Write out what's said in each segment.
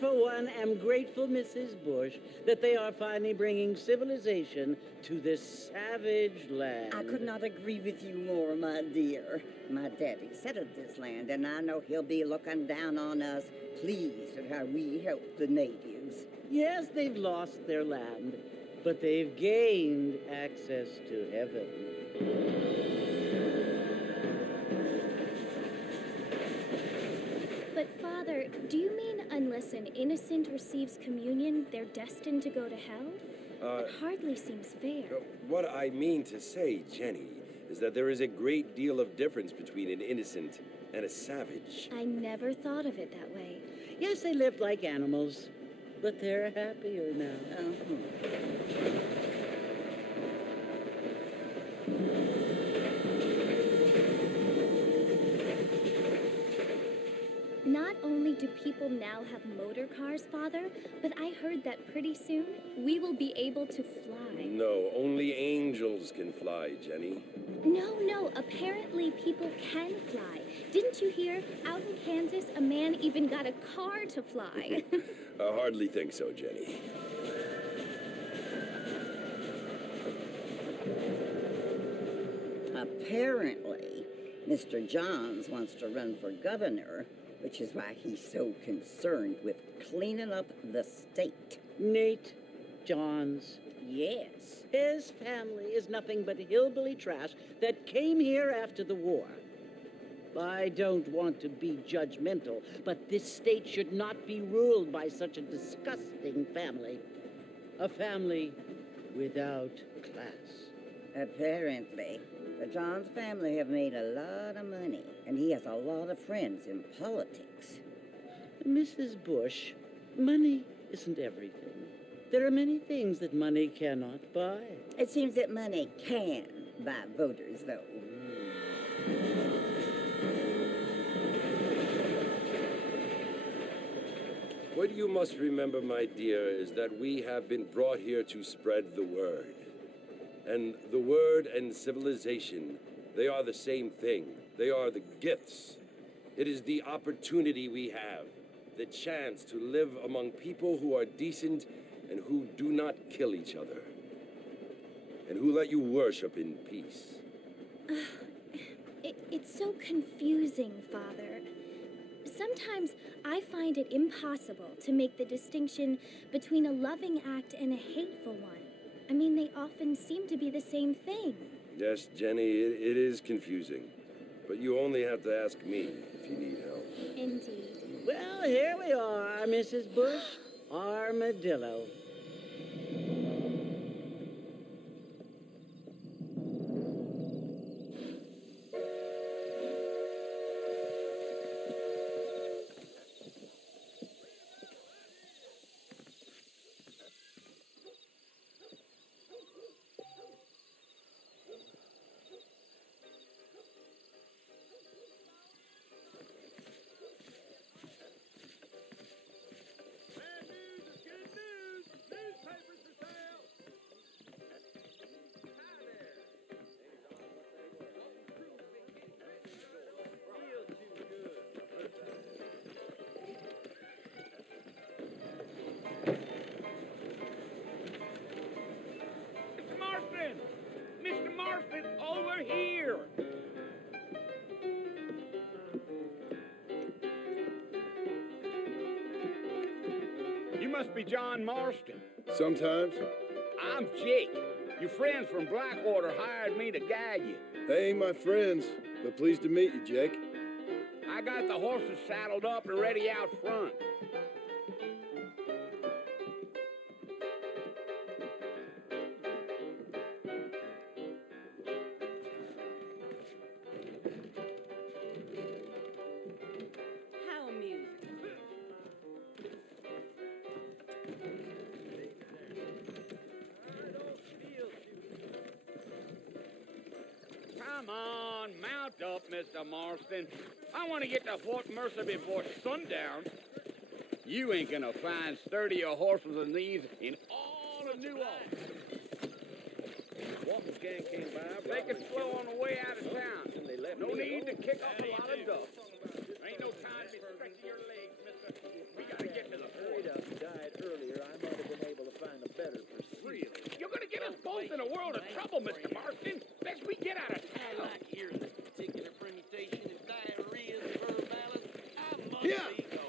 For one, am grateful, Mrs. Bush, that they are finally bringing civilization to this savage land. I could not agree with you more, my dear. My daddy settled this land, and I know he'll be looking down on us, pleased at how we help the natives. Yes, they've lost their land, but they've gained access to heaven. But, Father, do you mean unless an innocent receives communion, they're destined to go to hell? It hardly seems fair. What I mean to say, Jenny, is that there is a great deal of difference between an innocent and a savage. I never thought of it that way. Yes, they lived like animals, but they're happier now. Not only do people now have motor cars, Father, but I heard that pretty soon we will be able to fly. No, only angels can fly, Jenny. No, apparently people can fly. Didn't you hear? Out in Kansas, a man even got a car to fly. I hardly think so, Jenny. Apparently, Mr. Johns wants to run for governor, which is why he's so concerned with cleaning up the state. Nate Johns. Yes. His family is nothing but hillbilly trash that came here after the war. I don't want to be judgmental, but this state should not be ruled by such a disgusting family. A family without class. Apparently. The Johns family have made a lot of money, and he has a lot of friends in politics. Mrs. Bush, money isn't everything. There are many things that money cannot buy. It seems that money can buy voters, though. What you must remember, my dear, is that we have been brought here to spread the word. And the word and civilization, they are the same thing. They are the gifts. It is the opportunity we have, the chance to live among people who are decent and who do not kill each other, and who let you worship in peace. It's so confusing, Father. Sometimes I find it impossible to make the distinction between a loving act and a hateful one. I mean, they often seem to be the same thing. Yes, Jenny, it is confusing. But you only have to ask me if you need help. Indeed. Well, here we are, Mrs. Bush. Armadillo. Mr. Marston, over here! You must be John Marston. Sometimes. I'm Jake. Your friends from Blackwater hired me to guide you. They ain't my friends, but pleased to meet you, Jake. I got the horses saddled up and ready out front. How amusing. Come on, mount up, Mr. Marston. I want to get to Fort Mercer before sundown. You ain't gonna find sturdier horses than these in all of New Orleans. Walking gang came by. Take it slow on the way out of town. No need to kick up a lot of dust. There ain't no time to be stretching your legs, mister. We gotta get to the fort. Died earlier, I might have been able to find a better pursuit. Really? You're gonna get us both in a world of trouble, Mr. Marston. Best we get out of I town. like hearing this particular permutation of diarrhea and verbalis. I must Yeah. be gone.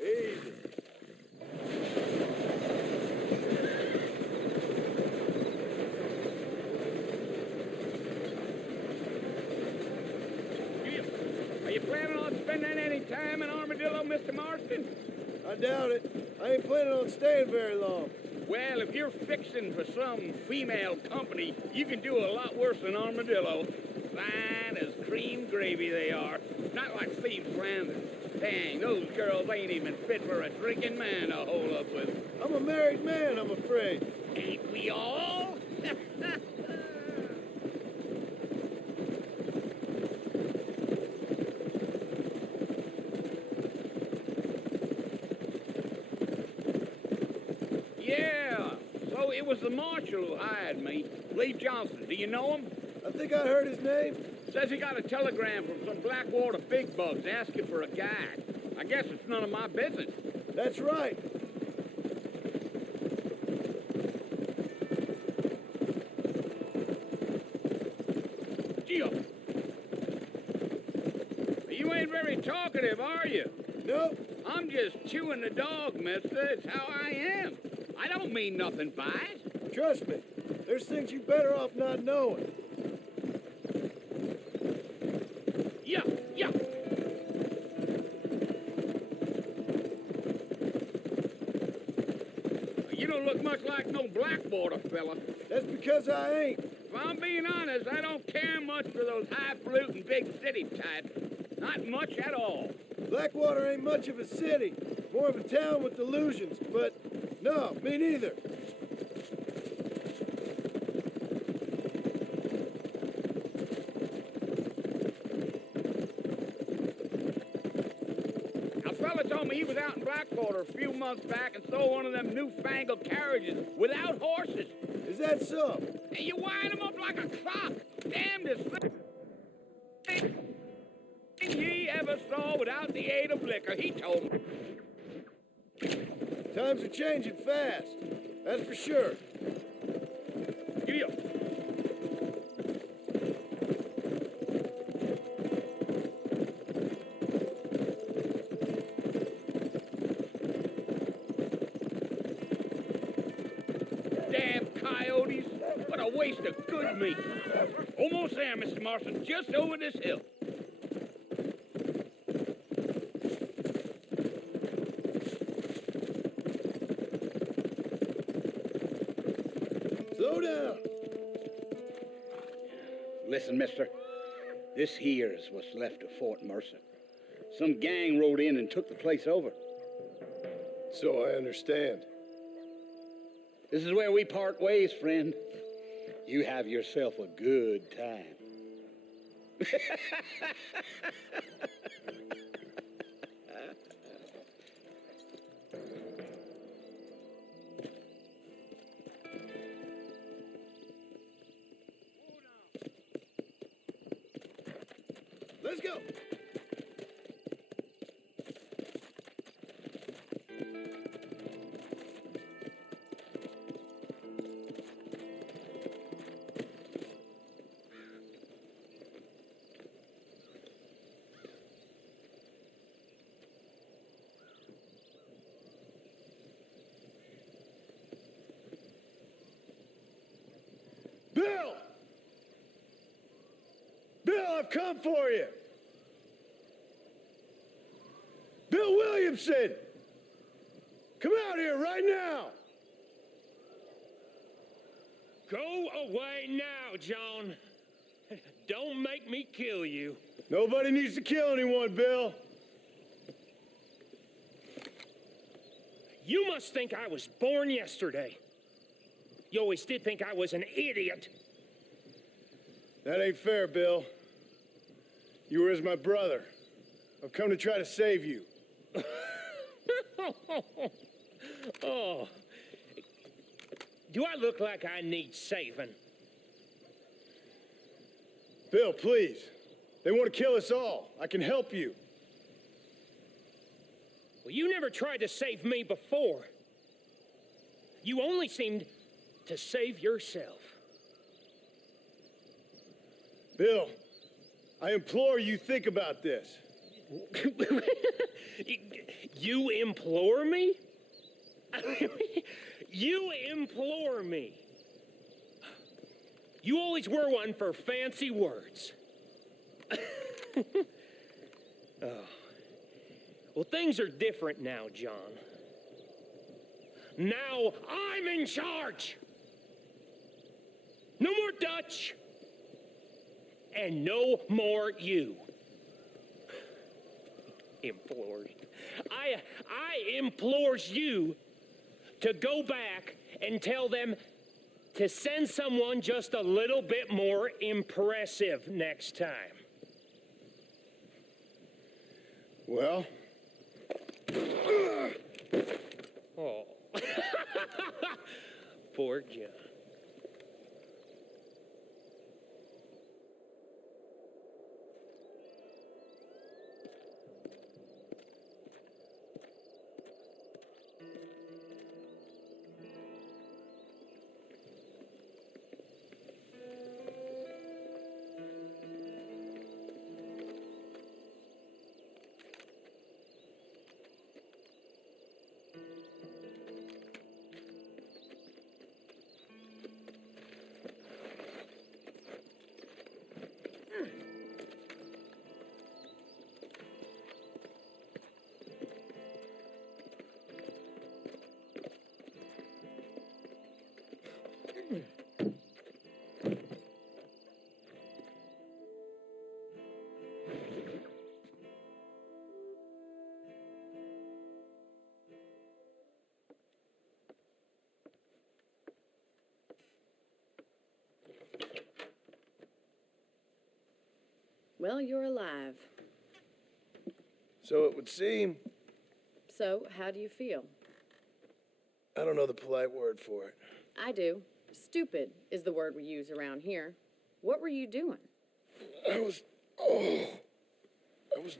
Easy. Are you planning on spending any time in Armadillo, Mr. Marston? I doubt it. I ain't planning on staying very long. Well, if you're fixing for some female company, you can do a lot worse than Armadillo. Fine as cream gravy they are. Not like Steve Flanders. Dang, those girls ain't even fit for a drinking man to hold up with. I'm a married man, I'm afraid. Ain't we all? Yeah, so it was the marshal who hired me. Lee Johnson, do you know him? I think I heard his name. Says he got a telegram from some Blackwater big bugs asking for a guide. I guess it's none of my business. That's right. Gio. You ain't very talkative, are you? Nope. I'm just chewing the dog, mister. It's how I am. I don't mean nothing by it. Trust me. There's things you better off not knowing. Yeah, yeah. You don't look much like no Blackwater fella. That's because I ain't. If I'm being honest, I don't care much for those highfalutin big city types. Not much at all. Blackwater ain't much of a city. More of a town with delusions, but no, me neither. A fella told me he was out in Blackwater a few months back and saw one of them newfangled carriages without horses. Is Is that so? And you wind him up like a clock. Damnedest thing ye ever saw without the aid of liquor, he told me. Times are changing fast. That's for sure. Giddy up. Damn coyotes. What a waste of good meat. Almost there, Mr. Marston. Just over this hill. Slow down. Listen, mister. This here is what's left of Fort Mercer. Some gang rode in and took the place over. So I understand. This is where we part ways, friend. You have yourself a good time. Let's go. Bill! Bill, I've come for you! Bill Williamson! Come out here right now! Go away now, John. Don't make me kill you. Nobody needs to kill anyone, Bill. You must think I was born yesterday. You always did think I was an idiot. That ain't fair, Bill. You were as my brother. I've come to try to save you. Oh. Do I look like I need saving? Bill, please. They want to kill us all. I can help you. Well, you never tried to save me before. You only seemed to save yourself. Bill, I implore you, think about this. You implore me? You implore me. You always were one for fancy words. Oh. Well, things are different now, John. Now I'm in charge. No more Dutch. And no more you. Implores. I implores you to go back and tell them to send someone just a little bit more impressive next time. Well? Oh. Poor John. Well, you're alive. So it would seem. So, how do you feel? I don't know the polite word for it. I do. Stupid is the word we use around here. What were you doing? I was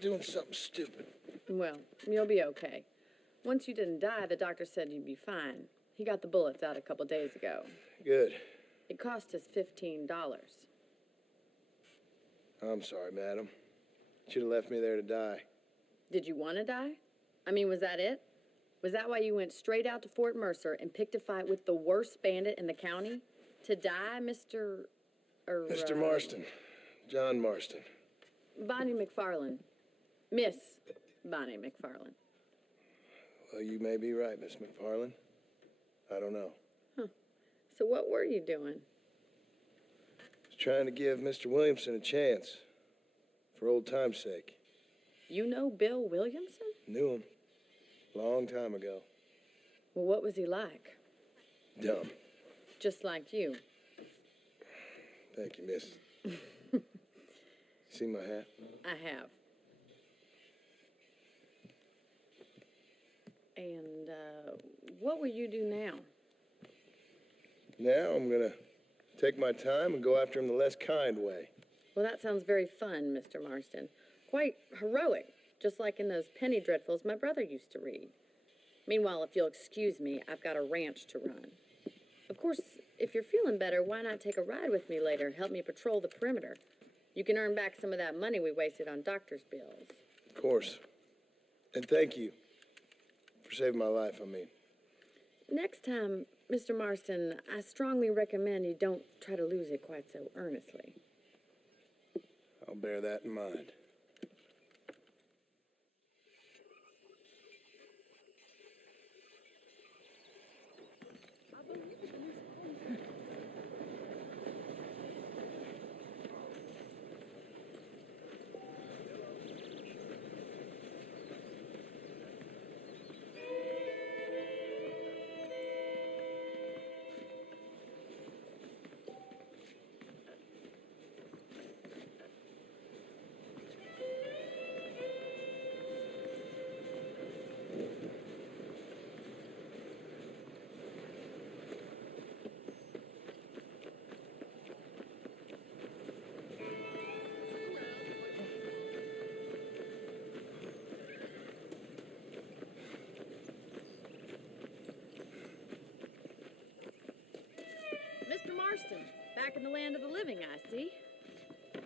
doing something stupid. Well, you'll be okay. Once you didn't die, the doctor said you'd be fine. He got the bullets out a couple days ago. Good. It cost us $15. I'm sorry, madam. Should have left me there to die. Did you want to die? I mean, was that it? Was that why you went straight out to Fort Mercer and picked a fight with the worst bandit in the county? To die, Mr. Mr. Marston. John Marston. Bonnie McFarland. Miss Bonnie McFarland. Well, you may be right, Miss McFarland. I don't know. So what were you doing? I was trying to give Mr. Williamson a chance. For old time's sake. You know Bill Williamson? Knew him. Long time ago. Well, what was he like? Dumb. Just like you. Thank you, miss. See my hat? I have. And, what will you do now? Now I'm gonna take my time and go after him the less kind way. Well, that sounds very fun, Mr. Marston. Quite heroic, just like in those penny dreadfuls my brother used to read. Meanwhile, if you'll excuse me, I've got a ranch to run. Of course, if you're feeling better, why not take a ride with me later and help me patrol the perimeter? You can earn back some of that money we wasted on doctor's bills. Of course. And thank you for saving my life, I mean. Next time, Mr. Marston, I strongly recommend you don't try to lose it quite so earnestly. I'll bear that in mind. Mr. Marston, back in the land of the living, I see.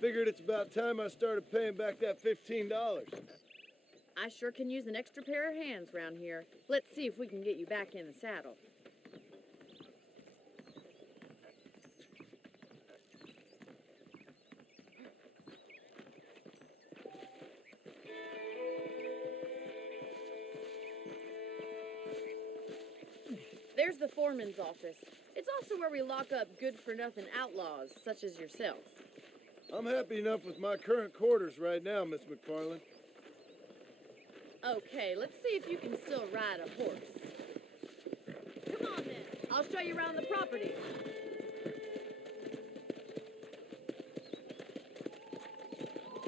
Figured it's about time I started paying back that $15. I sure can use an extra pair of hands round here. Let's see if we can get you back in the saddle. There's the foreman's office. It's also where we lock up good-for-nothing outlaws, such as yourself. I'm happy enough with my current quarters right now, Miss McFarland. Okay, let's see if you can still ride a horse. Come on, then. I'll show you around the property.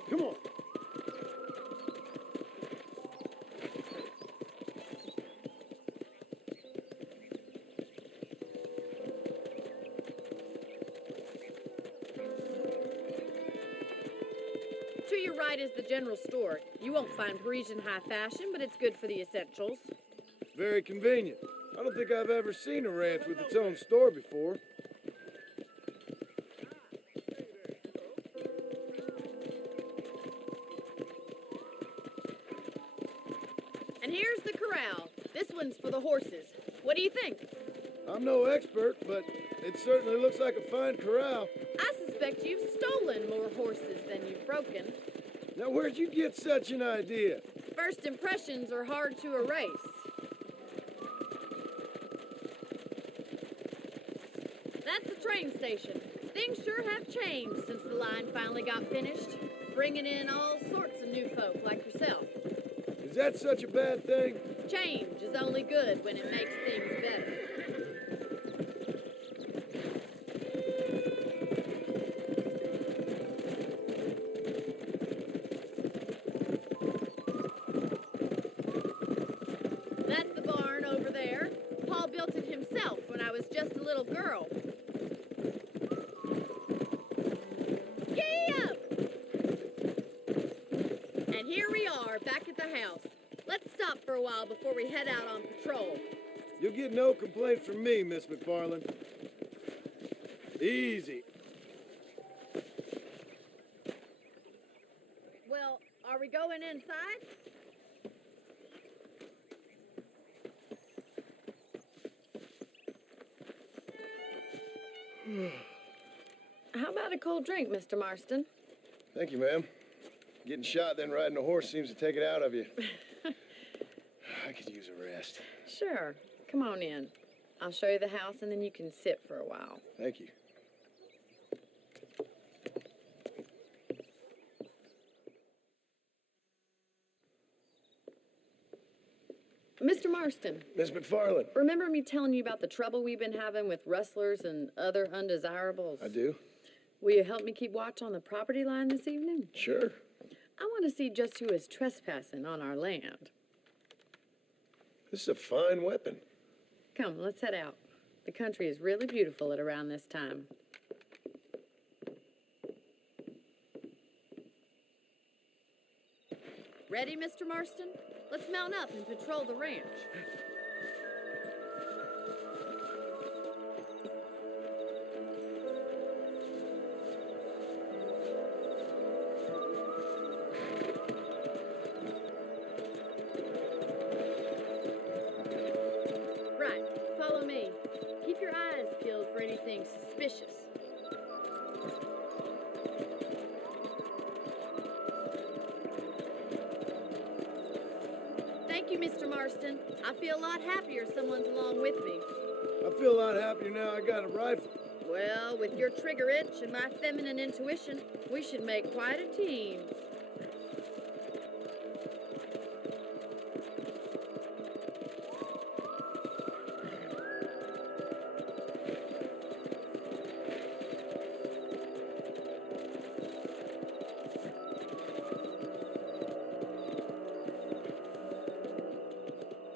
Come on. To your right is the general store. You won't find Parisian high fashion, but it's good for the essentials. Very convenient. I don't think I've ever seen a ranch with its own store before. And here's the corral. This one's for the horses. What do you think? I'm no expert, but it certainly looks like a fine corral. I suspect you've stolen more horses than you've broken. Now, where'd you get such an idea? First impressions are hard to erase. That's the train station. Things sure have changed since the line finally got finished, bringing in all sorts of new folk like yourself. Is that such a bad thing? Change is only good when it makes things better. That's the barn over there. Paul built it himself when I was just a little girl. the house. Let's stop for a while before we head out on patrol. You'll get no complaints from me, Miss McFarland. Easy. Well, are we going inside? How about a cold drink, Mr. Marston? Thank you, ma'am. Getting shot, then riding a horse seems to take it out of you. I could use a rest. Sure. Come on in. I'll show you the house, and then you can sit for a while. Thank you. Mr. Marston, Miss McFarland. remember me telling you about the trouble we've been having with rustlers and other undesirables? I do? Will you help me keep watch on the property line this evening? Sure. I want to see just who is trespassing on our land. This is a fine weapon. Come, let's head out. The country is really beautiful at around this time. Ready, Mr. Marston? Let's mount up and patrol the ranch. Right, follow me. Keep your eyes peeled for anything suspicious. Thank you, Mr. Marston. I feel a lot happier someone's along with me. I feel a lot happier now I got a rifle. Well, with your trigger itch and my feminine intuition, we should make quite a team.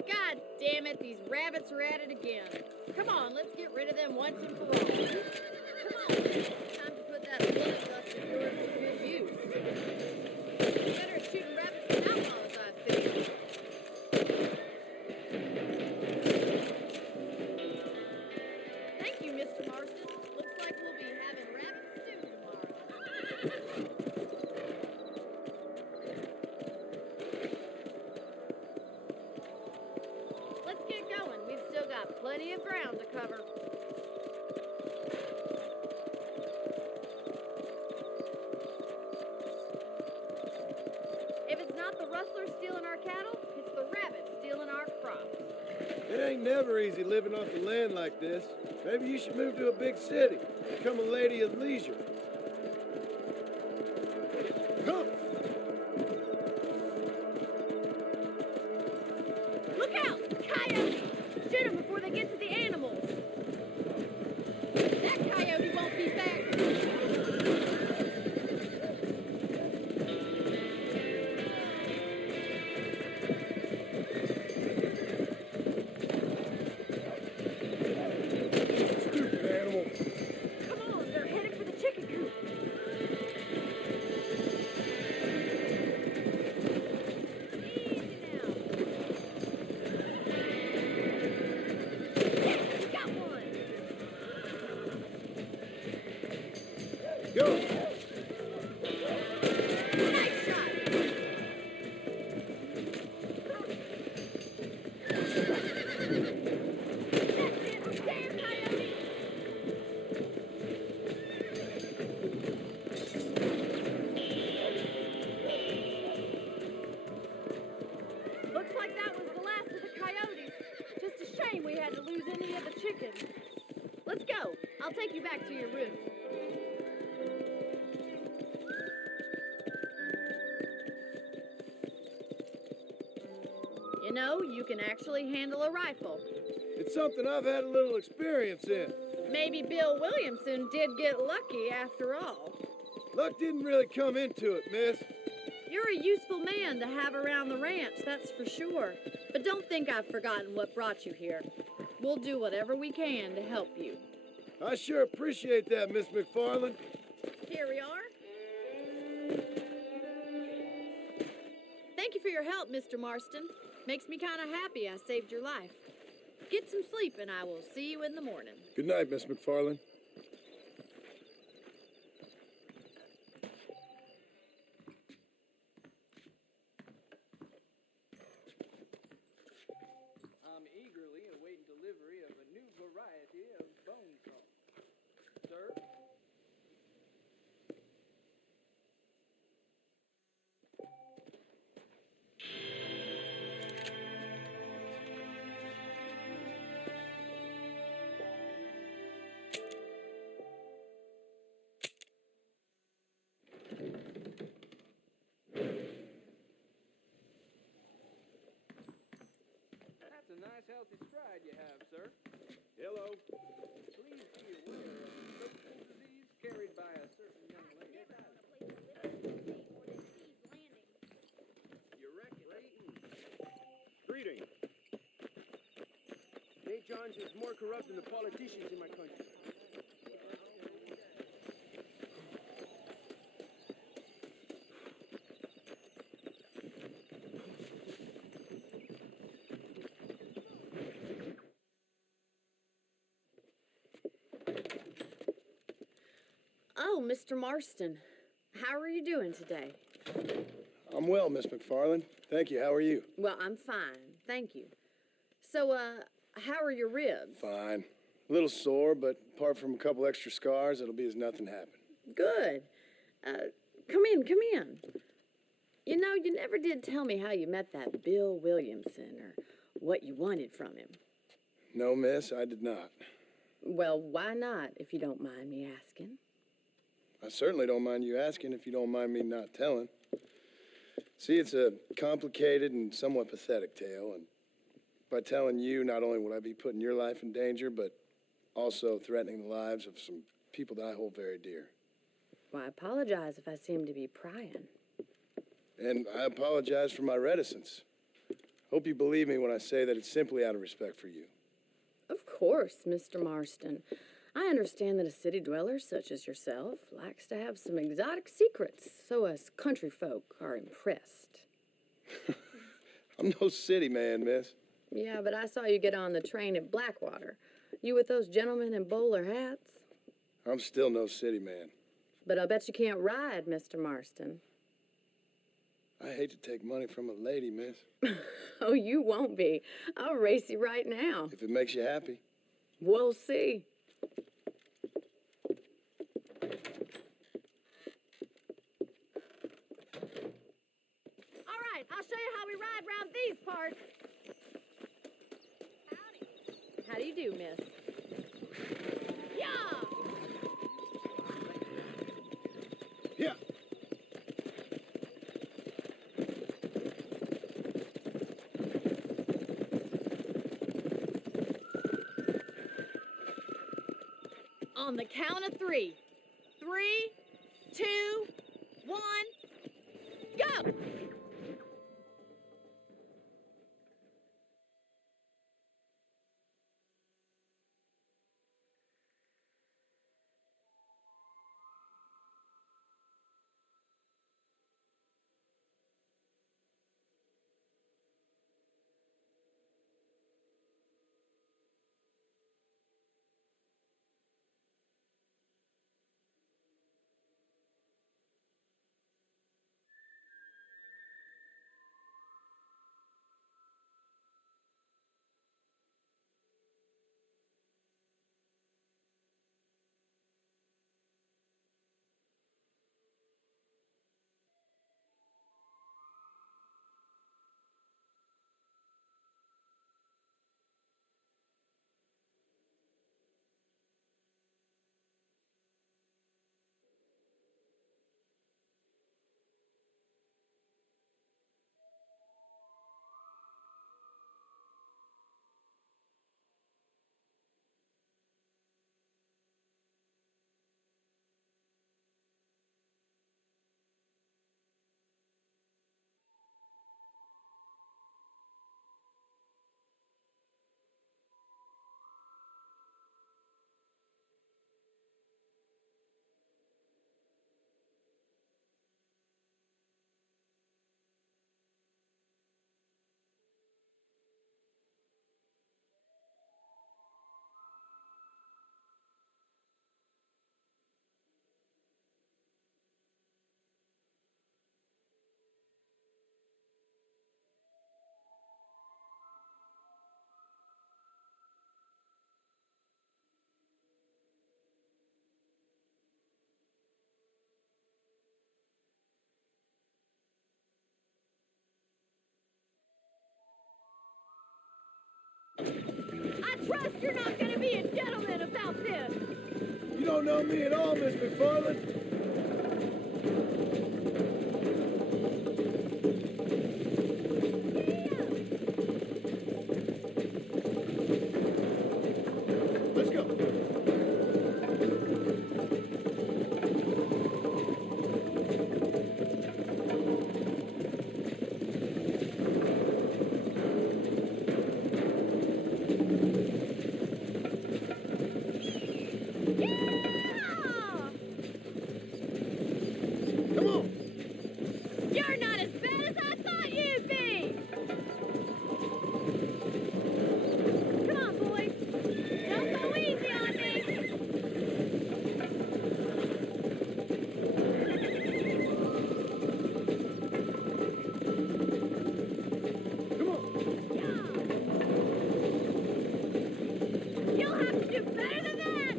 God damn it, these rabbits are at it again. Come on, let's get rid of them once and for all. Come on, time to put that bullet dust of yours to good use. You're better at shooting rabbits than outlaws, I see. Thank you, Mr. Marston. Looks like we'll be having rabbit stew tomorrow. Let's get going. We've still got plenty of ground to cover. If it's not the rustlers stealing our cattle, it's the rabbits stealing our crops. It ain't never easy living off the land like this. Maybe you should move to a big city. Become a lady of leisure. Come! Look out! Coyote! Shoot them before they get to the animals. That coyote won't be back. Stupid animal. Come on, they're headed for the chicken coop. Easy now. Yeah, we got one. Go! Nice shot. That's it. Damn coyote. Looks like that was the last of the coyotes. Just a shame we had to lose any of the chickens. Let's go. I'll take you back to your room. You know, you can actually handle a rifle. It's something I've had a little experience in. Maybe Bill Williamson did get lucky after all. Luck didn't really come into it, miss. You're a useful man to have around the ranch, that's for sure. But don't think I've forgotten what brought you here. We'll do whatever we can to help you. I sure appreciate that, Miss McFarland. Here we are. Thank you for your your help, Mr. Marston. Makes me kind of happy I saved your life. Get some sleep, and I will see you in the morning. Good night, Miss McFarland. I'm eagerly awaiting delivery of a new variety of bone salt. Sir? That's a nice healthy stride you have, sir. Hello. Please be aware of the social disease carried by a certain young lady. You reckon? Greeting. St. John's is more corrupt than the politicians in my country. Oh, Mr. Marston, how are you doing today? I'm well, Miss McFarland. Thank you. How are you? Well, I'm fine, thank you. So, how are your ribs? Fine. A little sore, but apart from a couple extra scars, it'll be as nothing happened. Good. Come in, come in. You know, you never did tell me how you met that Bill Williamson or what you wanted from him. No, miss, I did not. Well, why not, if you don't mind me asking? I certainly don't mind you asking if you don't mind me not telling. See, it's a complicated and somewhat pathetic tale, and by telling you, not only would I be putting your life in danger, but also threatening the lives of some people that I hold very dear. Well, I apologize if I seem to be prying. And I apologize for my reticence. Hope you believe me when I say that it's simply out of respect for you. Of course, Mr. Marston. I understand that a city dweller such as yourself likes to have some exotic secrets, so us country folk are impressed. I'm no city man, miss. Yeah, but I saw you get on the train at Blackwater. You with those gentlemen in bowler hats? I'm still no city man. But I bet you can't ride, Mr. Marston. I hate to take money from a lady, miss. Oh, you won't be. I'll race you right now. If it makes you happy. We'll see. All right, I'll show you how we ride round these parts. Howdy. How do you do, miss? Yeah! Yeah. On the count of 3. 3, 2, 1, go! trust you're not going to be a gentleman about this. You don't know me at all, Miss McFarland. Let's go. Come on. You're not as bad as I thought you'd be. Come on, boys. Don't go easy on me. Come on. You'll have to do better than that.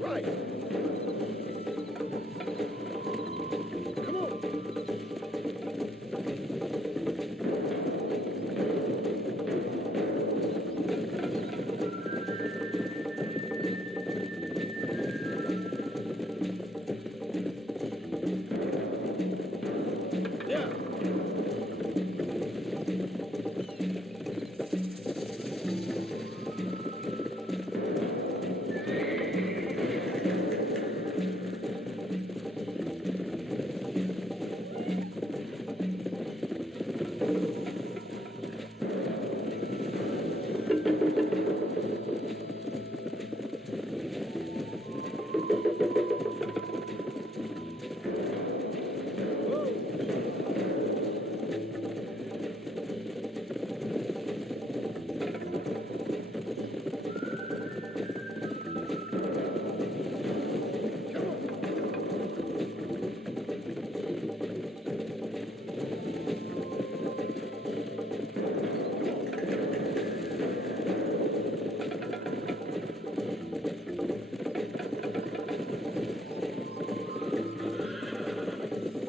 Right. Come on. Yeah.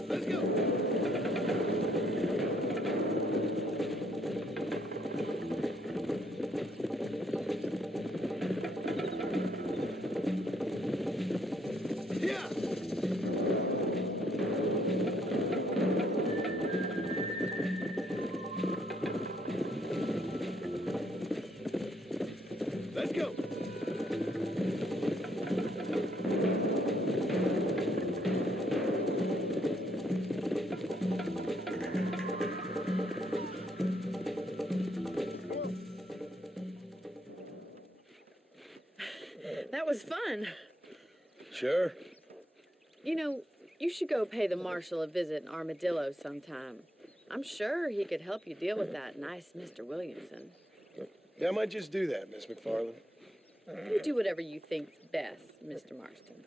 Let's go. Yeah. Let's go. That was fun. Sure. You know, you should go pay the marshal a visit in Armadillo sometime. I'm sure he could help you deal with that nice Mr. Williamson. Yeah, I might just do that, Miss McFarland. You do whatever you think's best, Mr. Marston.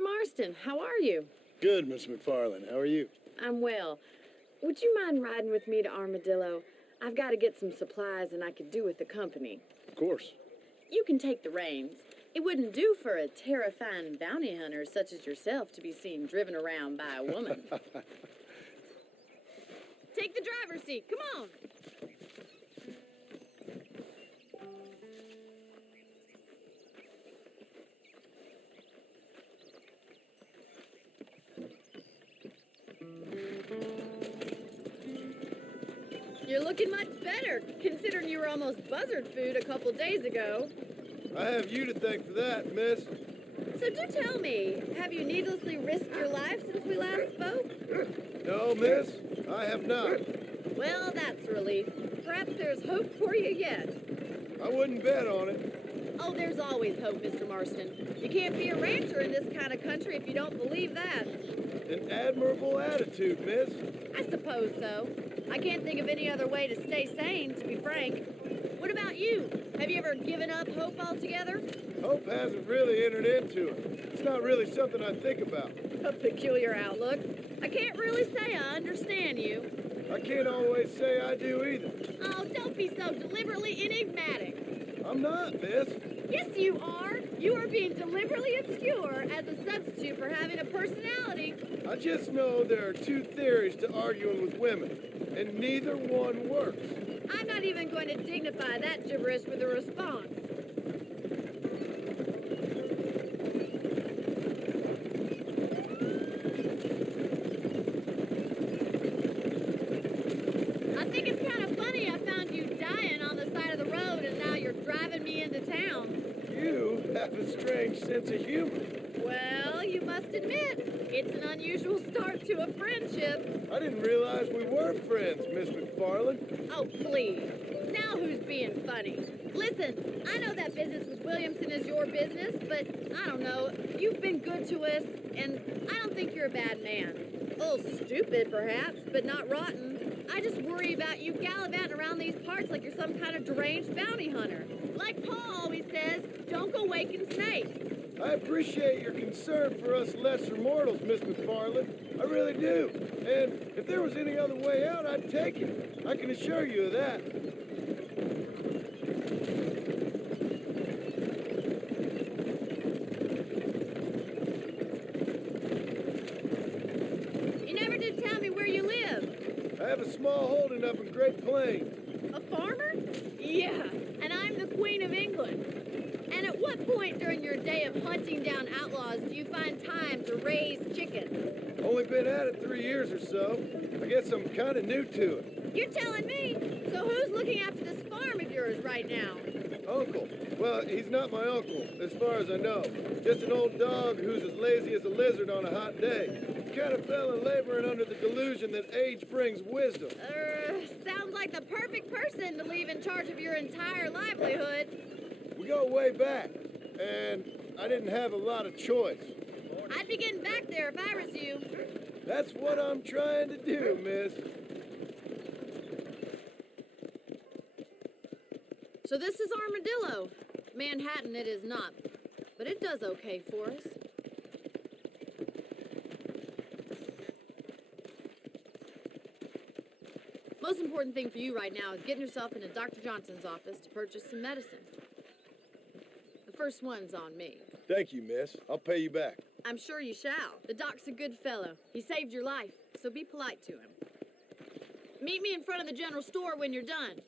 Mr. Marston, how are you? Good, Miss McFarland. How are you? I'm well. Would you mind riding with me to Armadillo? I've got to get some supplies and I could do with the company. Of course. You can take the reins. It wouldn't do for a terrifying bounty hunter such as yourself to be seen driven around by a woman. Take the driver's seat. Come on. You're looking much better, considering you were almost buzzard food a couple days ago. I have you to thank for that, miss. So do tell me, have you needlessly risked your life since we last spoke? No, miss, I have not. Well, that's a relief. Perhaps there's hope for you yet. I wouldn't bet on it. Oh, there's always hope, Mr. Marston. You can't be a rancher in this kind of country if you don't believe that. An admirable attitude, miss. I suppose so. I can't think of any other way to stay sane, to be frank. What about you? Have you ever given up hope altogether? Hope hasn't really entered into it. It's not really something I think about. A peculiar outlook. I can't really say I understand you. I can't always say I do either. Oh, don't be so deliberately enigmatic. I'm not, miss. Yes, you are. You are being deliberately obscure as a substitute for having a personality. I just know there are two theories to arguing with women, and neither one works. I'm not even going to dignify that gibberish with a response. I think it's kind of funny I found you dying on the side of the road and now you're driving me into town. You have a strange sense of humor. Well, you must admit, it's an unusual start to a friendship. I didn't realize we were friends, Miss McFarland. Oh, please. Now who's being funny? Listen, I know that business with Williamson is your business, but I don't know. You've been good to us, and I don't think you're a bad man. A little stupid, perhaps, but not rotten. I just worry about you gallivanting around these parts like you're some kind of deranged bounty hunter. Like Paul always says, don't go waking snakes. I appreciate your concern for us lesser mortals, Miss McFarland. I really do. And if there was any other way out, I'd take it. I can assure you of that. You never did tell me where you live. I have a small holding up in Great Plains. A farmer? Yeah, and I'm the Queen of England. And at what point during your day of hunting down outlaws do you find time to raise chickens? Only been at it 3 years or so. I guess I'm kind of new to it. You're telling me? So who's looking after this farm of yours right now? Uncle. Well, he's not my uncle, as far as I know. Just an old dog who's as lazy as a lizard on a hot day. Kind of fella laboring under the delusion that age brings wisdom. Sounds like the perfect person to leave in charge of your entire livelihood. We go way back, and I didn't have a lot of choice. I'd be getting back there if I was you. That's what I'm trying to do, miss. So this is Armadillo. Manhattan it is not, but it does okay for us. Most important thing for you right now is getting yourself into Dr. Johnson's office to purchase some medicine. The first one's on me. Thank you, miss. I'll pay you back. I'm sure you shall. The doc's a good fellow. He saved your life, so be polite to him. Meet me in front of the general store when you're done.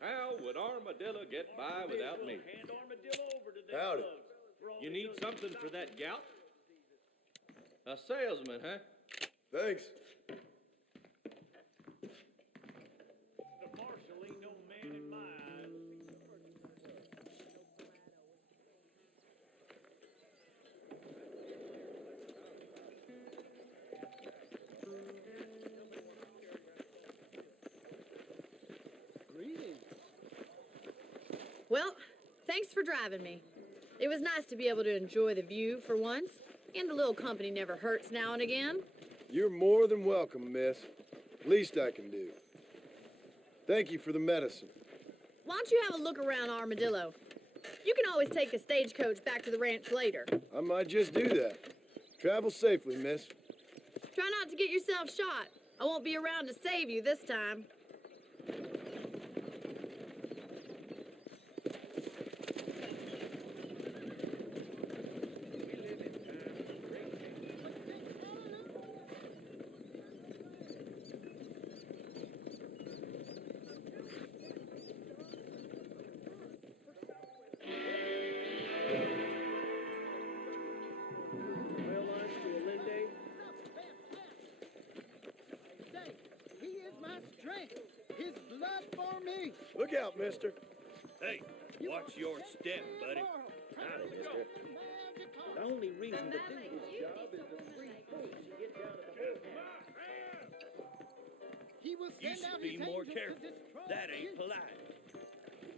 How would Armadillo get by without me? Howdy. You need something for that gout? A salesman, huh? Thanks. The marshal ain't no man in my eyes. Greetings. Well, thanks for driving me. It was nice to be able to enjoy the view for once. And a little company never hurts now and again. You're more than welcome, miss. Least I can do. Thank you for the medicine. Why don't you have a look around Armadillo? You can always take a stagecoach back to the ranch later. I might just do that. Travel safely, miss. Try not to get yourself shot. I won't be around to save you this time. Rail lines to Alende. He is my strength. His blood for me. Look out, mister. Hey, watch your step, buddy. Howdy, mister. The only reason to do this job is to free folks to get down to the whole He will You send out should be his more angels to careful. destroy That ain't you. polite.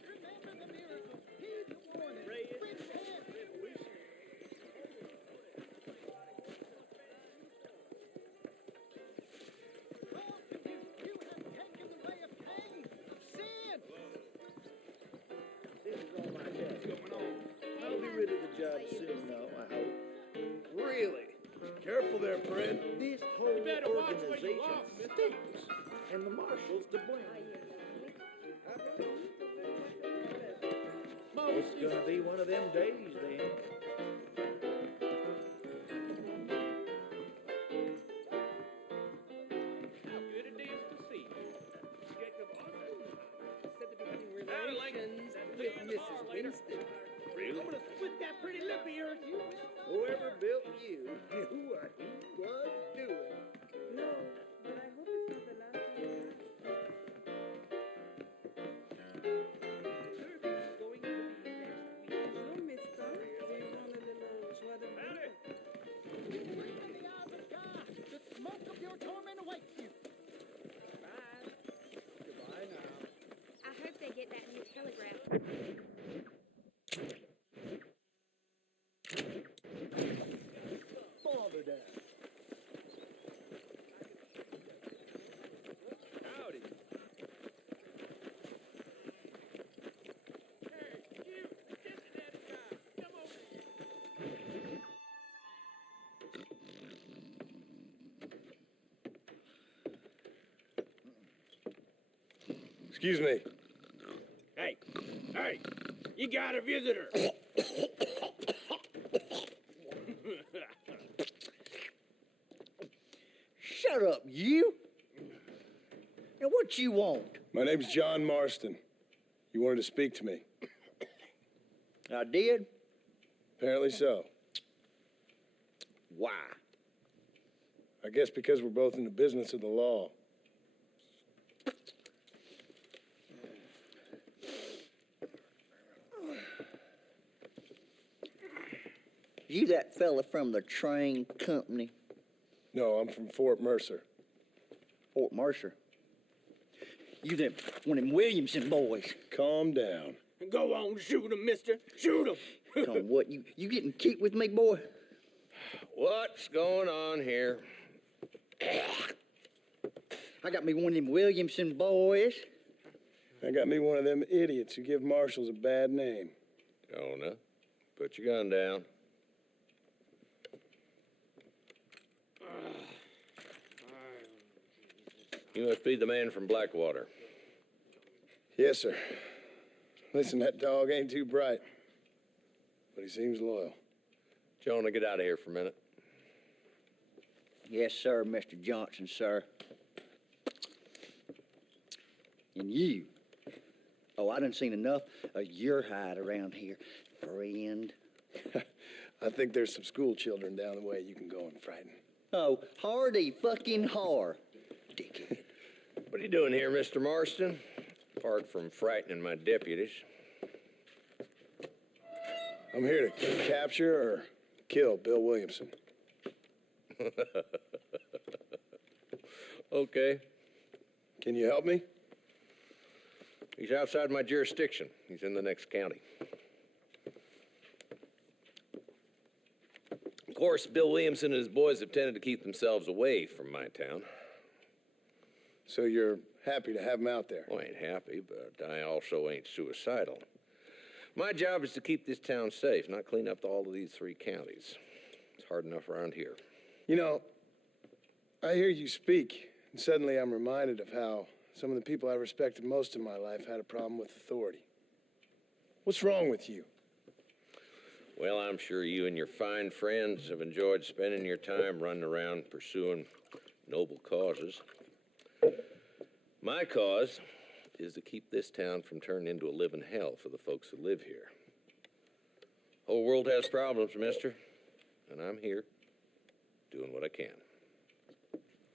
Remember the miracle. Heed the warning. Repent. You have taken the way of pain, of sin. This is all my desk. I'll be rid of the job soon, though, I hope. Really? Careful there, friend. This whole better watch where you organization walk, mister. stinks, and the marshal's to blame. It's gonna be one of them days, then. How good it is to see you. Jacob Said to be having Howdy, Link. relations That'll with be in the car Mrs. later. Winston. Really? I'm gonna split that pretty lip of yours. Whoever built you knew what he was doing. No, but I hope it's not the last thing. Service is going to be next week. Sure, mister. We want a little joie de vivre. Breathe in the eyes of God. The smoke of your torment awaits you. Bye. Goodbye now. I hope they get that new telegraph. Father down. Howdy. Excuse me. Hey, hey, you got a visitor. Shut up, you. Now, what you want? My name's John Marston. You wanted to speak to me. I did? Apparently so. Why? I guess because we're both in the business of the law. You that fella from the train company? No, I'm from Fort Mercer. Fort Mercer? You them one of them Williamson boys? Calm down. Go on, shoot him, mister. Shoot him. Come, what, you getting kicked with me, boy? What's going on here? I got me one of them Williamson boys. I got me one of them idiots who give marshals a bad name. Jonah, put your gun down. You must be the man from Blackwater. Yes, sir. Listen, that dog ain't too bright, but he seems loyal. Jonah, get out of here for a minute. Yes, sir, Mr. Johnson, sir. And you. Oh, I done seen enough of your hide around here, friend. I think there's some school children down the way you can go and frighten. Oh, hardy fucking har. Dickhead. What are you doing here, Mr. Marston? Apart from frightening my deputies. I'm here to capture or kill Bill Williamson. Okay. Can you help me? He's outside my jurisdiction. He's in the next county. course, Bill Williamson and his boys have tended to keep themselves away from my town. So you're happy to have them out there? Well, I ain't happy, but I also ain't suicidal. My job is to keep this town safe, not clean up all of these 3 counties. It's hard enough around here. You know, I hear you speak, and suddenly I'm reminded of how some of the people I respected most in my life had a problem with authority. What's wrong with you? Well, I'm sure you and your fine friends have enjoyed spending your time running around pursuing noble causes. My cause is to keep this town from turning into a living hell for the folks who live here. Whole world has problems, mister, and I'm here doing what I can.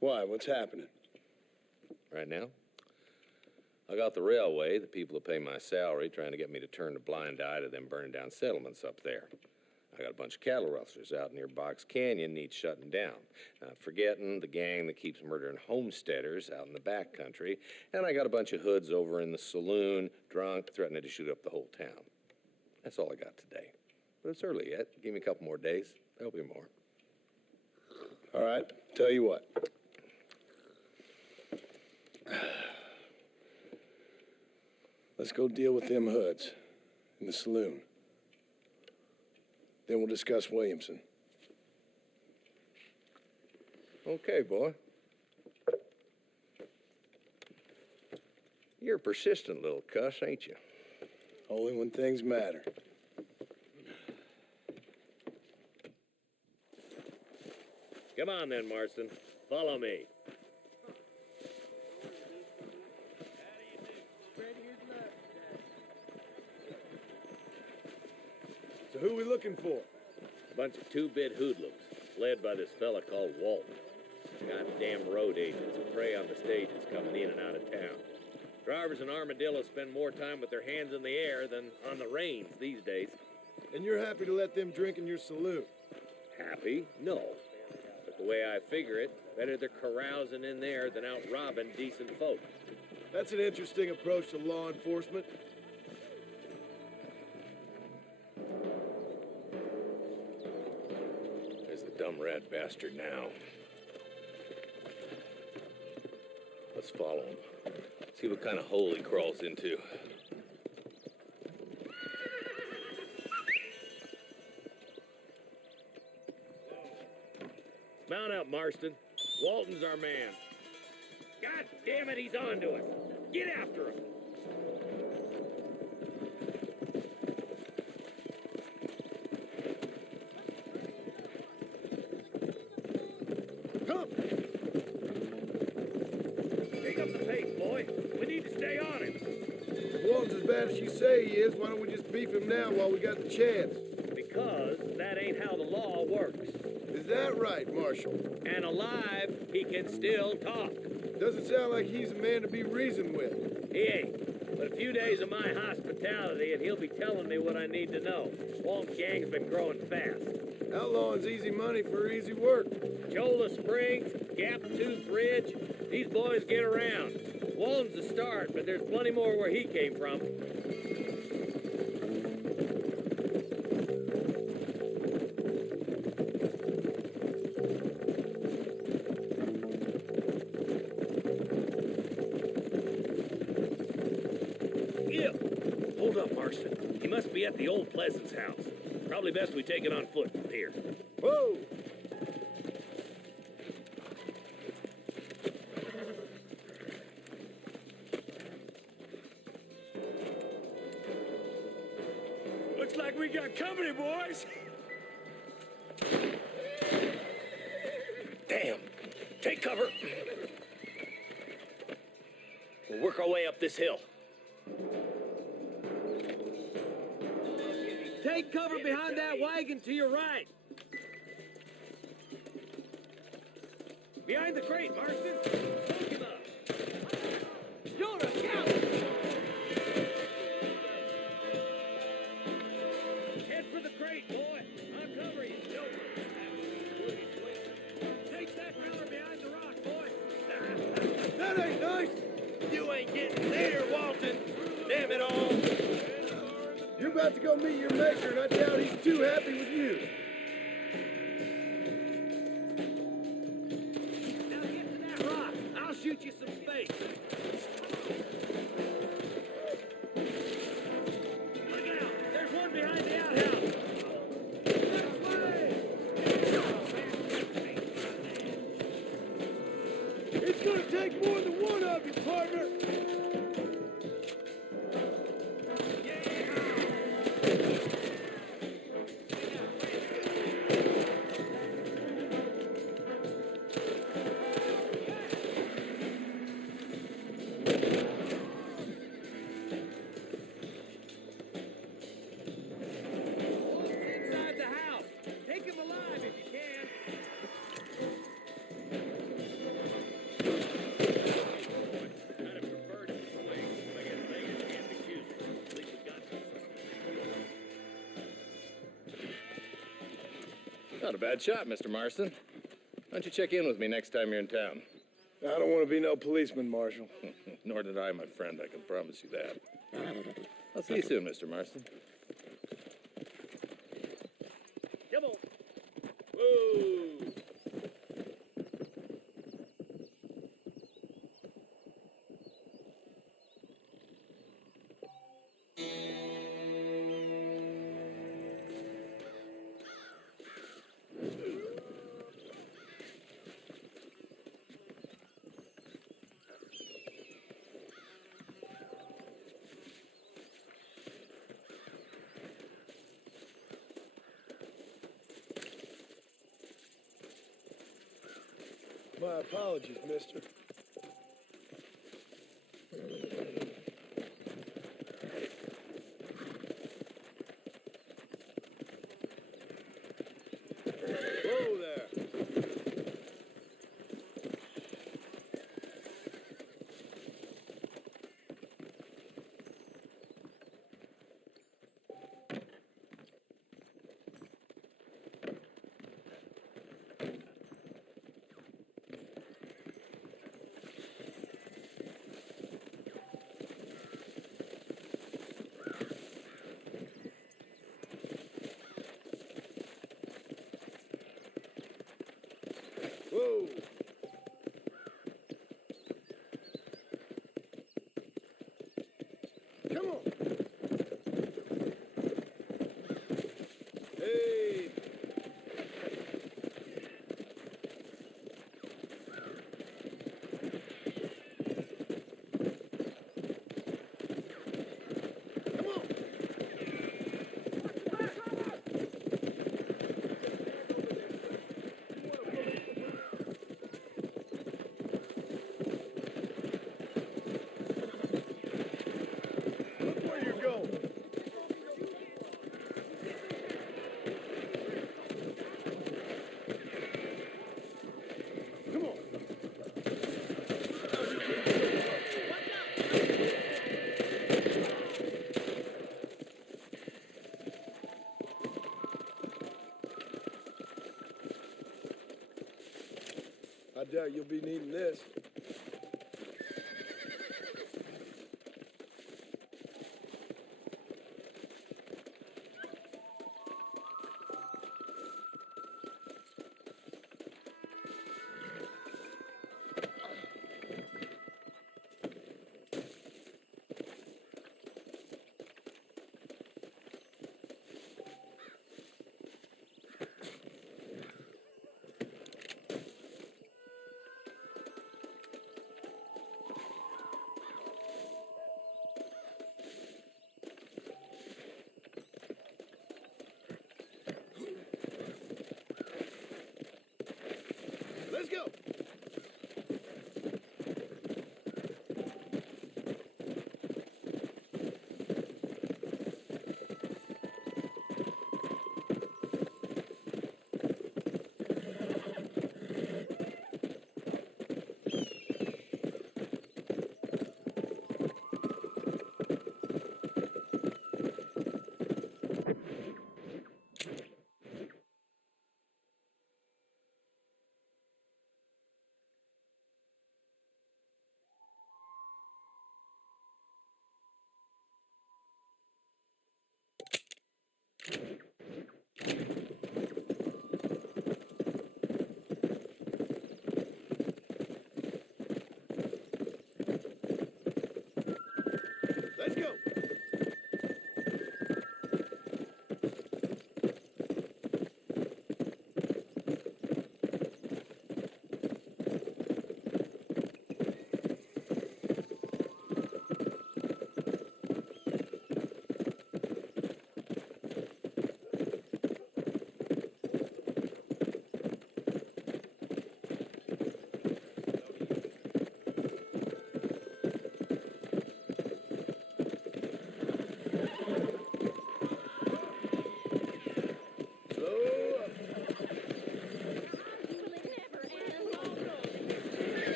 Why? What's happening? Right now, I got the railway, the people who pay my salary, trying to get me to turn a blind eye to them burning down settlements up there. I got a bunch of cattle rustlers out near Box Canyon needs shutting down. Not forgetting the gang that keeps murdering homesteaders out in the back country. And I got a bunch of hoods over in the saloon, drunk, threatening to shoot up the whole town. That's all I got today. But it's early yet. Give me a couple more days. There'll be more. All right, tell you what. Let's go deal with them hoods in the saloon. Then we'll discuss Williamson. Okay, boy. You're a persistent little cuss, ain't you? Only when things matter. Come on then, Marston. Follow me. So who we looking for? A bunch of 2-bit hoodlums, led by this fella called Walton. Goddamn road agents who prey on the stages coming in and out of town. Drivers in Armadillo spend more time with their hands in the air than on the reins these days. And you're happy to let them drink in your saloon? Happy? No. But the way I figure it, better they're carousing in there than out robbing decent folk. That's an interesting approach to law enforcement. There's the dumb rat bastard now. Let's follow him. See what kind of hole he crawls into. Mount up, Marston. Walton's our man. God damn it, he's on to us. Get after him. Come! Pick up the pace, boy. We need to stay on him. If Walton's as bad as you say he is, why don't we just beef him now while we got the chance? Because that ain't how the law works. Is that right, Marshal? And alive, he can still talk. Doesn't sound like he's a man to be reasoned with. He ain't. But a few days of my hospitality, and he'll be telling me what I need to know. Walton's gang's been growing fast. Outlawing's easy money for easy work. Cholla Springs, Gap Tooth Ridge, these boys get around. Walton's the start, but there's plenty more where he came from. Hold up, Marston. He must be at the old Pleasance house. Probably best we take it on foot from here. Whoa! Looks like we got company, boys. Damn. Take cover. We'll work our way up this hill. Take cover behind that wagon to your right. Behind the crate, Marston. Smoke him up. Shoot him, count. Head for the crate, boy. I'll cover you. Take that cover behind the rock, boy. That ain't nice! You ain't getting there, Walton. Damn it all. You're about to go meet your maker, and I doubt he's too happy with you. some space. Look out! There's one behind the outhouse. This way! It's gonna take more than one of you, partner. Inside the house. Take him alive if you can. I'd have preferred it this way. I guess beggars can't be choosers. At least we got some. Not a bad shot, Mr. Marston. Why don't you check in with me next time you're in town? I don't want to be no policeman, Marshal. Nor did I, my friend. I can promise you that. I'll see you soon, Mr. Marston. Come on. Whoa! My apologies, mister. Whoa there. Whoa. Come on. Hey. Come on. Look where you're going. Come on. I doubt you'll be needing this.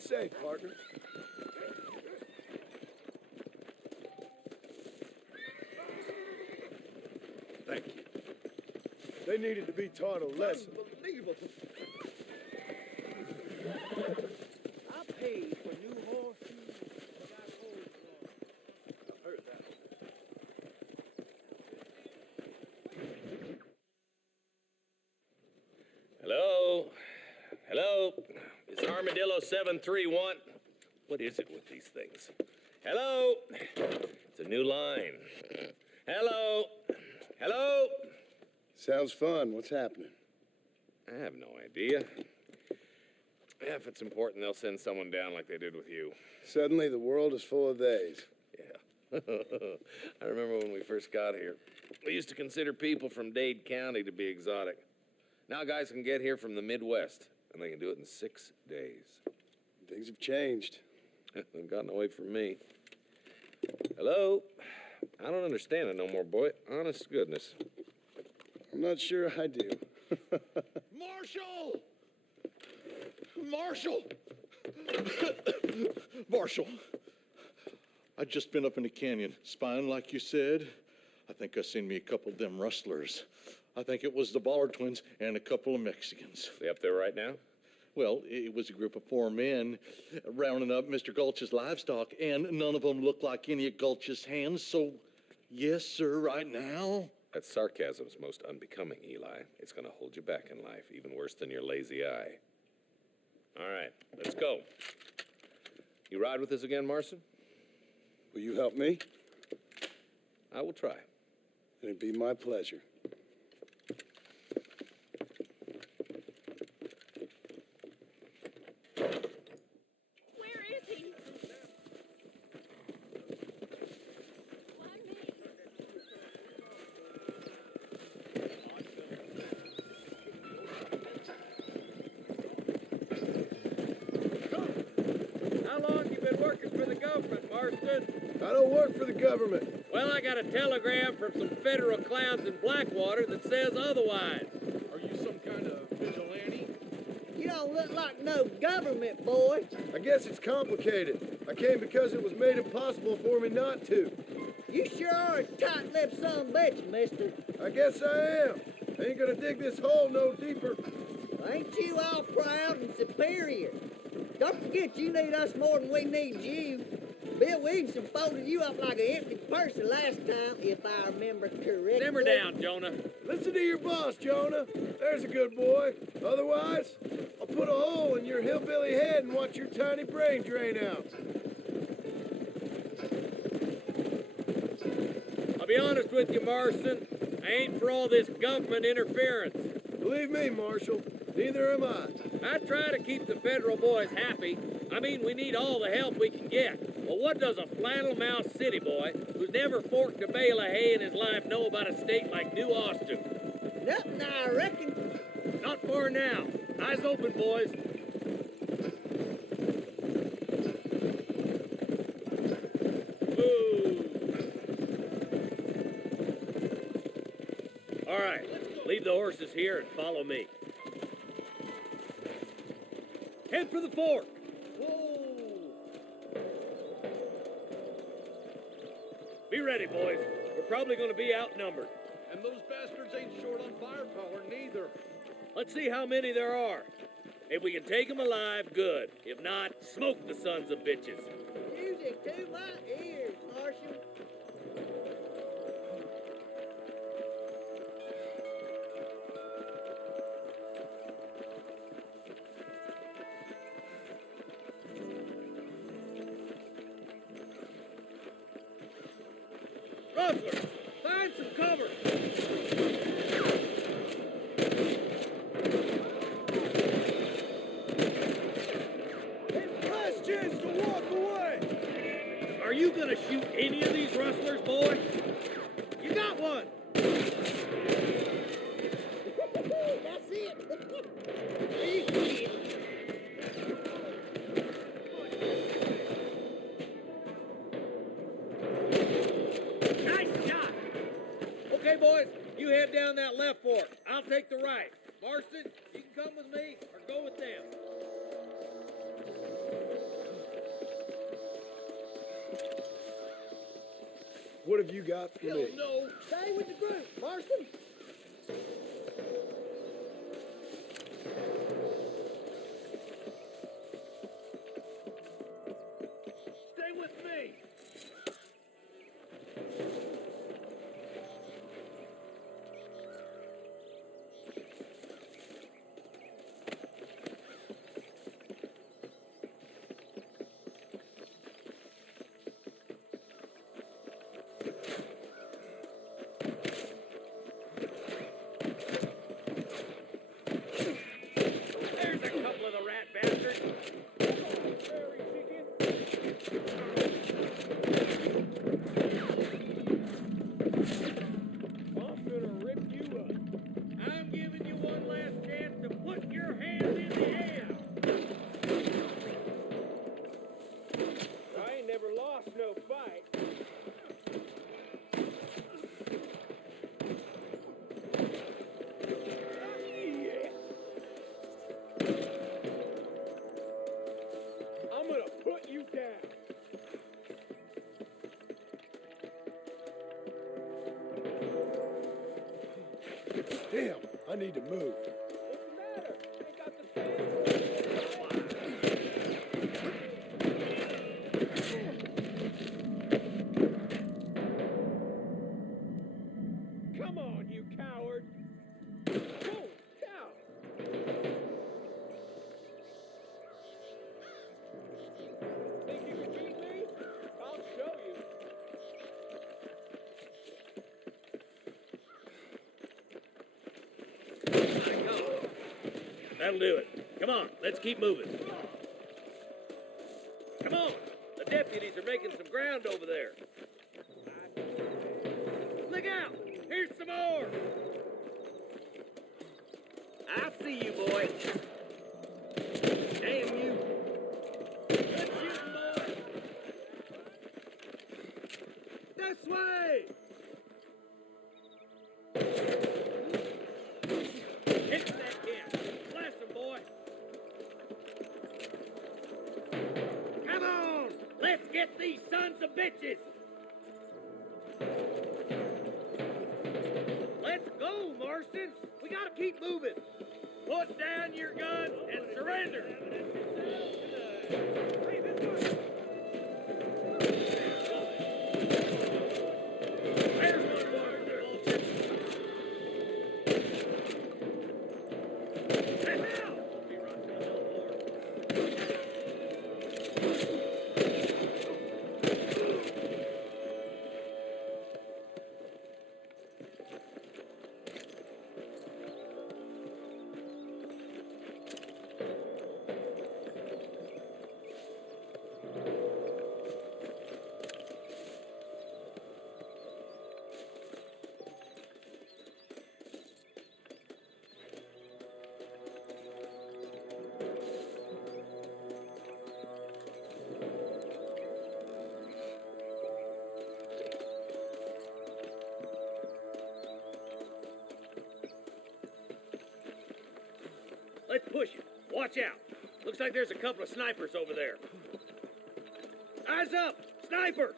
to say, partner. Thank you. They needed to be taught a lesson. Unbelievable. I paid for new horseshoes. I got holes on. I've heard that. Hello? Hello? It's Armadillo 731. What is it with these things? Hello? It's a new line. Hello? Hello? Sounds fun. What's happening? I have no idea. Yeah, if it's important, they'll send someone down like they did with you. Suddenly, the world is full of theys. Yeah. I remember when we first got here. We used to consider people from Dade County to be exotic. Now guys can get here from the Midwest, and they can do it in 6 days. Things have changed. They've gotten away from me. Hello? I don't understand it no more, boy. Honest to goodness. I'm not sure I do. Marshal! Marshal! Marshal! I just been up in the canyon, spying like you said. I think I seen me a couple of them rustlers. I think it was the Ballard twins and a couple of Mexicans. They up there right now? Well, it was a group of 4 men rounding up Mr. Gulch's livestock, and none of them looked like any of Gulch's hands, so yes, sir, right now. That sarcasm's most unbecoming, Eli. It's gonna hold you back in life, even worse than your lazy eye. All right, let's go. You ride with us again, Marson? Will you help me? I will try. It'd be my pleasure. Where is he? How long you been working for the government, Marston? I don't work for the government. Well, I got a telegram from some federal clowns in Blackwater that says otherwise. Are you some kind of vigilante? You don't look like no government boy. I guess it's complicated. I came because it was made impossible for me not to. You sure are a tight-lipped son of a bitch, mister. I guess I am. I ain't gonna dig this hole no deeper. Ain't you all proud and superior? Don't forget you need us more than we need you. Bill Williamson folded you up like an empty person last time, if I remember correctly. Simmer down, Jonah. Listen to your boss, Jonah. There's a good boy. Otherwise, I'll put a hole in your hillbilly head and watch your tiny brain drain out. I'll be honest with you, Marston. I ain't for all this government interference. Believe me, Marshal, neither am I. I try to keep the federal boys happy. I mean, we need all the help we can get. Well, what does a flannel-mouthed city boy who's never forked a bale of hay in his life know about a state like New Austin? Nothing, I reckon. Not for now. Eyes open, boys. Ooh. All right, leave the horses here and follow me. Head for the fork. Be ready, boys. We're probably going to be outnumbered. And those bastards ain't short on firepower, neither. Let's see how many there are. If we can take them alive, good. If not, smoke the sons of bitches. Music to my ears, Marshal. Rustlers, find some cover. It's the last chance to walk away. Are you gonna shoot any of these rustlers, boy? You got one. That's it. Easy. Nice shot. Okay, boys, you head down that left fork. I'll take the right. Marston, you can come with me or go with them. What have you got for me? no. Stay with the group, Marston. Stay with me. There's a couple of the rat bastards. I'm gonna rip you up. I'm giving you one last chance to put your hands in the air. I ain't never lost no fight. I'm gonna put you down. Damn, I need to move. What's the matter? They got the Come on, you coward! Holy cow! Think you can beat me? I'll show you. That'll do it. Come on, let's keep moving. Come on. The deputies are making some ground over there. Look out! Here's some more! I see you, boy. Damn you. Good shooting, boy. This way! Hit that kid. Blast him, boy. Come on! Let's get these sons of bitches! Let's go, Marston! We gotta keep moving! Put down your guns and surrender! There's one more, vultures! And now! Let's push it. Watch out. Looks like there's a couple of snipers over there. Eyes up! Snipers!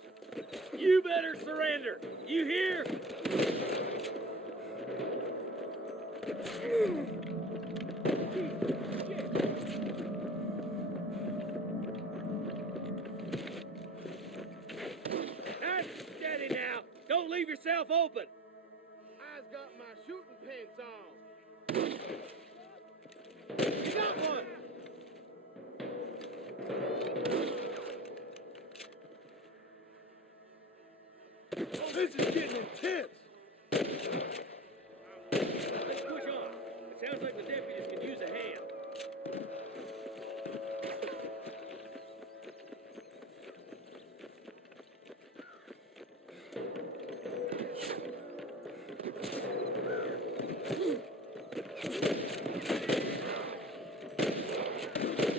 You better surrender. You hear? That's steady now. Don't leave yourself open. I's got my shooting pants on. You got one. Oh, this is getting intense. Let's push on. It sounds like the deputies could use a hand.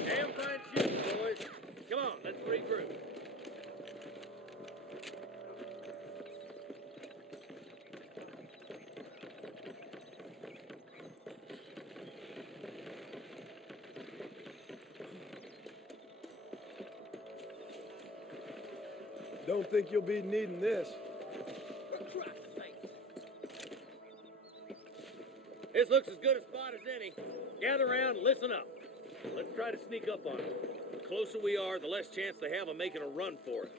Damn fine shooting, boys. Come on, let's regroup. Don't think you'll be needing this. looks as good a spot as any. Gather around and listen up. Let's try to sneak up on them. The closer we are, the less chance they have of making a run for it.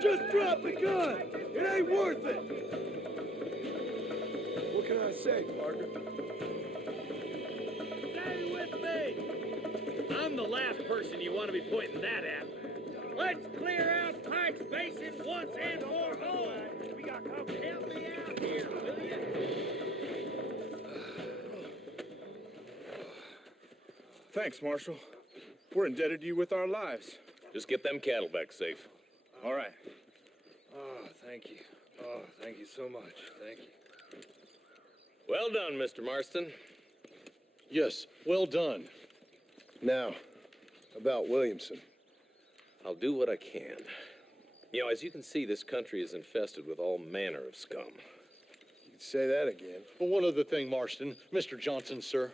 Just drop the gun! It ain't worth it! What can I say, Parker? Stay with me! I'm the last person you want to be pointing that at. Let's clear out Pike's Basin once and for all! We got company. Help me out here, will you? Thanks, Marshal. We're indebted to you with our lives. Just get them cattle back safe. All right. Oh, thank you. Oh, thank you so much. Thank you. Well done, Mr. Marston. Yes, well done. Now, about Williamson. I'll do what I can. You know, as you can see, this country is infested with all manner of scum. You can say that again. Well, one other thing, Marston. Mr. Johnson, sir.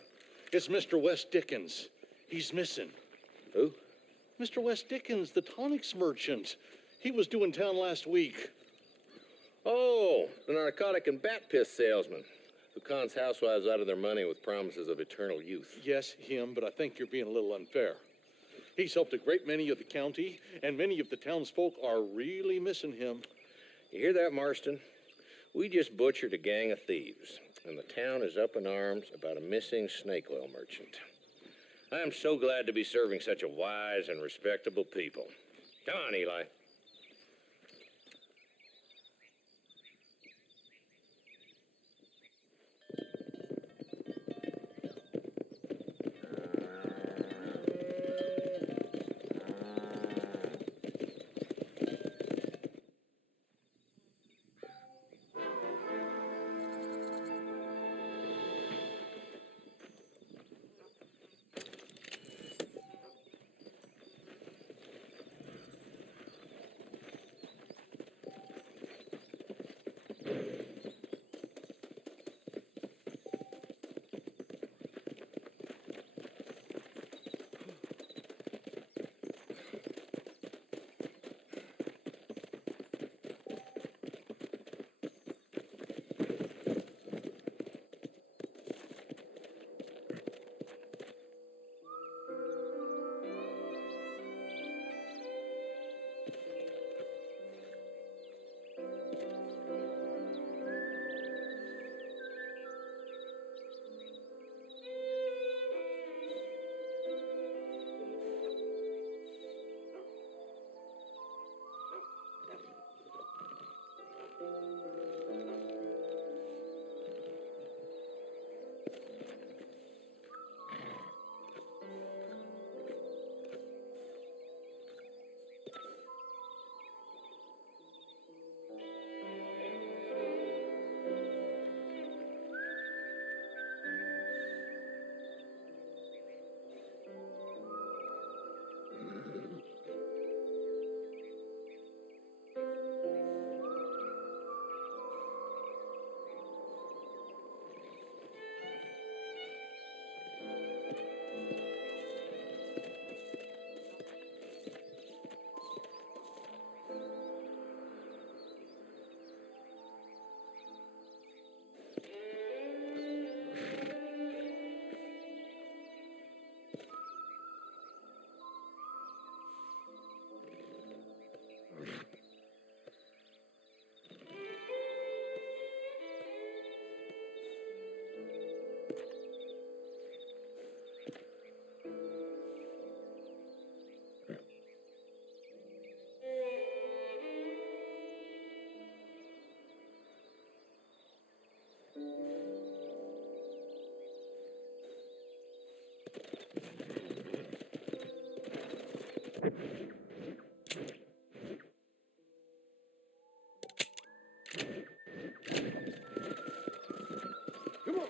It's Mr. Wes Dickens. He's missing. Who? Mr. Wes Dickens, the tonics merchant. He was due in town last week. Oh, the narcotic and bat piss salesman who cons housewives out of their money with promises of eternal youth. Yes, him, but I think you're being a little unfair. He's helped a great many of the county, and many of the townsfolk are really missing him. You hear that, Marston? We just butchered a gang of thieves, and the town is up in arms about a missing snake oil merchant. I am so glad to be serving such a wise and respectable people. Come on, Eli. Come on.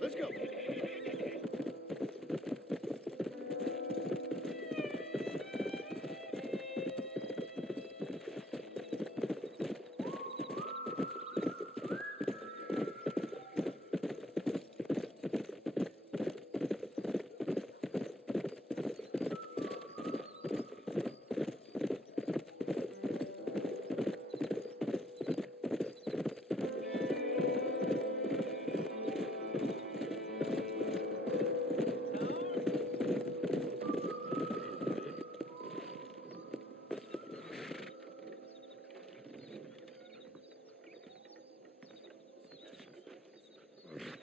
Let's go.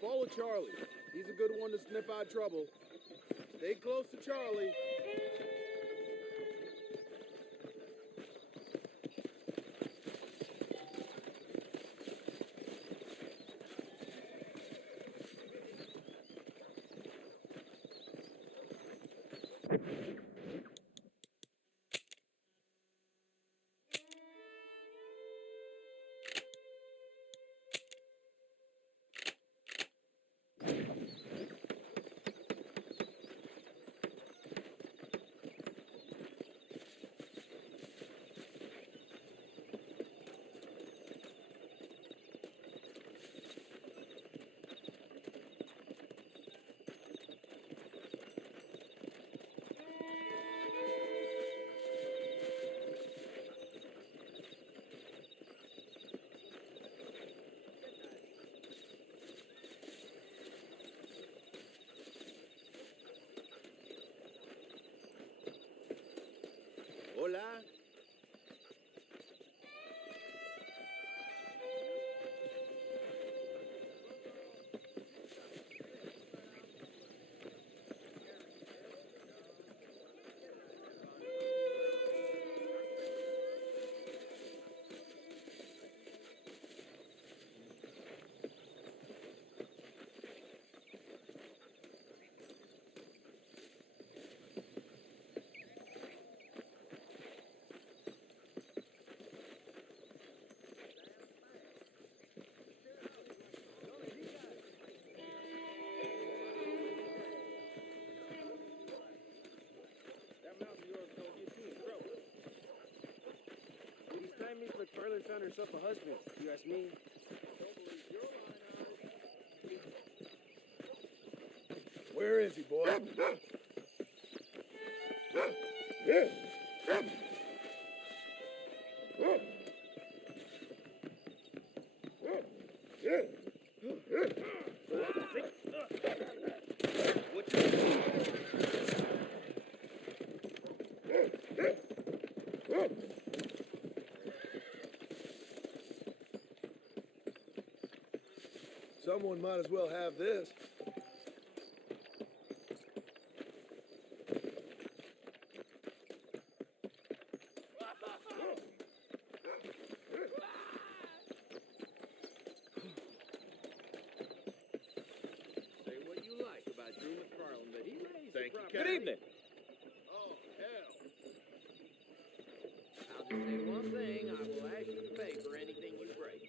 Follow Charlie. He's a good one to sniff out trouble. Stay close to Charlie. Hola. These Siamese McFarland found herself a husband, if you ask me. Where is he, boy? Someone might as well have this. Say what you like about Drew McFarland, but he raised Thank the you, property. Good evening. Oh, hell. I'll just say one thing. I will ask you to pay for anything you break.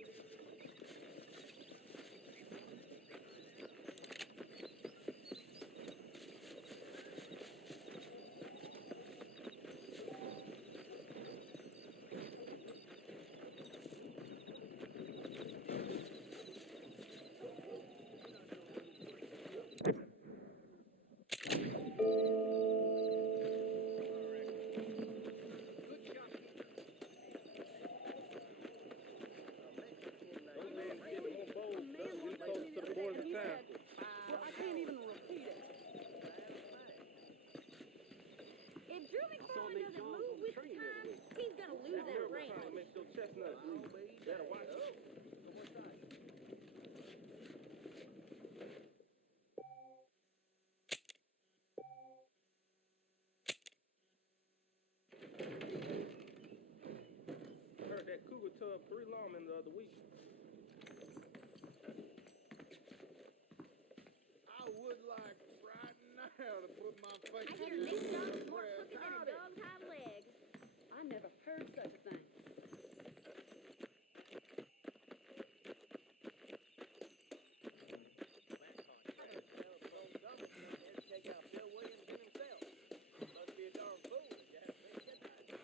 lawman the other week. I would like right now to put my face I hear in this this dog's more breath. crooked than a dog's hind leg. I never heard such a thing. Take out Bill Williamson himself. Must be a darn fool to have me get that.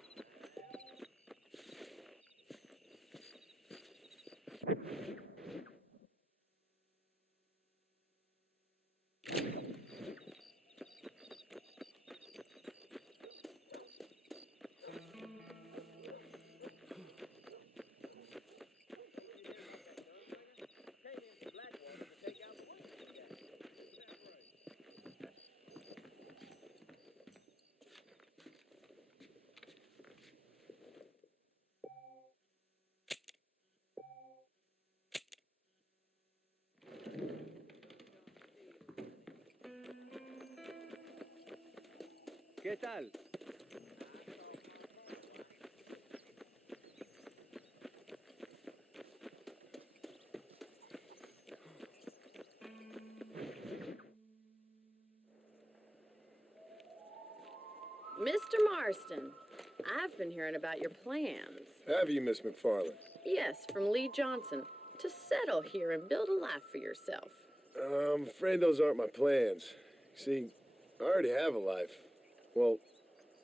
¿Qué tal? Mr. Marston, I've been hearing about your plans. Have you, Miss McFarland? Yes, from Lee Johnson, to settle here and build a life for yourself. I'm afraid those aren't my plans. See, I already have a life. Well,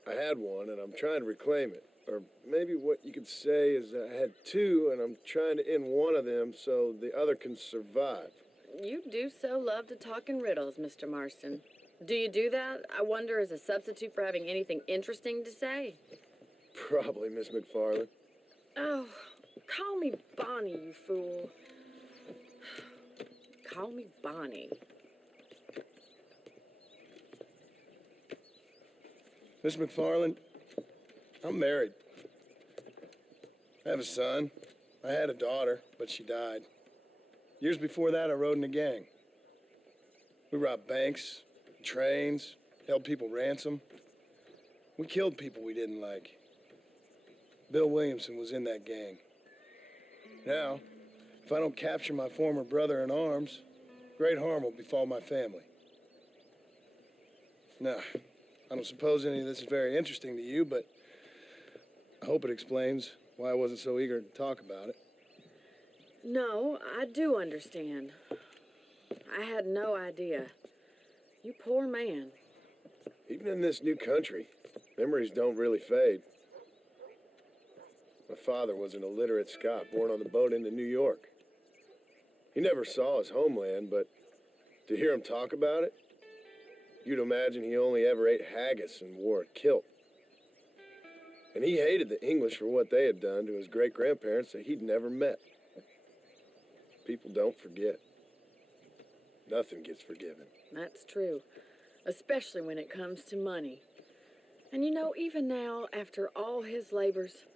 I had one, and I'm trying to reclaim it. Or maybe what you could say is I had two, and I'm trying to end one of them so the other can survive. You do so love to talk in riddles, Mr. Marston. Do you do that, I wonder, as a substitute for having anything interesting to say? Probably, Miss McFarland. Oh, call me Bonnie, you fool. Call me Bonnie. Miss McFarland, I'm married. I have a son. I had a daughter, but she died. Years before that, I rode in a gang. We robbed banks, trains, held people ransom. We killed people we didn't like. Bill Williamson was in that gang. Now, if I don't capture my former brother in arms, great harm will befall my family. Now, I don't suppose any of this is very interesting to you, but I hope it explains why I wasn't so eager to talk about it. No, I do understand. I had no idea. You poor man. Even in this new country, memories don't really fade. My father was an illiterate Scot born on the boat into New York. He never saw his homeland, but to hear him talk about it, you'd imagine he only ever ate haggis and wore a kilt. And he hated the English for what they had done to his great-grandparents that he'd never met. People don't forget. Nothing gets forgiven. That's true, especially when it comes to money. And you know, even now, after all his labors,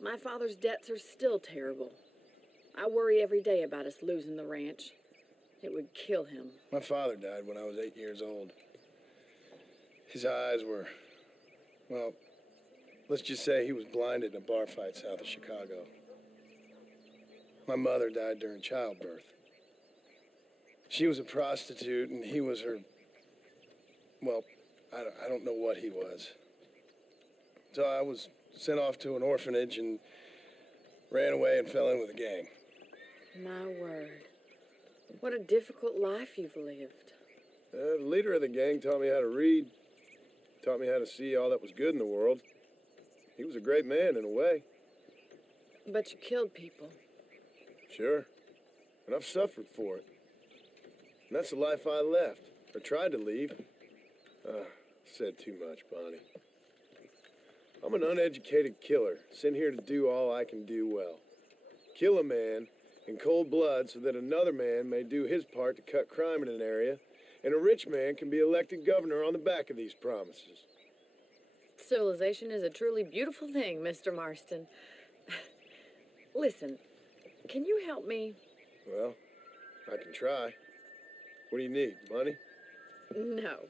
my father's debts are still terrible. I worry every day about us losing the ranch. It would kill him. My father died when I was 8 years old. His eyes were, well, let's just say he was blinded in a bar fight south of Chicago. My mother died during childbirth. She was a prostitute, and he was her, well, I don't know what he was. So I was sent off to an orphanage and ran away and fell in with a gang. My word. What a difficult life you've lived. The leader of the gang taught me how to read, taught me how to see all that was good in the world. He was a great man in a way. But you killed people. Sure. And I've suffered for it. And that's the life I left, or tried to leave. Said too much, Bonnie. I'm an uneducated killer, sent here to do all I can do well. Kill a man in cold blood so that another man may do his part to cut crime in an area, and a rich man can be elected governor on the back of these promises. Civilization is a truly beautiful thing, Mr. Marston. Listen, can you help me? Well, I can try. What do you need, money? No,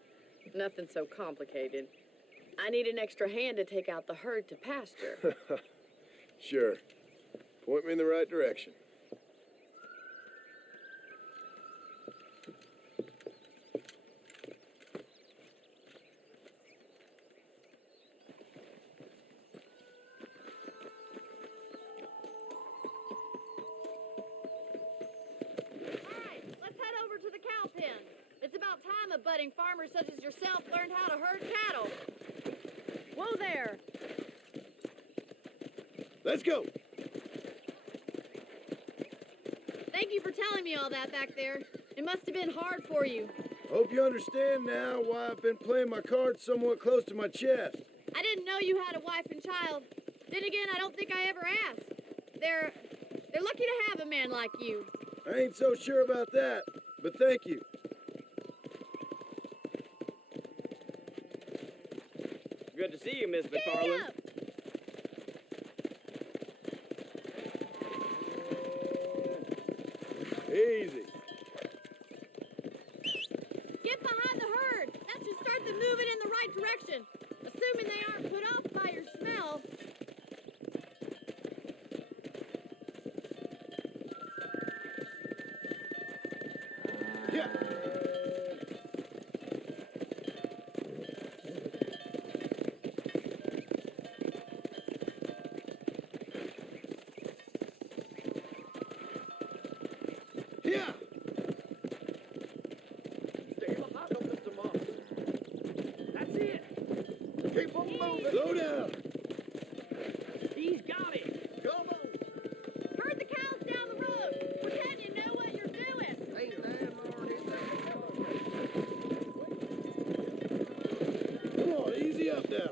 nothing so complicated. I need an extra hand to take out the herd to pasture. Sure. Point me in the right direction. Let's head over to the cow pen. It's about time a budding farmer such as yourself learned how to herd cattle. Whoa there! Let's go. Thank you for telling me all that back there. It must have been hard for you. Hope you understand now why I've been playing my cards somewhat close to my chest. I didn't know you had a wife and child. Then again, I don't think I ever asked. They're lucky to have a man like you. I ain't so sure about that, but thank you. Good to see you, Miss Giddy McFarland. up! Easy. Get behind the herd. That should start them moving in the right direction. Assuming they aren't put off by your smell. Yeah. Yeah. Stay behind them, Mr. Moss. That's it. Keep them moving. Slow down. He's got it. Come on. Herd the cows down the road. Pretend you know what you're doing. Ain't landlord in there. Come on, easy up now.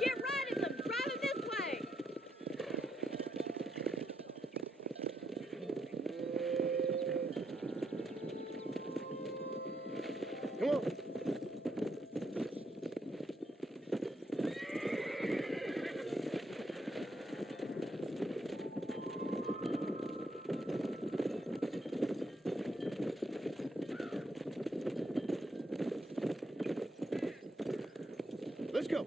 Get right of them. Drive them this way. Come on. Let's go.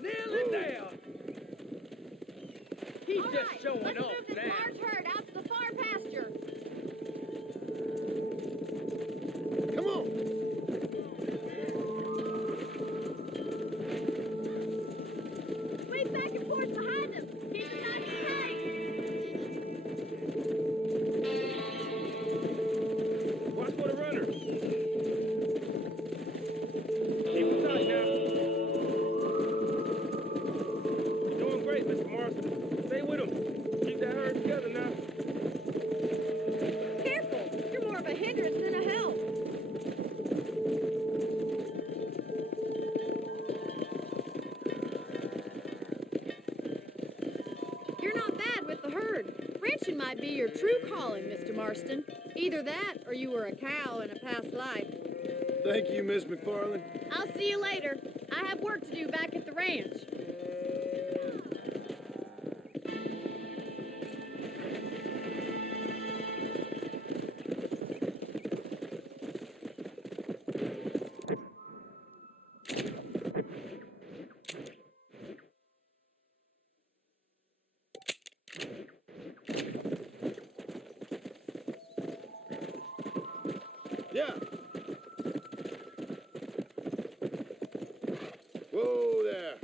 Nearly there. He's All just right, showing let's off move this now. large herd out to the far pasture. Come on. Sweep back and forth behind them. Keep it nice and tight. Watch for the runner. Keep it tight now. You're doing great, Mr. Marston. Stay with him. Keep that herd together now. Careful. You're more of a hindrance than a help. You're not bad with the herd. Ranching might be your true calling, Mr. Marston. Either that or you were a cow in a past life. Thank you, Miss McFarland. I'll see you later. I have work to do back at the ranch. Yeah. Whoa there.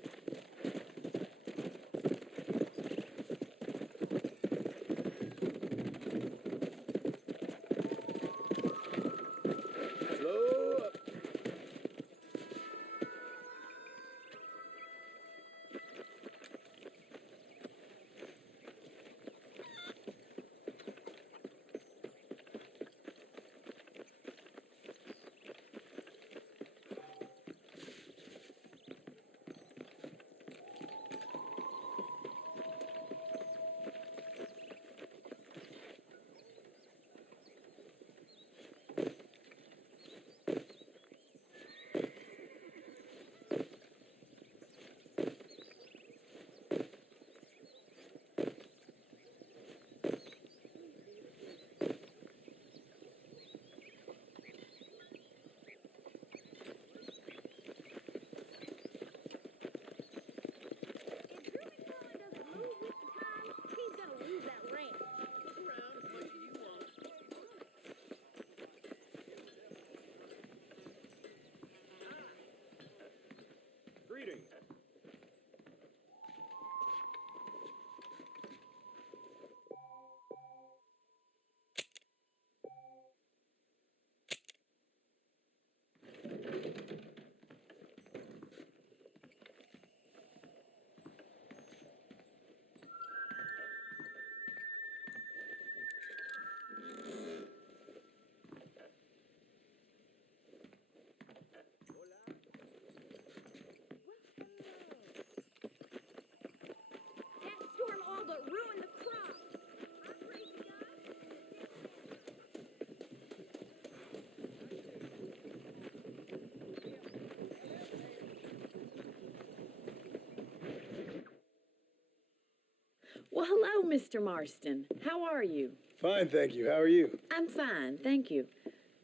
Well, hello, Mr. Marston. How are you? Fine, thank you. How are you? I'm fine, thank you.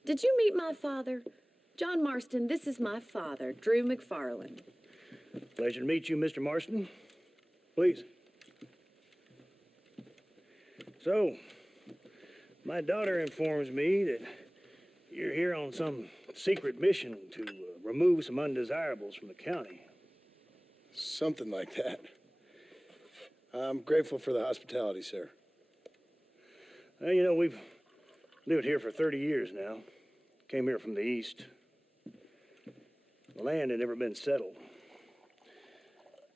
Did you meet my father? John Marston, this is my father, Drew McFarland. Pleasure to meet you, Mr. Marston. Please. So, my daughter informs me that you're here on some secret mission to remove some undesirables from the county. Something like that. I'm grateful for the hospitality, sir. Well, you know, we've lived here for 30 years now. Came here from the east. The land had never been settled.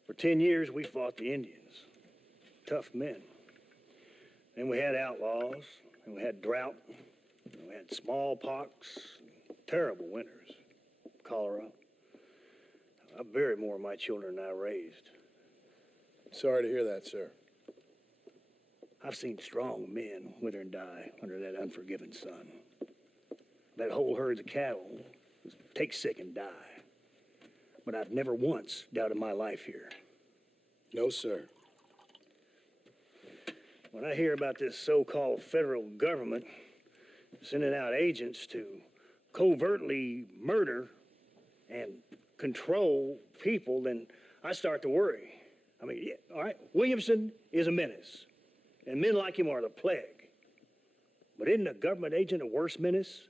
For 10 years, we fought the Indians. Tough men. Then we had outlaws, and we had drought, and we had smallpox, terrible winters, cholera. I buried more of my children than I raised. Sorry to hear that, sir. I've seen strong men wither and die under that unforgiving sun. That whole herds of cattle take sick and die. But I've never once doubted my life here. No, sir. When I hear about this so-called federal government sending out agents to covertly murder and control people, then I start to worry. I mean, yeah, all right, Williamson is a menace, and men like him are the plague. But isn't a government agent a worse menace?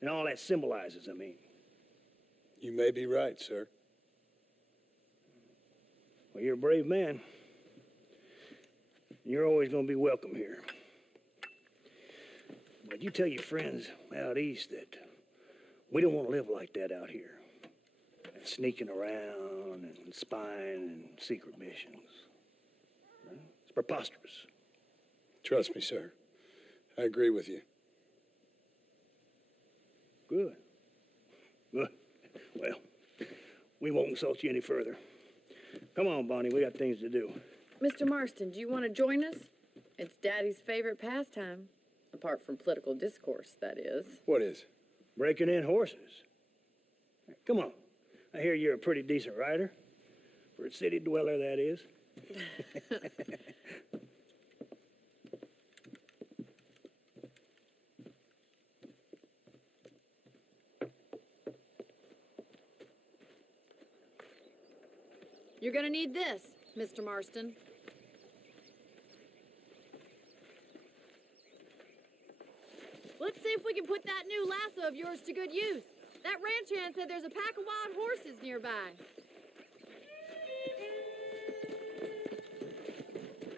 And all that symbolizes, I mean. You may be right, sir. Well, you're a brave man. You're always going to be welcome here. But you tell your friends out east that we don't want to live like that out here. Sneaking around and spying and secret missions. It's preposterous. Trust me, sir. I agree with you. Good. Good. Well, we won't insult you any further. Come on, Bonnie, we got things to do. Mr. Marston, do you want to join us? It's Daddy's favorite pastime. Apart from political discourse, that is. What is? Breaking in horses. Come on. I hear you're a pretty decent rider. For a city dweller, that is. You're gonna need this, Mr. Marston. Let's see if we can put that new lasso of yours to good use. That ranch hand said there's a pack of wild horses nearby.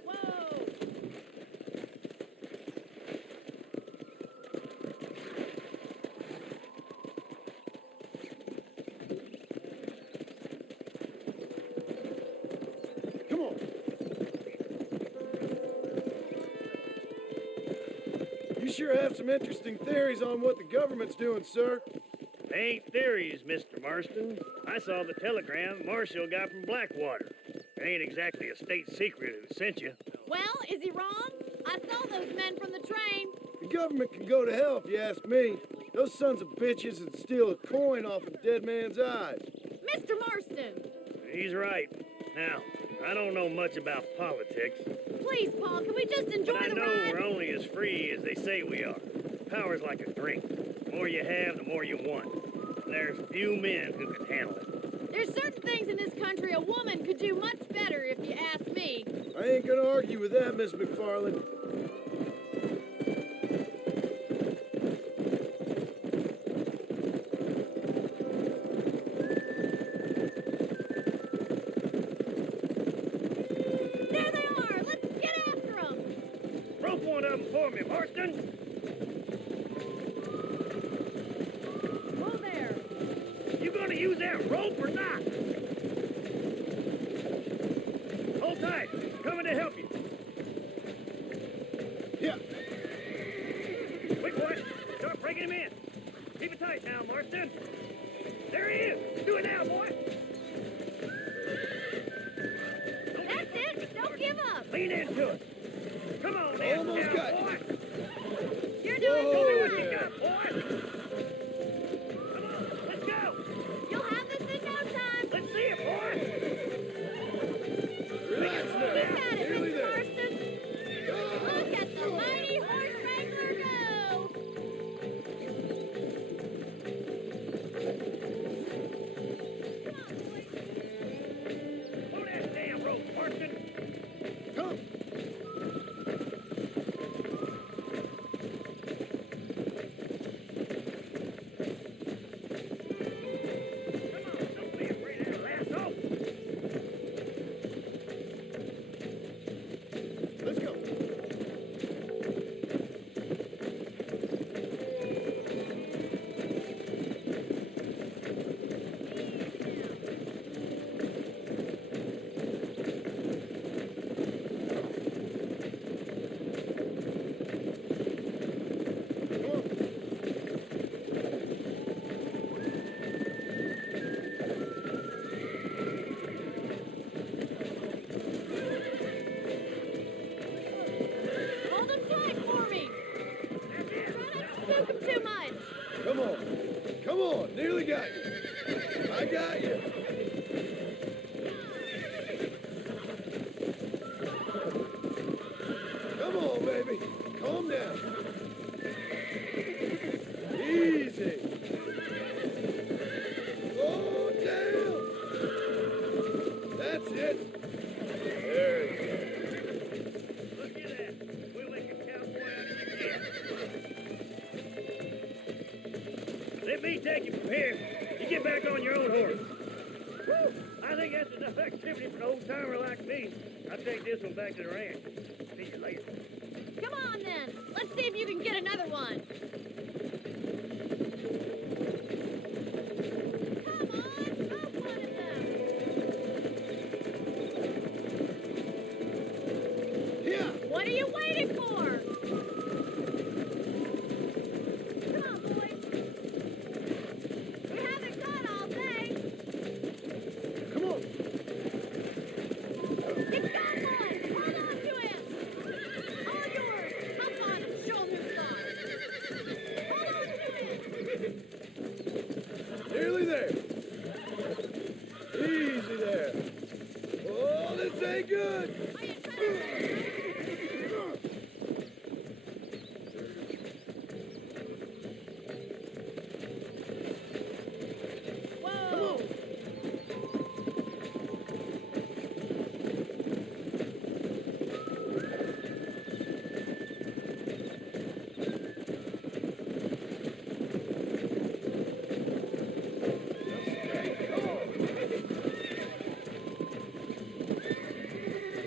Whoa! Come on. You sure have some interesting theories on what the government's doing, sir. They ain't theories, Mr. Marston. I saw the telegram Marshall got from Blackwater. It ain't exactly a state secret who sent you. Well, is he wrong? I saw those men from the train. The government can go to hell if you ask me. Those sons of bitches would steal a coin off a dead man's eyes. Mr. Marston! He's right. Now, I don't know much about politics. Please, Paul, can we just enjoy But I the know ride? we're only as free as they say we are. Power's like a drink. The more you have, the more you want. And there's few men who can handle it. There's certain things in this country a woman could do much better, if you ask me. I ain't gonna argue with that, Miss McFarland. There they are! Let's get after them! Rope one of them for me, Marston. Whoa there! You gonna use that rope or not? Hold tight. Coming to help you. Yeah. Quick, boy. Start breaking him in. Keep it tight now, Marston. There he is. Do it now, boy. That's it! Don't give up! Lean into it. Come on, now, Almost now, got you. boy. You're doing Show me good! what you got, boy. Come on, let's go. You'll have this in no time! Let's see it, boy. Relax Come now. on now. Got it, Nearly Mr. there. Marston! Calm down. Easy. Slow down. That's it. There you go. Look at that. We'll make a cowboy out of you yet. Let me take you from here. You get back on your own horse. Woo! I think that's enough activity for an old-timer like me. I'll take this one back to the ranch. See you later. Come on, then. Let's see if you can get another one. Come on, rope one of them. Yeah. What are you waiting for? Come on, boys. We haven't got all day. Come on. He's got one. Hold on to him. All yours. Hop on him. Show him who's on. Hold on to him. Nearly there. Easy there. Oh, this ain't good. Whoa.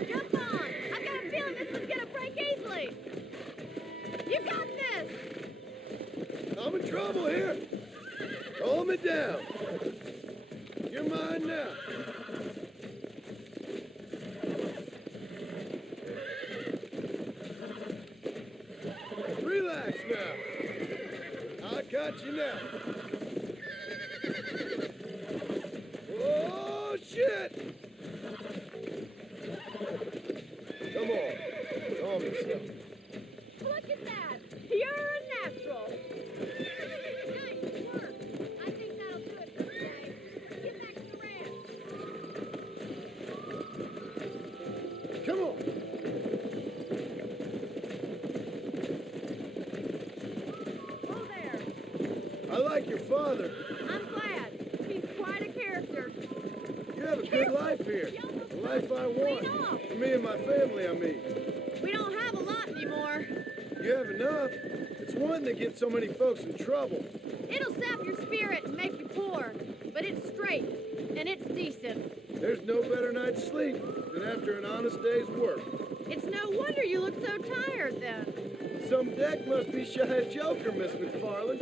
Jump on. I've got a feeling this one's gonna break easily. You got this. I'm in trouble here. Calm it down. You're mine now. Relax now. I got you now. Oh, shit! Come on. Calm yourself. Look at that. You're a natural. Nice work. I think that'll do it for today. Get back to the ranch. Come on. Oh, there. I like your father. I'm glad. He's quite a character. You have a good life here. The life I want. For me and my family, I mean. We don't have a lot anymore. You have enough. It's one that gets so many folks in trouble. It'll sap your spirit and make you poor, but it's straight and it's decent. There's no better night's sleep than after an honest day's work. It's no wonder you look so tired then. Some deck must be shy of Joker, Miss McFarland.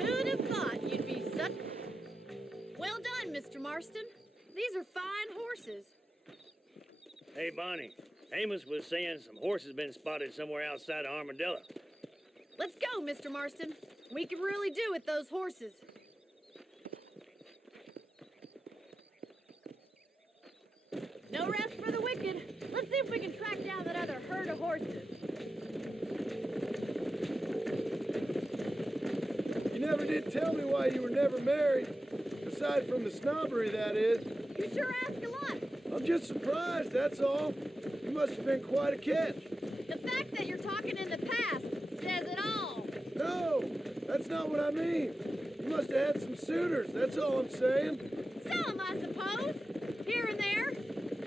Who'd have thought you'd be such... Well done, Mr. Marston. These are fine horses. Hey, Bonnie. Amos was saying some horses been spotted somewhere outside of Armadillo. Let's go, Mr. Marston. We can really do with those horses. No rest for the wicked. Let's see if we can track down that other herd of horses. You never did tell me why you were never married. Aside from the snobbery, that is. You sure ask a lot. I'm just surprised, that's all. You must have been quite a catch. The fact that you're talking in the past says it all. No, that's not what I mean. You must have had some suitors, that's all I'm saying. Some, I suppose. Here and there.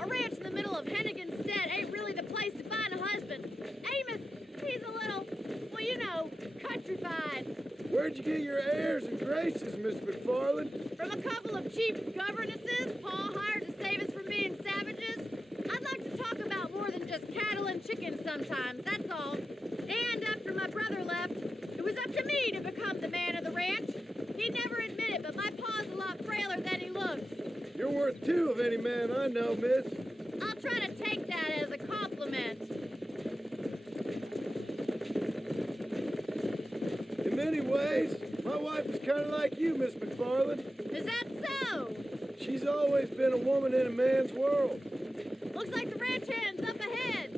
A ranch in the middle of Hennigan's Stead ain't really the place to find a husband. Amos, he's a little, well, you know, countrified. Where'd you get your airs and graces, Miss McFarland? From a couple of cheap governesses Pa hired to save us from being savages. I'd like to talk about more than just cattle and chickens sometimes, that's all. And after my brother left, it was up to me to become the man of the ranch. He'd never admit it, but my pa's a lot frailer than he looks. You're worth two of any man I know, miss. I'll try to take that as a compliment. In many ways, my wife is kind of like you, Miss McFarland. Is that so? She's always been a woman in a man's world. Looks like the ranch hand's up ahead.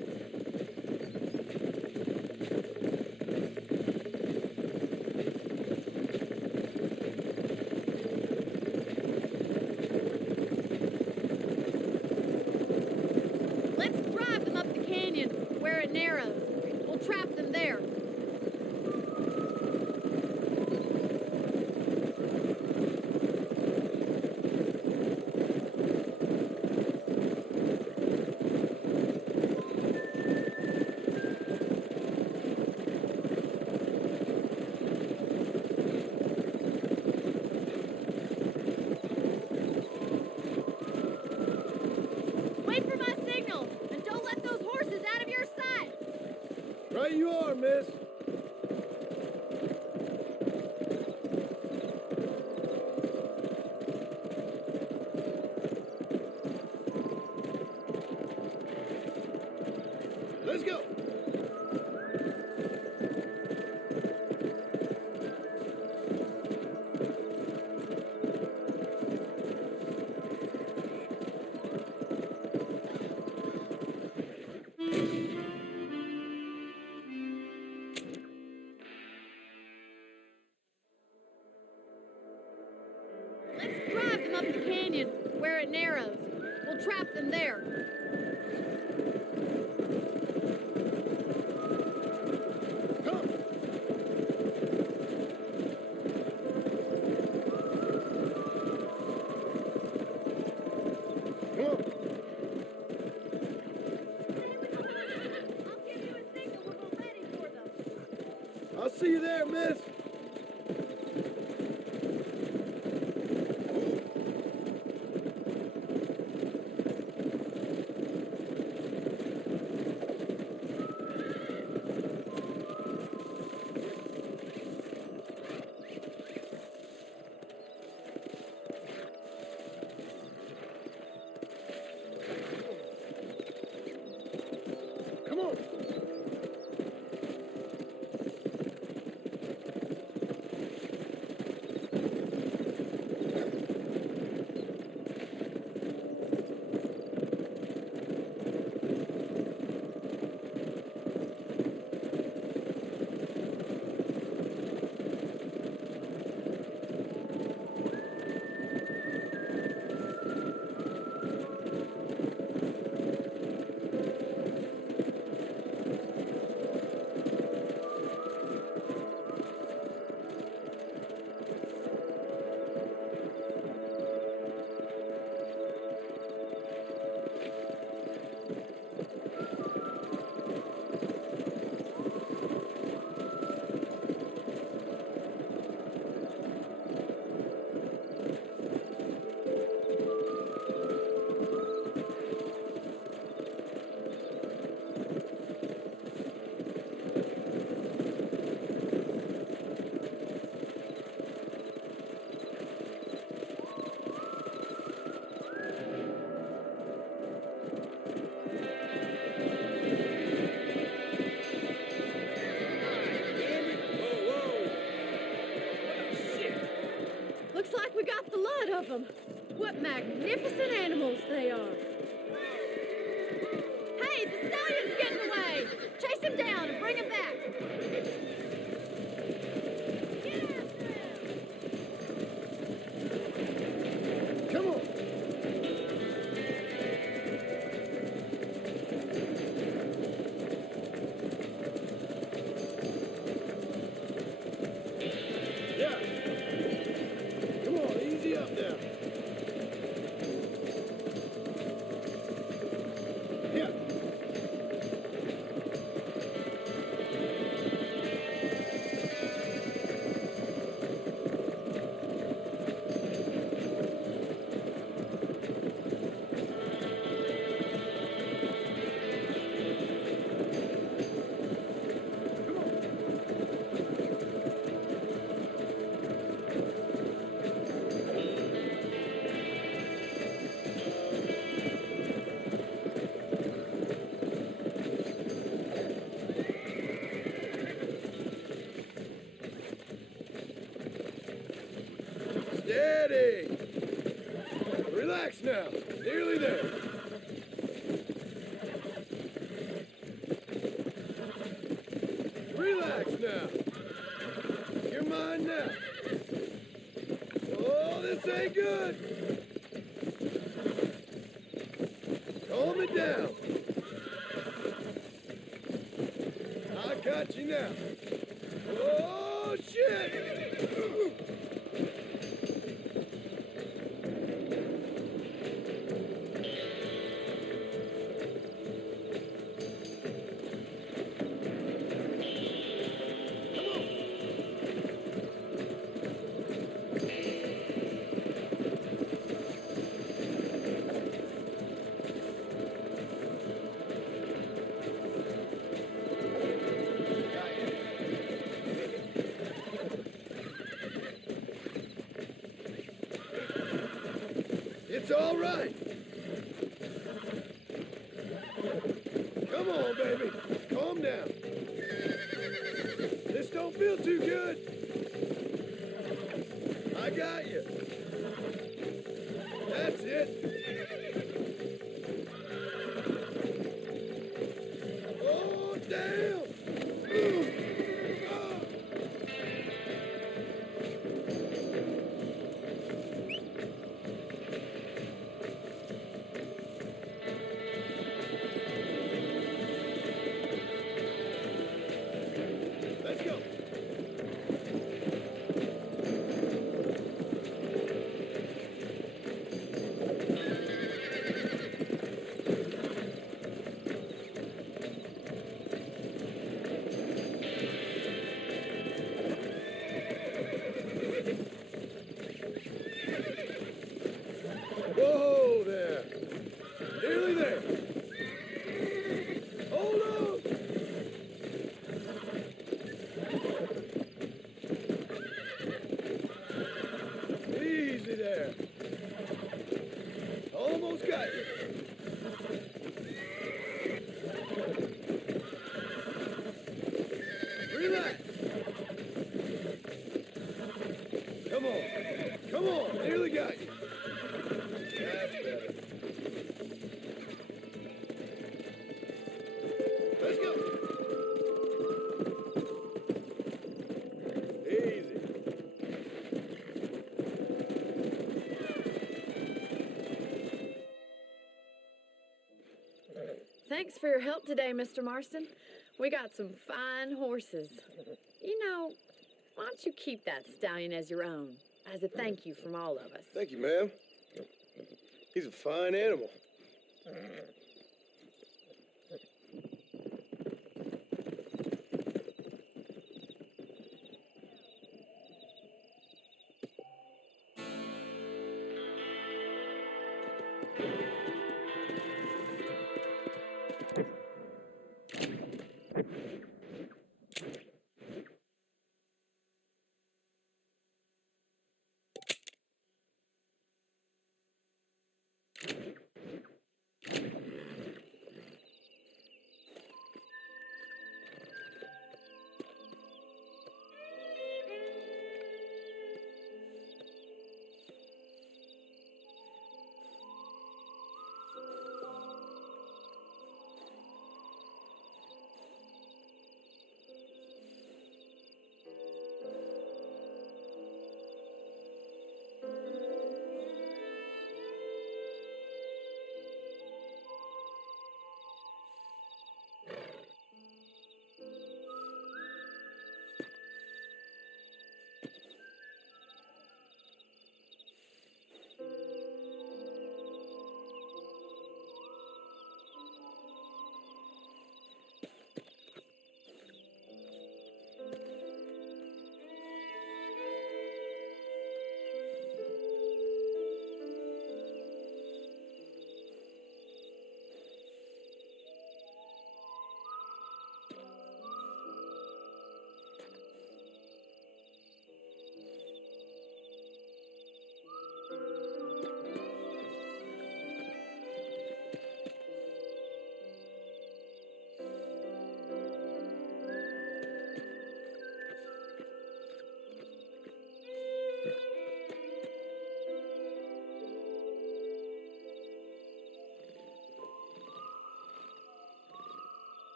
Let's trap them there. Wait for my signal, and don't let those horses out of your sight. Right you are, miss. Let's go. Let's drive them up the canyon where it narrows. We'll trap them there. Come on. I'll give you a signal when we're ready for them. I'll see you there, miss. Come on. Looks like we got the lot of them. What magnificent animals they are. Hey, the stallion's getting away. Chase him down and bring him back. Get after him. Come on. Yeah. Come on, easy up now. Yeah. Steady. Relax now. Nearly there. Relax now. You're mine now. Oh, this ain't good. Calm it down. I got you now. Oh, shit! It's all right. Come on, baby. Calm down. This don't feel too good. I got you. That's it. Oh, damn. Let's go. Whoa there. Nearly there. Hold on. Easy there. Almost got you. Relax. Come on. Come on. Nearly got you. That's better. Let's go. Easy. Thanks for your help today, Mr. Marston. We got some fine horses. You know, why don't you keep that stallion as your own, as a thank you from all of us? Thank you, ma'am. He's a fine animal.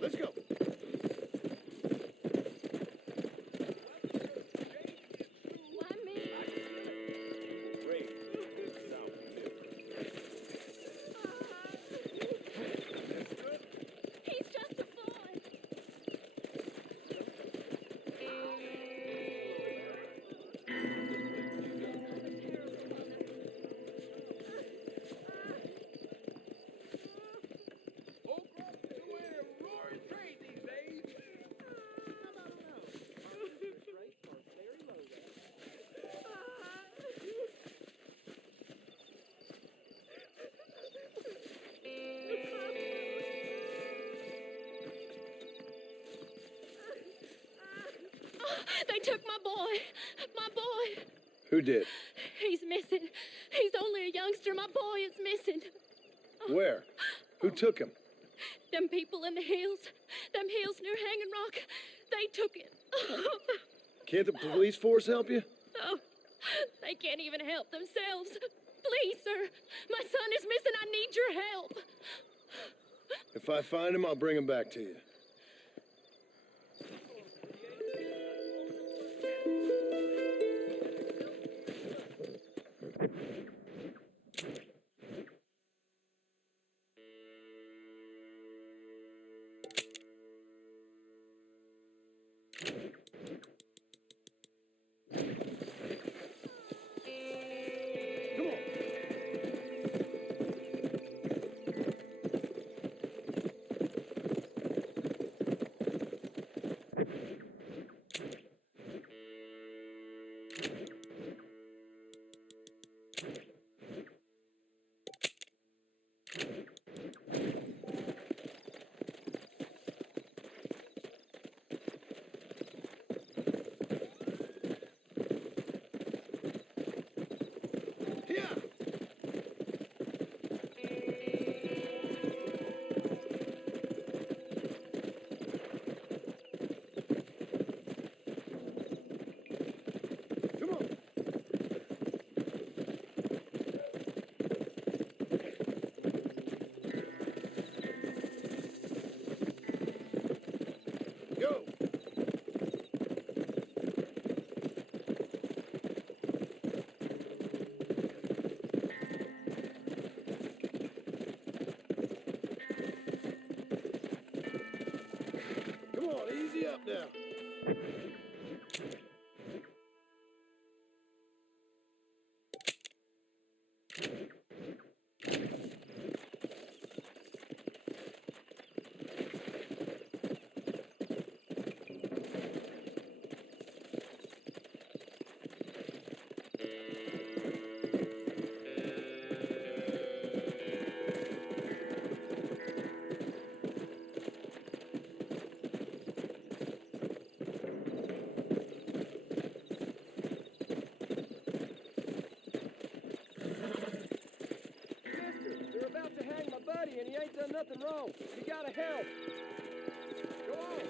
Let's go. Why me? He's just a boy. Old Cross is doing a roaring trade these days. They took my boy. My boy. Who did? He's missing. He's only a youngster. My boy is missing. Where? Who took him? Them people in the hills. Them hills near Hanging Rock. They took it. Can't the police force help you? Oh, they can't even help themselves. Please, sir. My son is missing. I need your help. If I find him, I'll bring him back to you. Go! Come on, easy up now. They're about to hang my buddy, and he ain't done nothing wrong. You gotta help. Go on.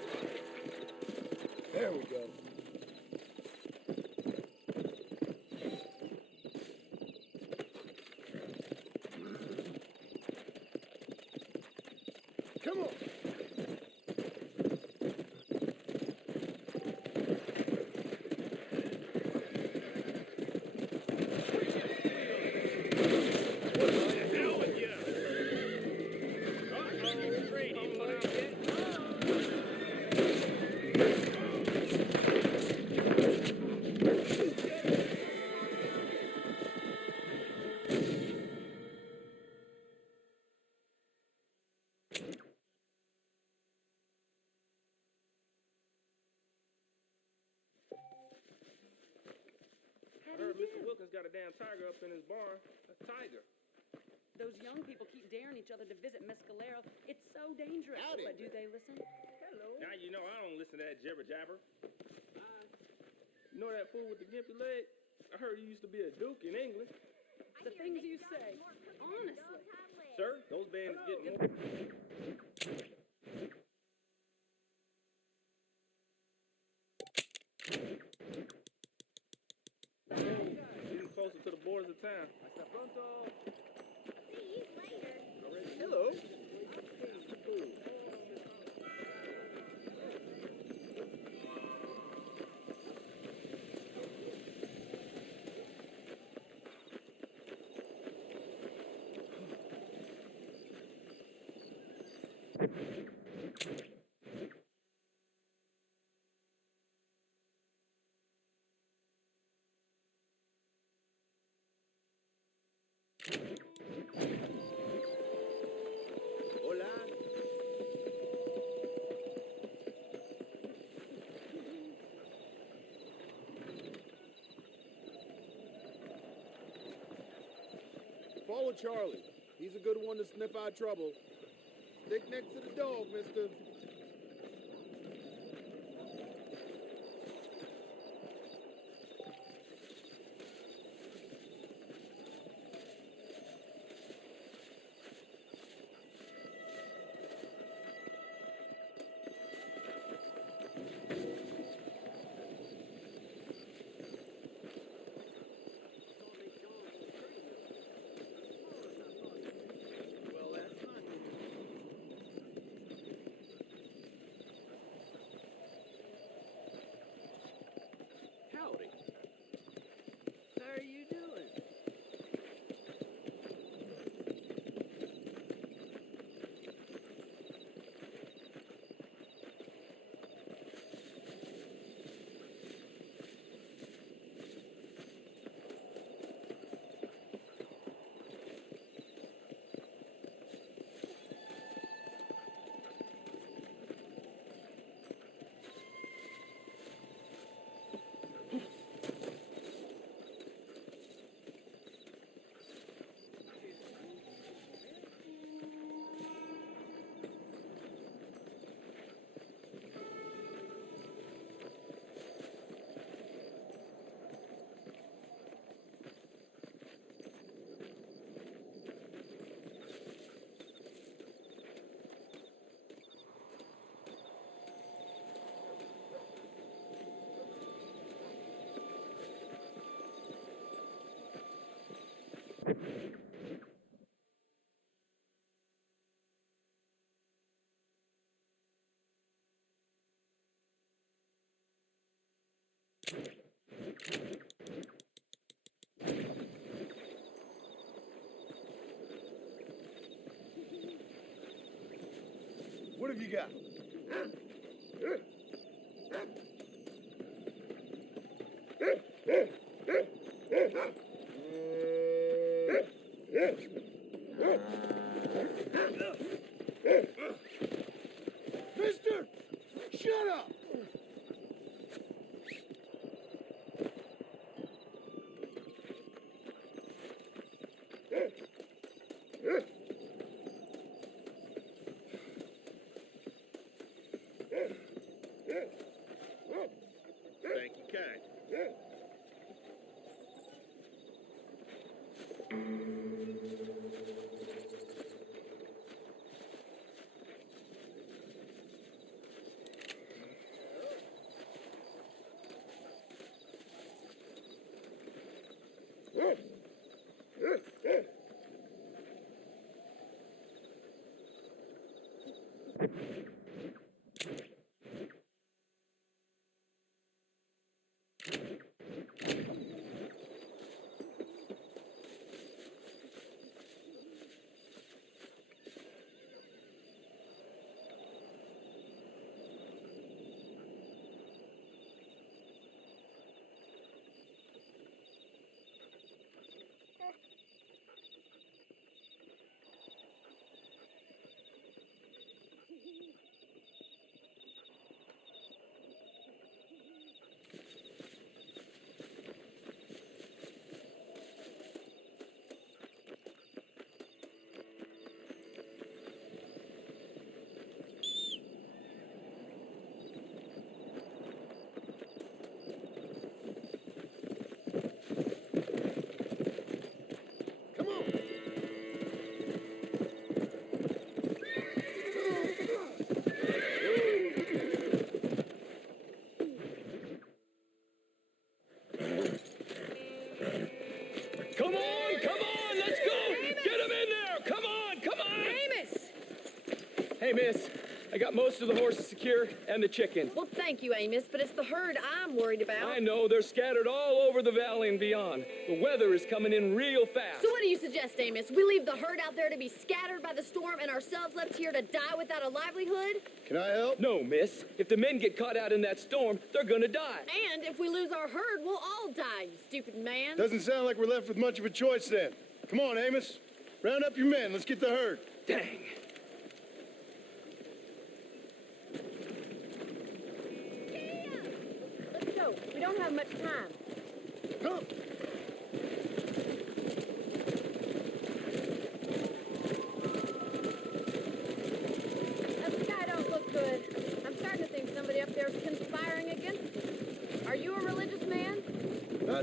There we go. Come on. I heard Mr. Wilkins got a damn tiger up in his barn. A tiger. Those young people keep daring each other to visit Mescalero. It's so dangerous. Howdy. But do they listen? Hello. Now you know I don't listen to that jibber jabber. You know that fool with the gimpy leg? I heard he used to be a duke in England. The things you say. Honestly. Sir, those bands get more. Getting closer to the borders of town. Hasta pronto. Charlie. He's a good one to sniff out trouble. Stick next to the dog, mister. Howdy. How are you doing? What have you got? Mister, shut up! Thank you, kind. Come on, let's go! Get him in there! Come on! Amos! Hey, miss. I got most of the horses secure and the chicken. Well, thank you, Amos, but it's the herd I'm worried about. I know they're scattered all over the valley and beyond. The weather is coming in real fast. So what do you suggest, Amos? We leave the herd out there to be scattered by the storm and ourselves left here to die without a livelihood? Can I help? No, miss. If the men get caught out in that storm, they're gonna die. And if we lose our herd, we'll all die, you stupid man. Doesn't sound like we're left with much of a choice then. Come on, Amos. Round up your men. Let's get the herd. Dang. Let's go. We don't have much time. Come.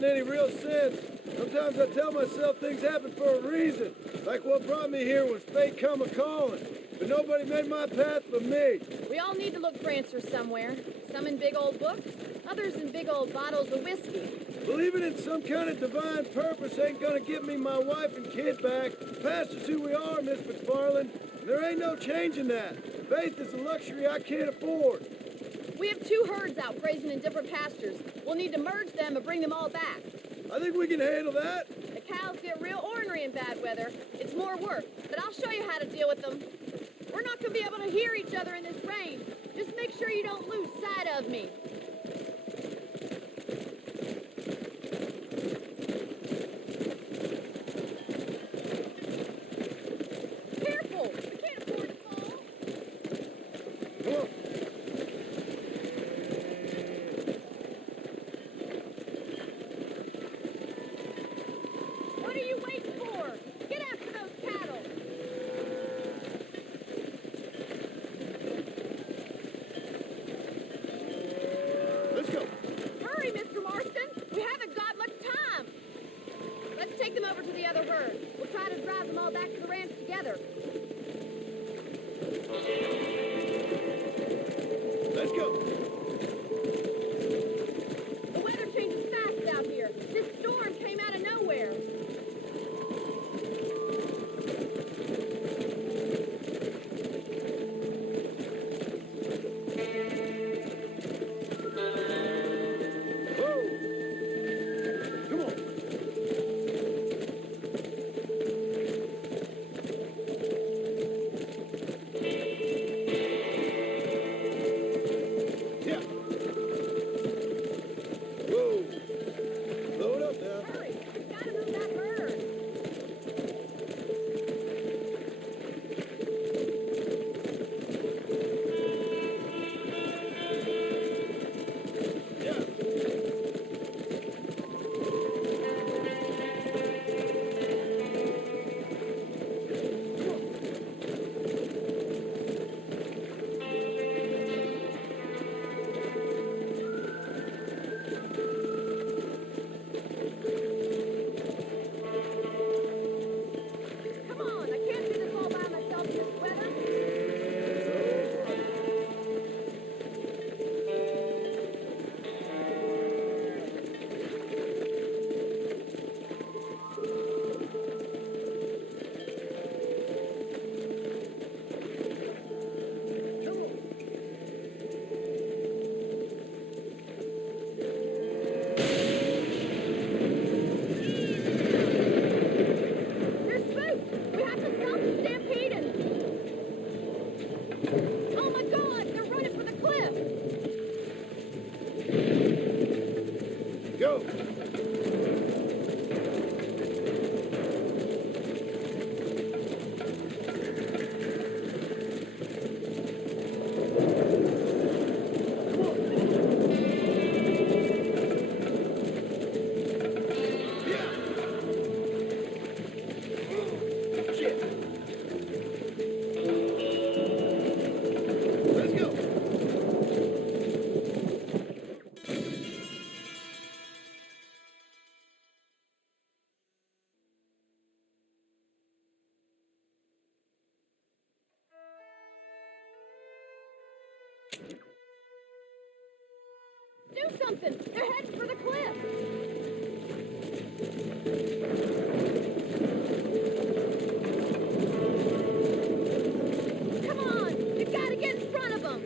gotten any real sense. Sometimes I tell myself things happen for a reason. Like what brought me here was fate come a-calling. But nobody made my path but me. We all need to look for answers somewhere. Some in big old books, others in big old bottles of whiskey. Believing in some kind of divine purpose ain't gonna get me my wife and kid back. Past is who we are, Miss McFarland. And there ain't no changing that. Faith is a luxury I can't afford. We have 2 herds out grazing in different pastures. We'll need to merge them and bring them all back. I think we can handle that. The cows get real ornery in bad weather. It's more work, but I'll show you how to deal with them. We're not going to be able to hear each other in this rain. Just make sure you don't lose sight of me. Careful! We can't afford to fall. Come on. What are you waiting for? Get after those cattle. Let's go. Hurry, Mr. Marston. We haven't got much time. Let's take them over to the other herd. We'll try to drive them all back to the ranch together. Let's go. The weather changes fast out here. This storm came out of nowhere. Come on. Yeah. Whoa. Slow it up now. Hurry. We gotta move that herd. Yeah. Come on. I can't do this all by myself in this weather. There's spooked. We have to stop the stampeding. Oh my God, they're running for the cliff. Go. Shit. Let's go. Do something. They're heading for the cliff. Come on. You gotta get in front of them.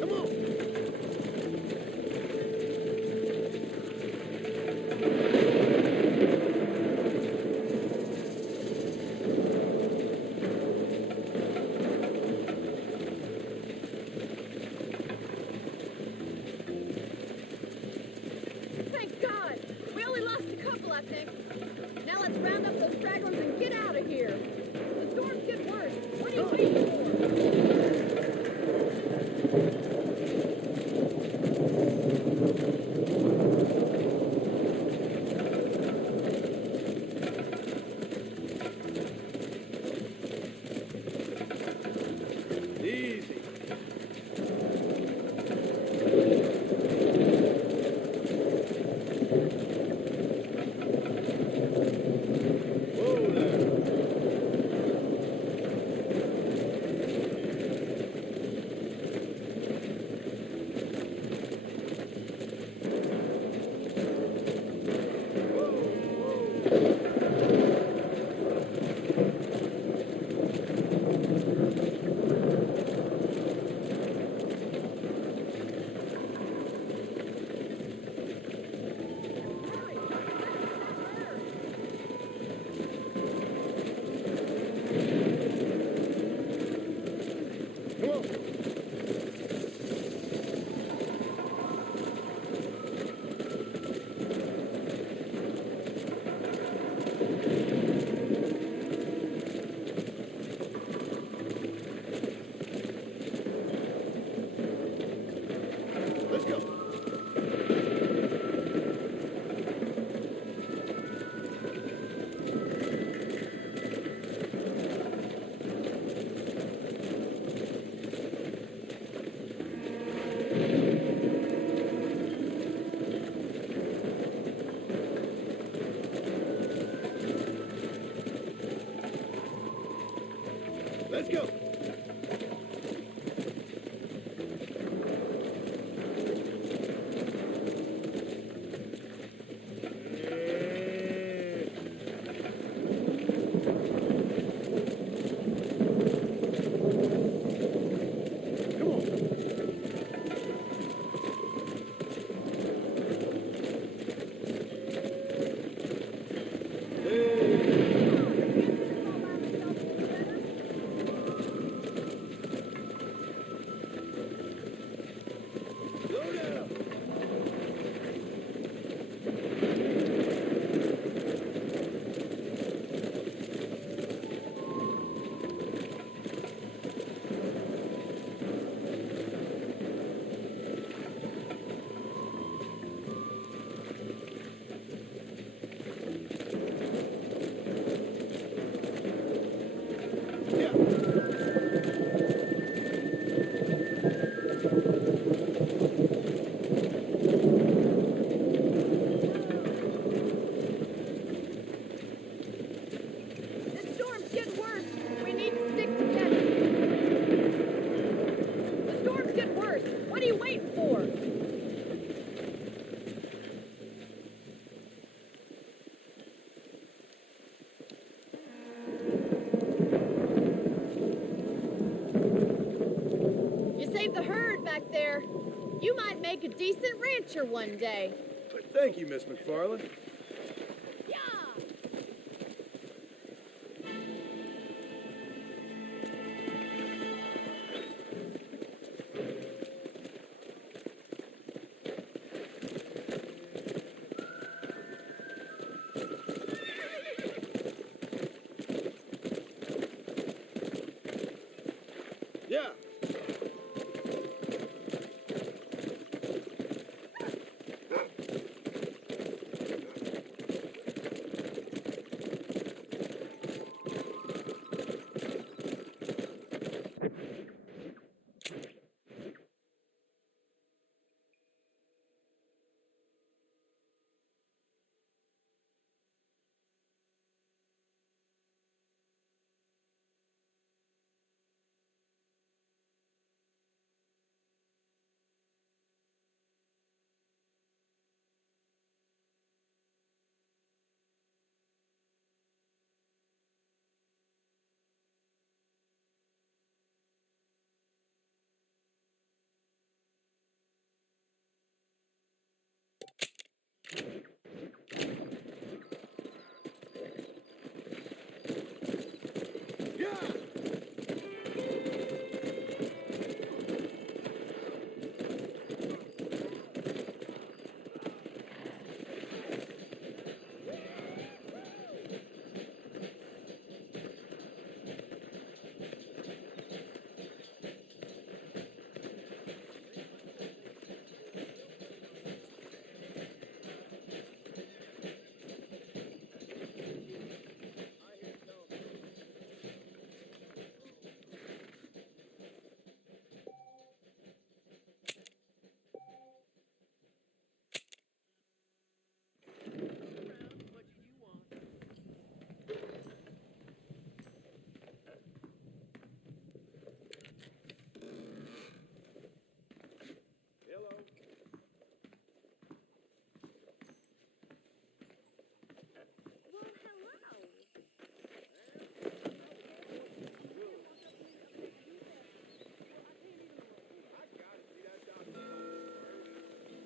Come on. Come on. Let's go. Let's go. Slow down. This storm's getting worse. We need to stick together. The storm's getting worse. What are you waiting for? You saved the herd back there. You might make a decent rancher one day. Thank you, Miss McFarland. Yeah.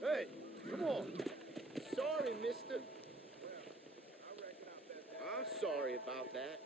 Hey, come on. Sorry, mister. I'm sorry about that.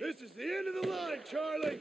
This is the end of the line, Charlie.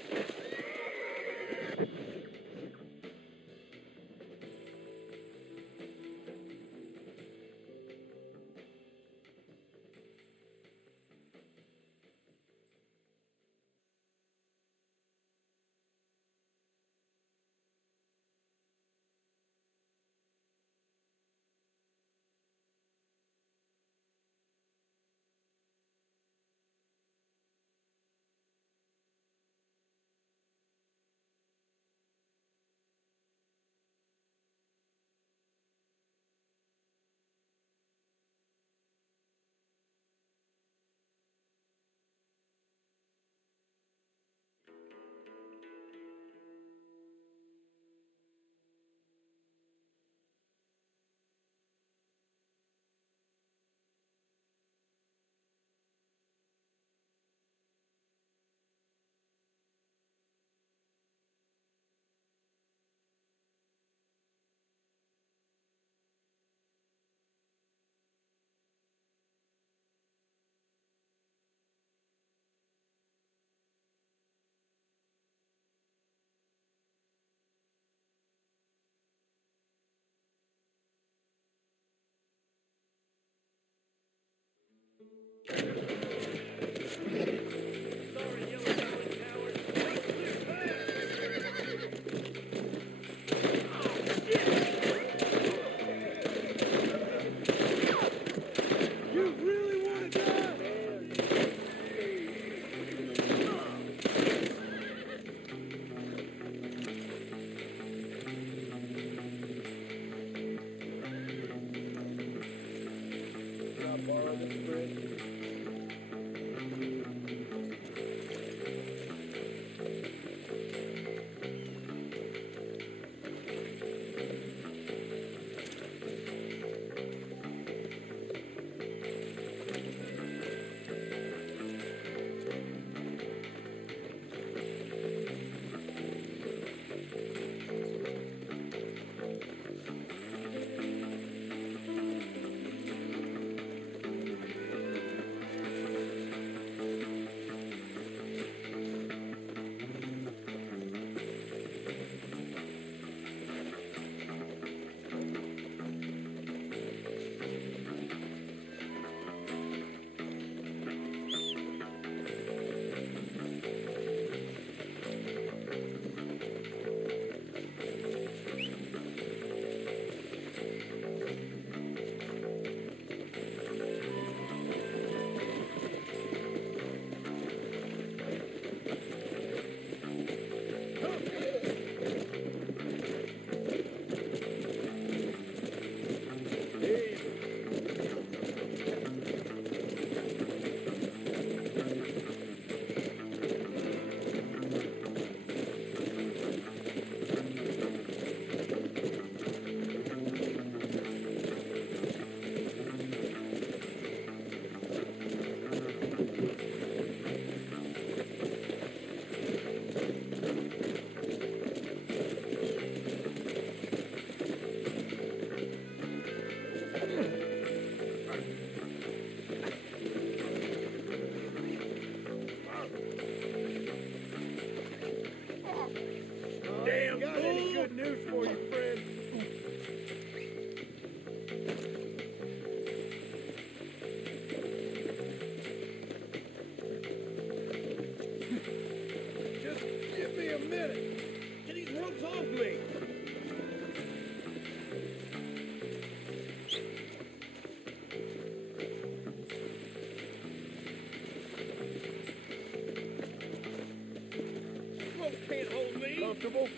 Comfortable?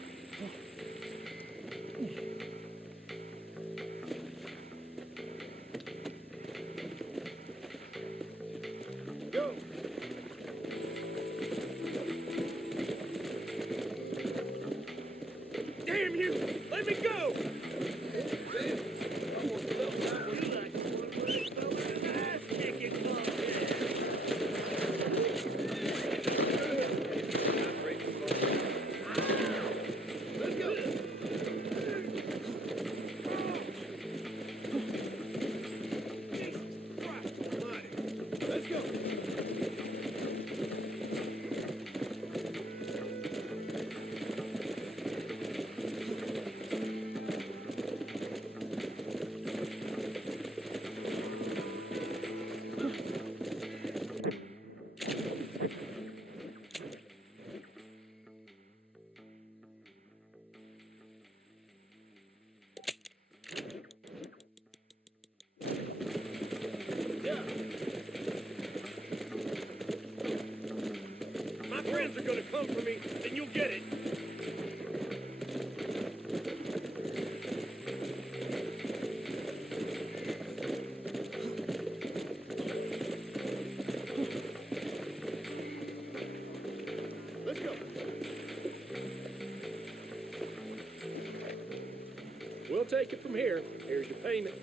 Go! Damn you! Let me go! Let's go! My friends are gonna come for me, then you'll get it. Let's go. We'll take it from here. Here's your payment.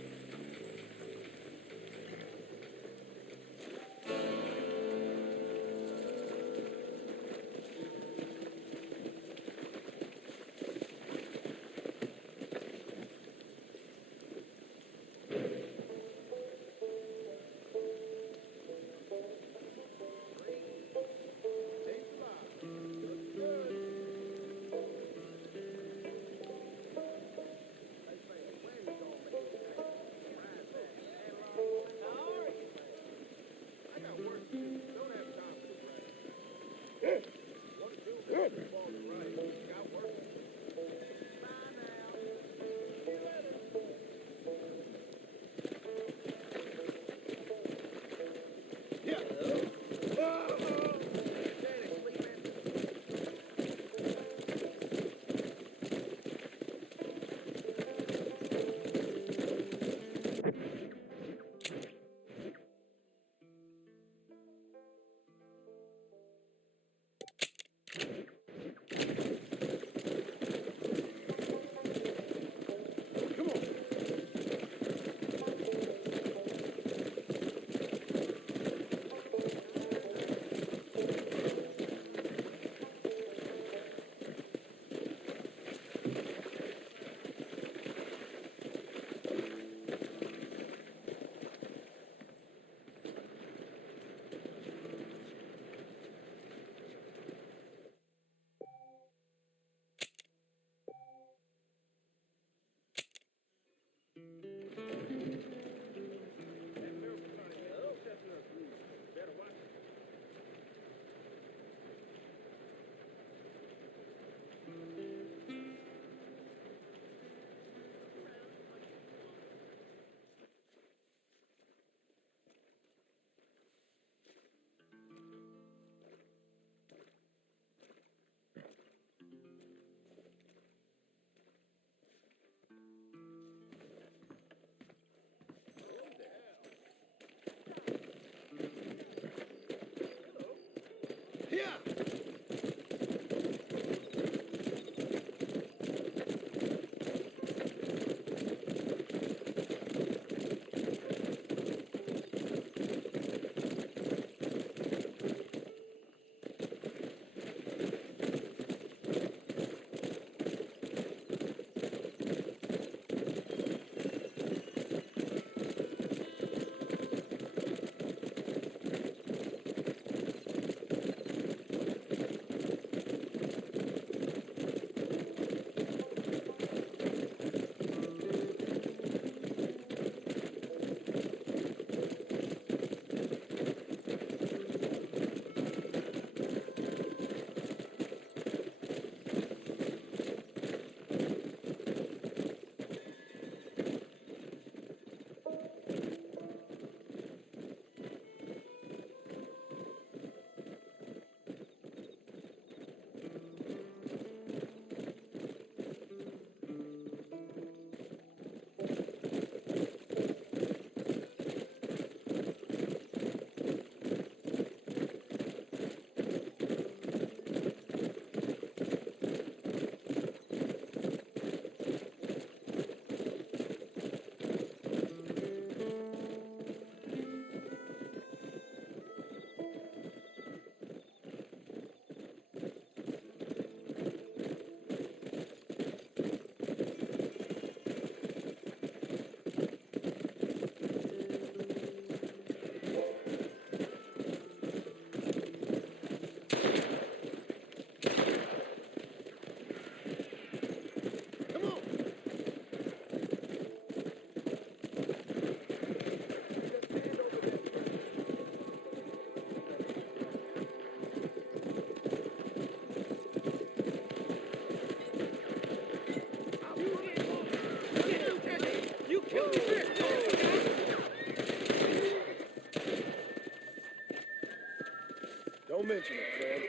Don't mention it, friend.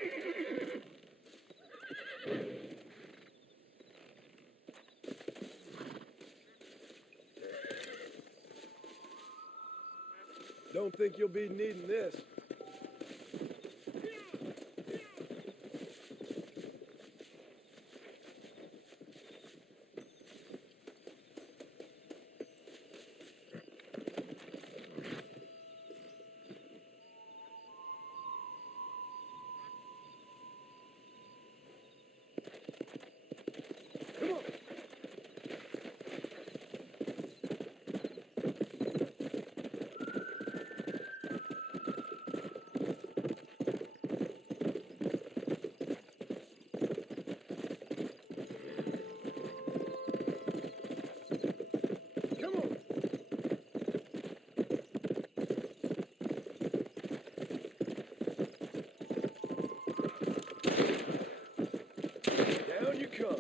Don't think you'll be needing this. Down you come.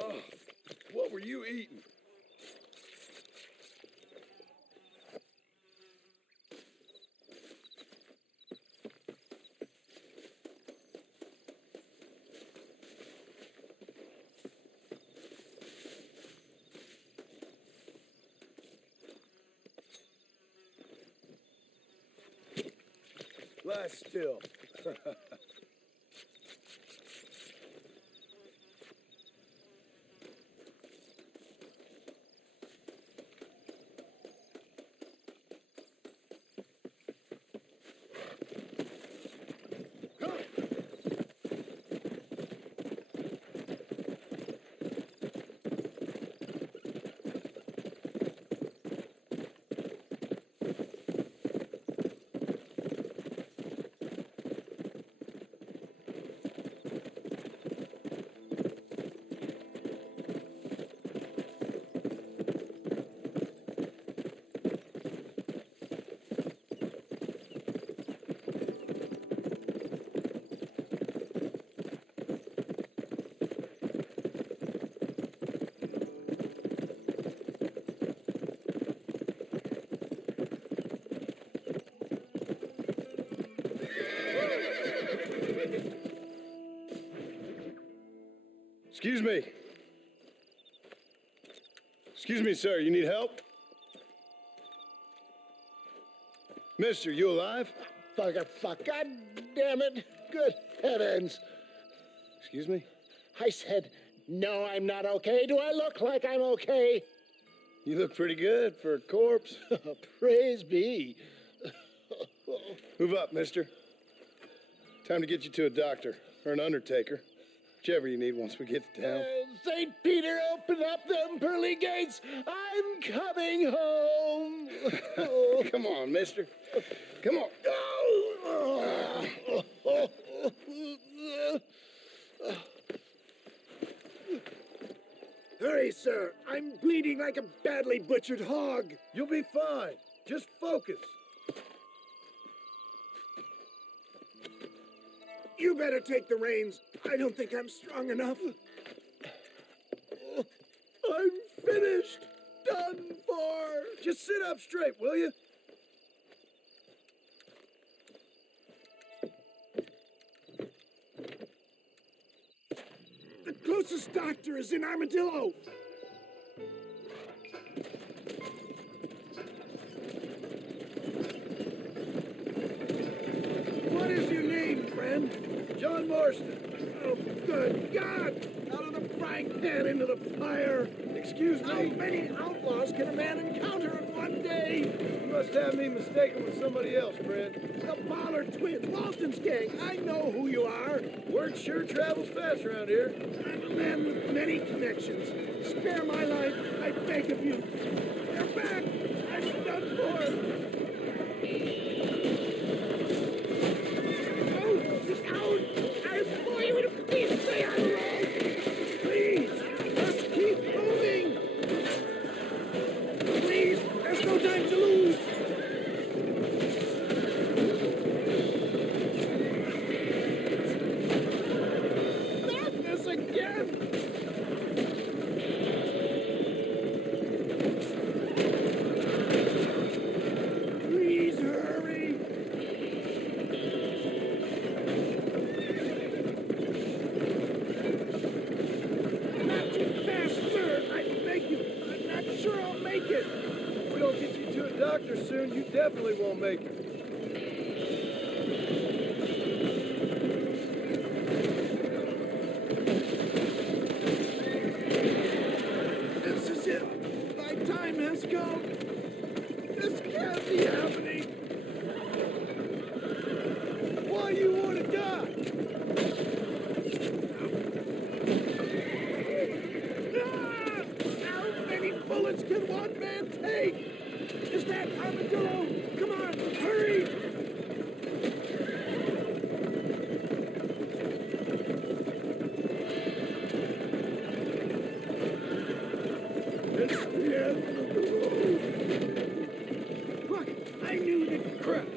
Oh, what were you eating? Lie still. Excuse me. Excuse me, sir. You need help? Mister, you alive? Fuck. God damn it. Good heavens. Excuse me? I said, no, I'm not okay. Do I look like I'm okay? You look pretty good for a corpse. Praise be. Move up, mister. Time to get you to a doctor or an undertaker. Whichever you need once we get to town. St. Peter, open up them pearly gates. I'm coming home. Come on, mister. Come on. Hurry, sir. I'm bleeding like a badly butchered hog. You'll be fine. Just focus. You better take the reins. I don't think I'm strong enough. I'm finished. Done for. Just sit up straight, will you? The closest doctor is in Armadillo. What is your name, friend? John Marston. Oh, good God! Out of the frying pan into the fire. Excuse me. How many outlaws can a man encounter in one day? You must have me mistaken with somebody else, friend. The Ballard twins, Walton's gang. I know who you are. Word sure travels fast around here. I'm a man with many connections. Spare my life, I beg of you. They're back. I'm done for. Out! I implore you to please stay on the road. Please, just keep moving. Please, there's no time to lose. make it. This is it. My time has come. This can't be happening. Why you want to die? Ah! How many bullets can one man take? Is that Armadillo? Come on, hurry! It's the end of the road. Look, I knew the crap.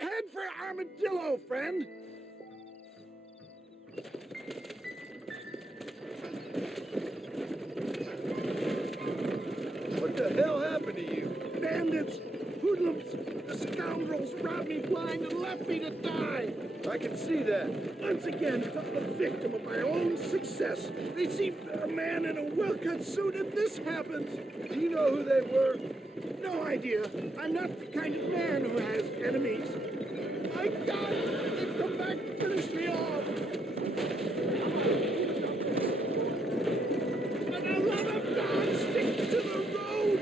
Head for Armadillo, friend. What the hell happened to you? Bandits, hoodlums, the scoundrels robbed me blind and left me to die. I can see that. Once again, I'm a victim of my own success. They see a man in a well-cut suit and this happens. Do you know who they were? No idea. I'm not the kind of man who has enemies. My God, they've come back to finish me off. For the love of God, stick to the road.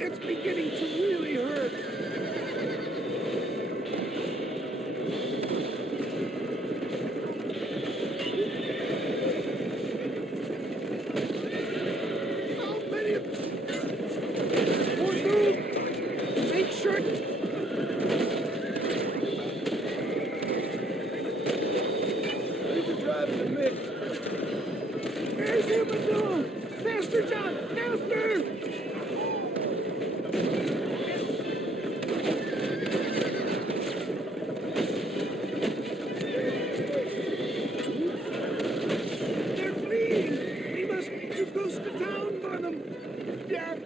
It's beginning to really hurt. How many of one move? Make sure. You can drive in the mix. There's the Armadillo. Faster, John, faster! They're fleeing! We must be too close to town for them! Dad,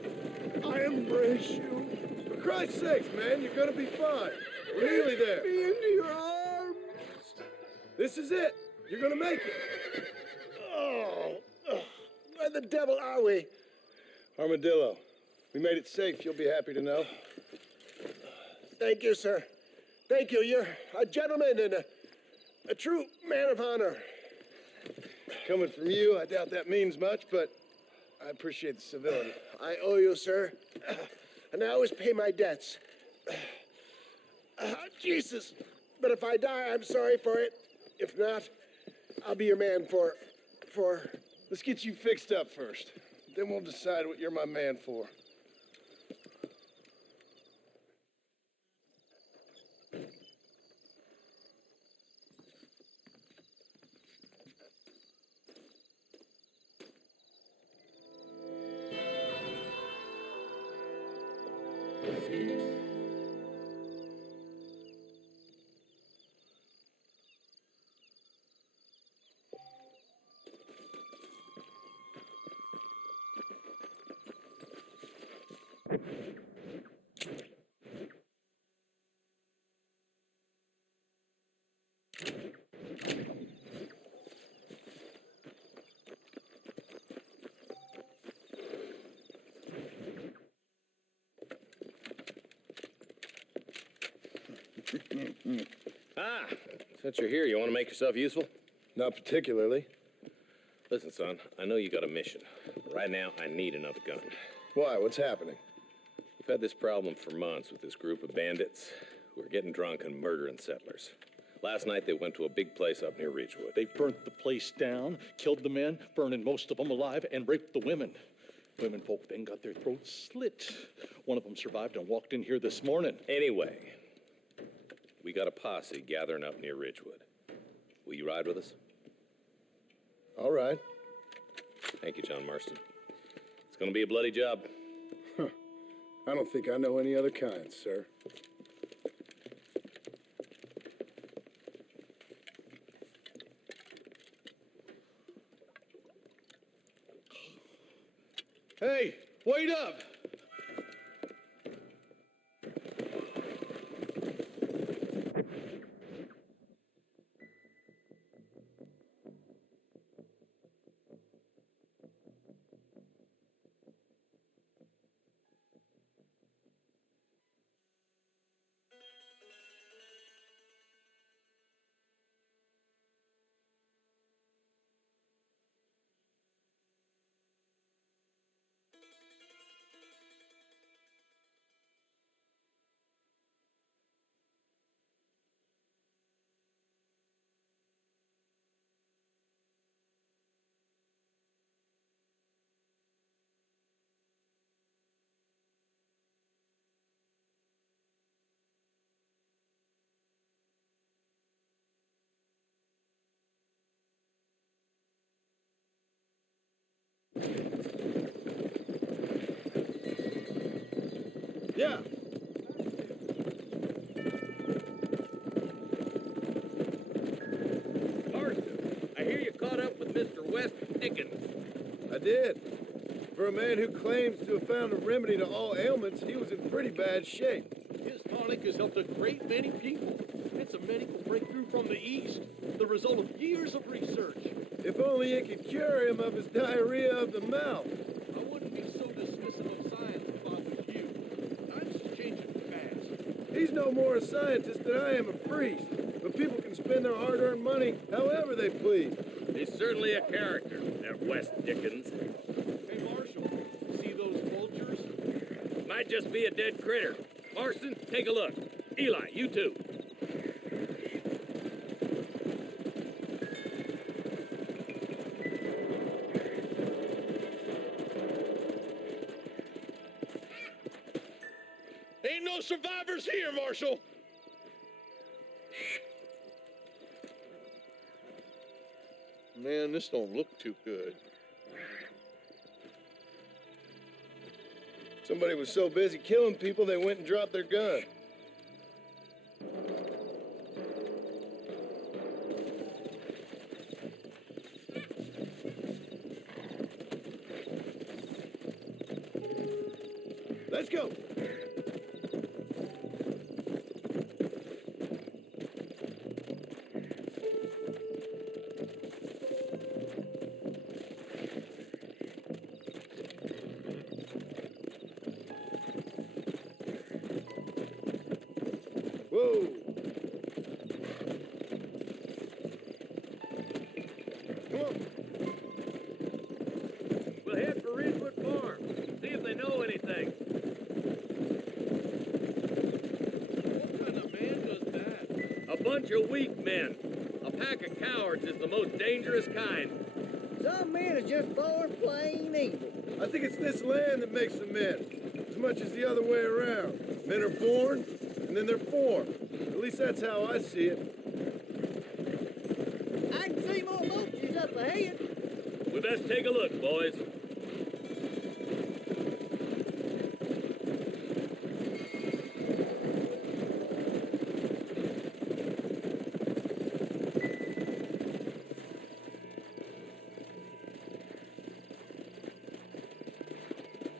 I embrace you. For Christ's sakes, man, you're gonna be fine. We're nearly there. Me into your arms! This is it. You're gonna make it. Oh, where the devil are we? Armadillo, we made it safe. You'll be happy to know. Thank you, sir. Thank you. You're a gentleman and a true man of honor. Coming from you, I doubt that means much, but I appreciate the civility. I owe you, sir. And I always pay my debts. Jesus. But if I die, I'm sorry for it. If not, I'll be your man for... Let's get you fixed up first. Then we'll decide what you're my man for. Ah, since you're here, you want to make yourself useful? Not particularly. Listen, son, I know you got a mission. But right now, I need another gun. Why? What's happening? We've had this problem for months with this group of bandits who are getting drunk and murdering settlers. Last night, they went to a big place up near Ridgewood. They burnt the place down, killed the men, burning most of them alive, and raped the women. Women folk then got their throats slit. One of them survived and walked in here this morning. Anyway, we got a posse gathering up near Ridgewood. Will you ride with us? All right. Thank you, John Marston. It's gonna be a bloody job. I don't think I know any other kind, sir. Hey, wait up! Yeah. Marston, I hear you caught up with Mr. West Dickens. I did. For a man who claims to have found a remedy to all ailments, he was in pretty bad shape. His tonic has helped a great many people. It's a medical breakthrough from the East, the result of years of research. If only it could cure him of his diarrhea of the mouth. I wouldn't be so dismissive of science if I was you. Times is changing fast. He's no more a scientist than I am a priest. But people can spend their hard-earned money however they please. He's certainly a character, that West Dickens. Hey, Marshal, see those vultures? Might just be a dead critter. Marston, take a look. Eli, you too. Ain't no survivors here, Marshal! Man, this don't look too good. Somebody was so busy killing people, they went and dropped their gun. Let's go. Whoa. Come on. We'll head for Ridgewood Farm. See if they know anything. What kind of man does that? A bunch of weak men. A pack of cowards is the most dangerous kind. Some men are just born plain evil. I think it's this land that makes them men, as much as the other way around. Men are born, and then they're formed. At least that's how I see it. I can see more vultures up ahead. We best take a look, boys.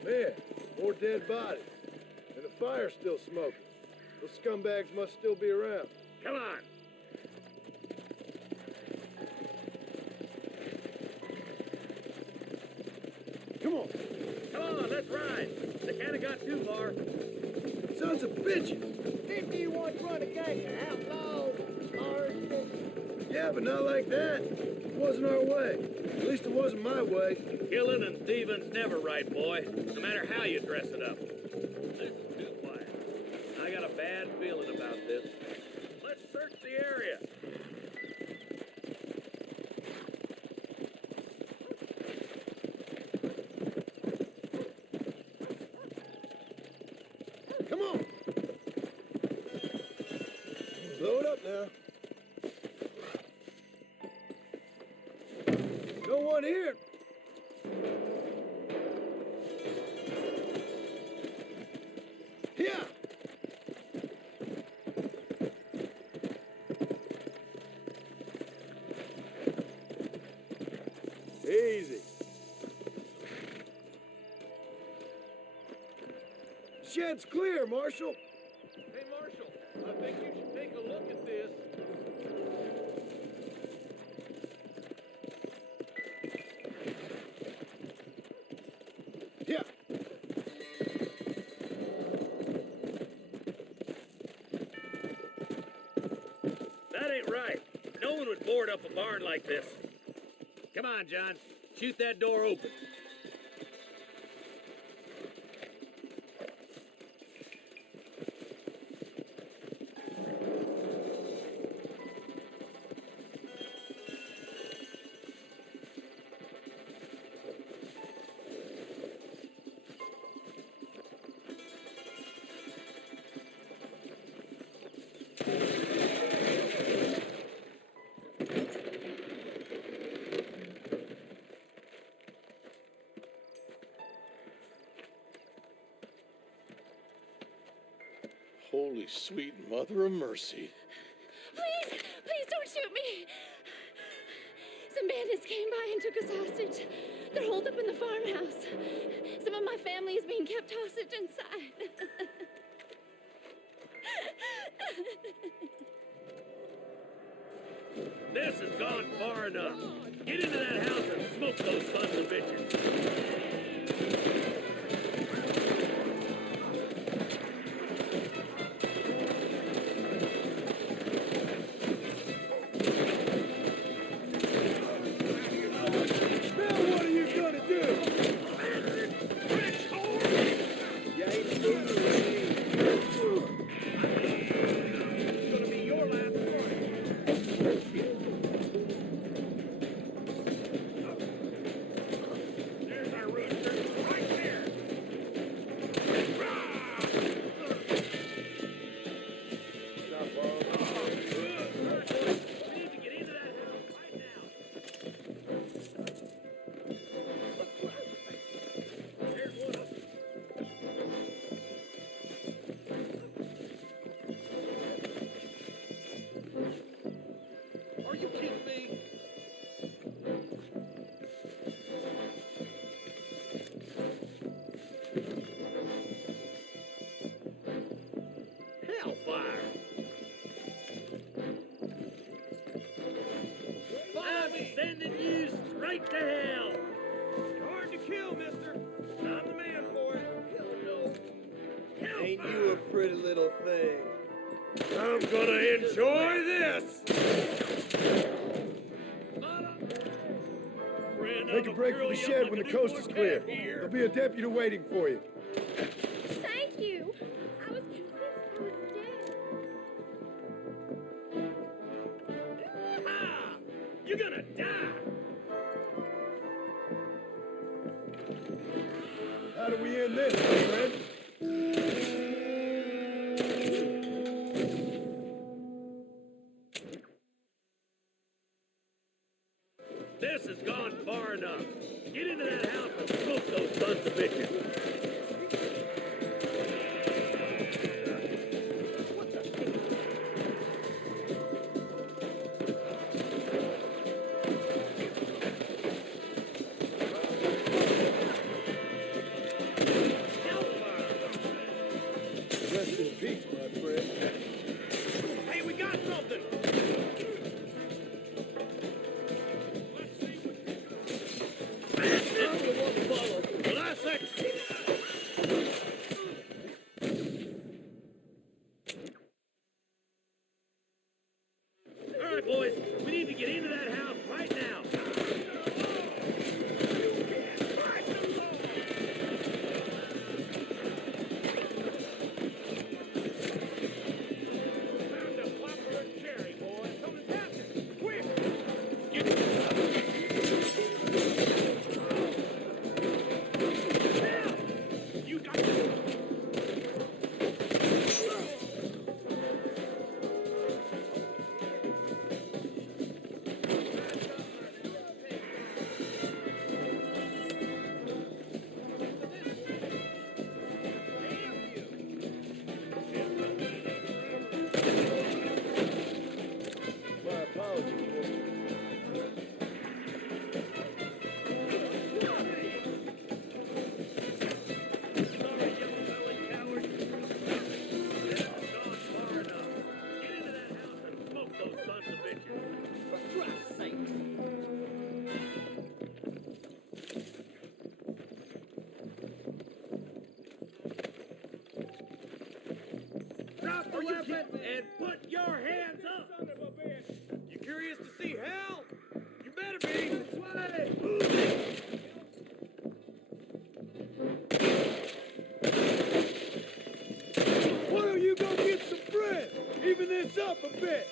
Man, more dead bodies. And the fire's still smoking. Those scumbags must still be around. Come on. Come on. Come on, let's ride. They kind of got too far. Sons of bitches. Didn't you once run a gang of outlaws, Marston? Yeah, but not like that. It wasn't our way. At least it wasn't my way. Killing and thieving's never right, boy. No matter how you dress it up. This is too quiet. I got a bad feeling about this. Let's search the area. Come on. Blow it up now. No one here. Yeah. Easy. Shed's clear, Marshal. Hey, Marshal, I think you should take a look at this. Yeah. That ain't right. No one would board up a barn like this. Come on, John. Shoot that door open. Holy sweet mother of mercy. Please, please don't shoot me. Some bandits came by and took us hostage. They're holed up in the farmhouse. Some of my family is being kept hostage inside. This has gone far enough. Get into that house and smoke those sons of bitches. Are you kidding me? Hellfire! I'm sending you straight to hell! You're hard to kill, mister. I'm the man for it. Hell no. Ain't you a pretty little thing? I'm gonna enjoy this. Make a break for the shed when the coast is clear. There'll be a deputy waiting for you. Thank you. I was convinced I was dead. Ah! You're gonna die! How do we end this, my friend? This has gone far enough. Get into that house and smoke those sons of bitches. Rest in peace, my friend. Hey, we got something! Well, I say... All right, boys, we need to get into that house right now. Drop the weapon and put your hands up. Son of a bitch. You curious to see hell? You better be. This way. Why don't you go get some bread? Even this up a bit.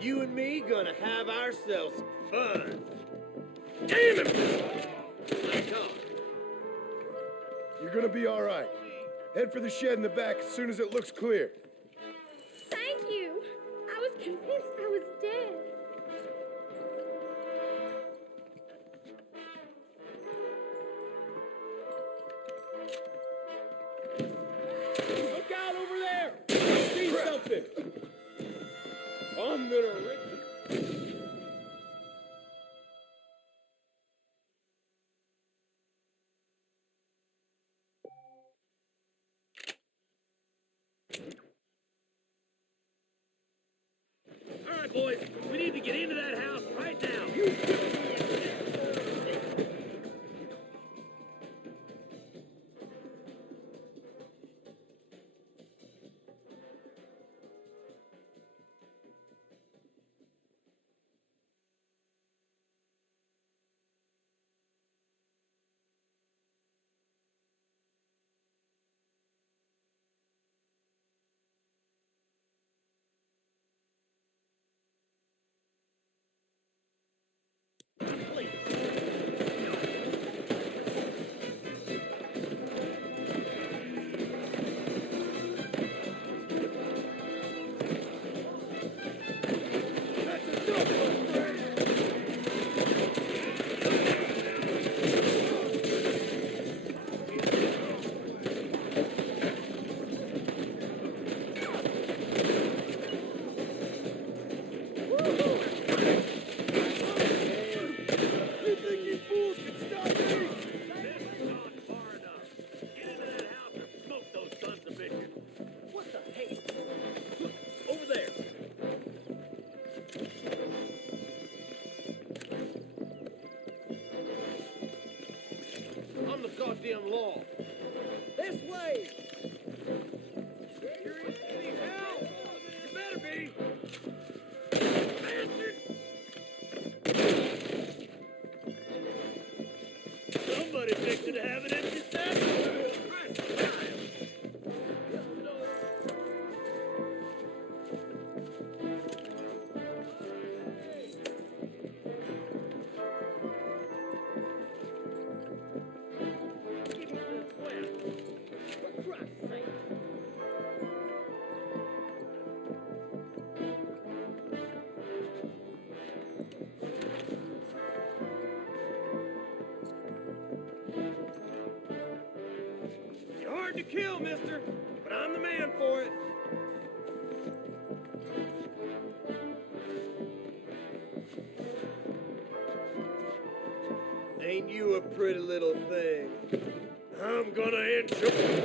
You and me gonna have ourselves some fun. Damn it! My God. You're gonna be all right. Head for the shed in the back as soon as it looks clear. Thank you. I was convinced I was dead. Look out over there! I see something! I'm gonna rip you. All right, boys, we need to get into that house right now. I'm the goddamn law. This way! Curious to see hell? You better be. Bastard! Somebody fixing to have an empty sack. You're hard to kill, mister, but I'm the man for it. Ain't you a pretty little thing? I'm gonna enjoy.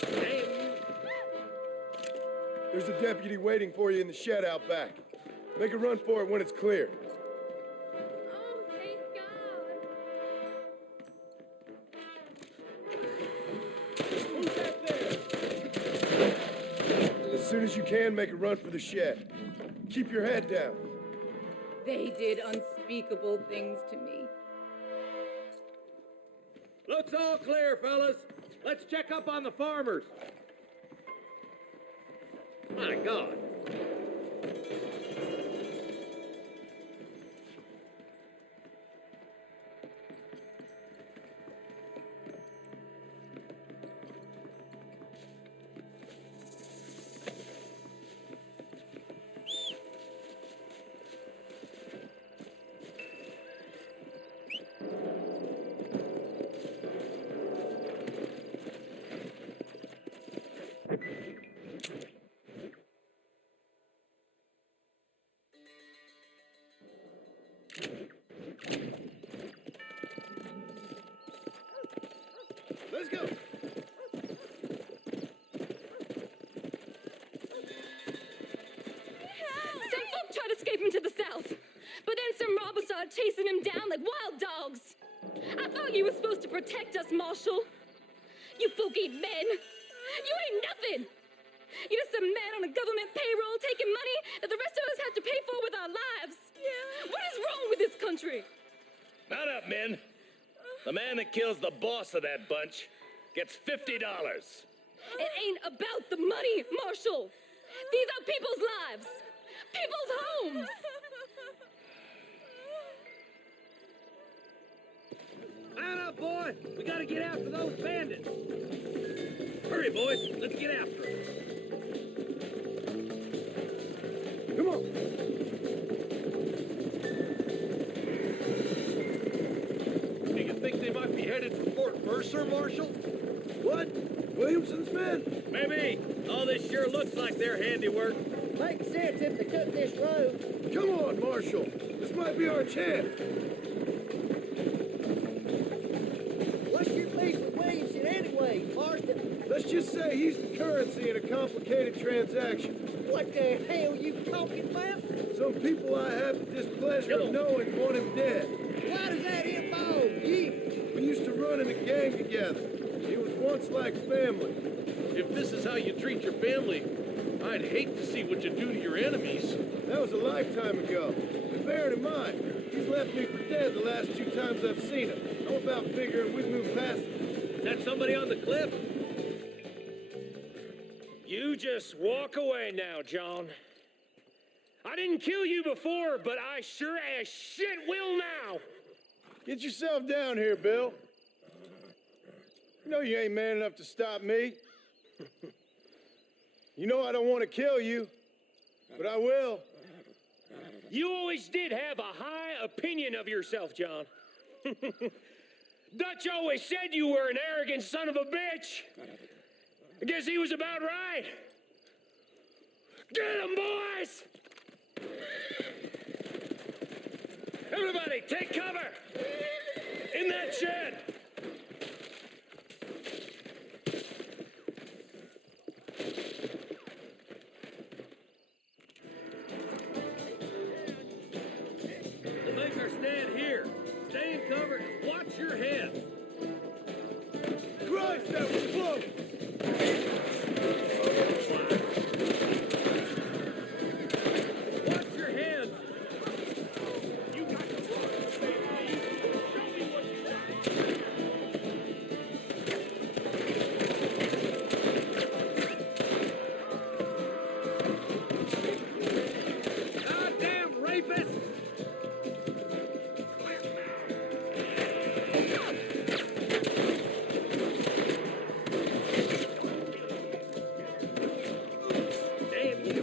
Damn. There's a deputy waiting for you in the shed out back. Make a run for it when it's clear. Oh, thank God. Who's that there? As soon as you can, make a run for the shed. Keep your head down. They did unspeakable things to me. Looks all clear, fellas. Let's check up on the farmers. My God. Let's go. Some folk tried escaping to the south, but then some robbers started chasing him down like wild dogs. I thought you were supposed to protect us, Marshal. You folk ain't men. You ain't nothing. You're just a man on a government payroll taking money that the rest of us have to pay for with our lives. Yeah. What is wrong with this country? Mount up, men. The man that kills the boss of that bunch gets $50. It ain't about the money, Marshal. These are people's lives, people's homes. Mount up, boy. We gotta get after those bandits. Hurry, boys. Let's get after them. Come on. Do you think they might be headed for Fort Mercer, Marshal? What? Williamson's men? Maybe. All this sure looks like their handiwork. Makes sense if they took this road. Come on, Marshal. This might be our chance. What's your beef with Williamson anyway, Marston? Let's just say he's the currency in a complicated transaction. What the hell you talking about? Some people I have the displeasure of knowing want him dead. Why does that involve you? We used to run in a gang together. It was once like family. If this is how you treat your family, I'd hate to see what you do to your enemies. That was a lifetime ago. And bear in mind, he's left me for dead the last 2 times I've seen him. I'm about figuring we've moved past him. Is that somebody on the cliff? You just walk away now, John. I didn't kill you before, but I sure as shit will now. Get yourself down here, Bill. You know you ain't man enough to stop me. You know I don't want to kill you, but I will. You always did have a high opinion of yourself, John. Dutch always said you were an arrogant son of a bitch. I guess he was about right. Get him, boys! Everybody, take cover! In that shed! We'll make our stand here. Stay in cover and watch your head. Christ, that was close! Watch your head. You got to run, baby. Show me what you got. Goddamn rapist! Damn you!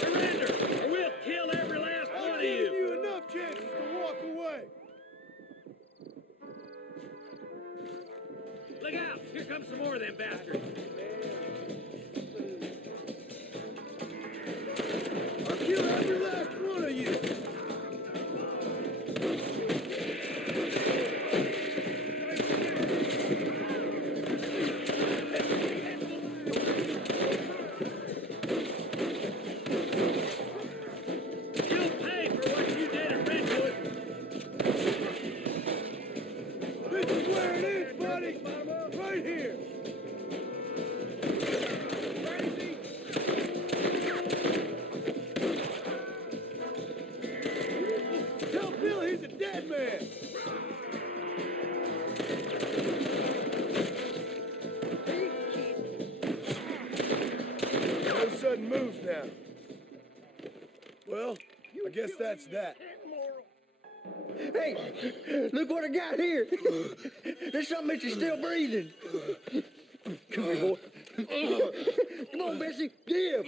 Surrender, or we'll kill every last one I've of given you! you enough chances to walk away. Look out! Here comes some more of them bastards! I'll kill every last one of you. You'll pay for what you did at Redwood! This is where it is, buddy. Right here. making moves now. Well, I guess that's that. Hey, look what I got here. There's something that you're still breathing. Come here, boy. Come on, Bessie, give.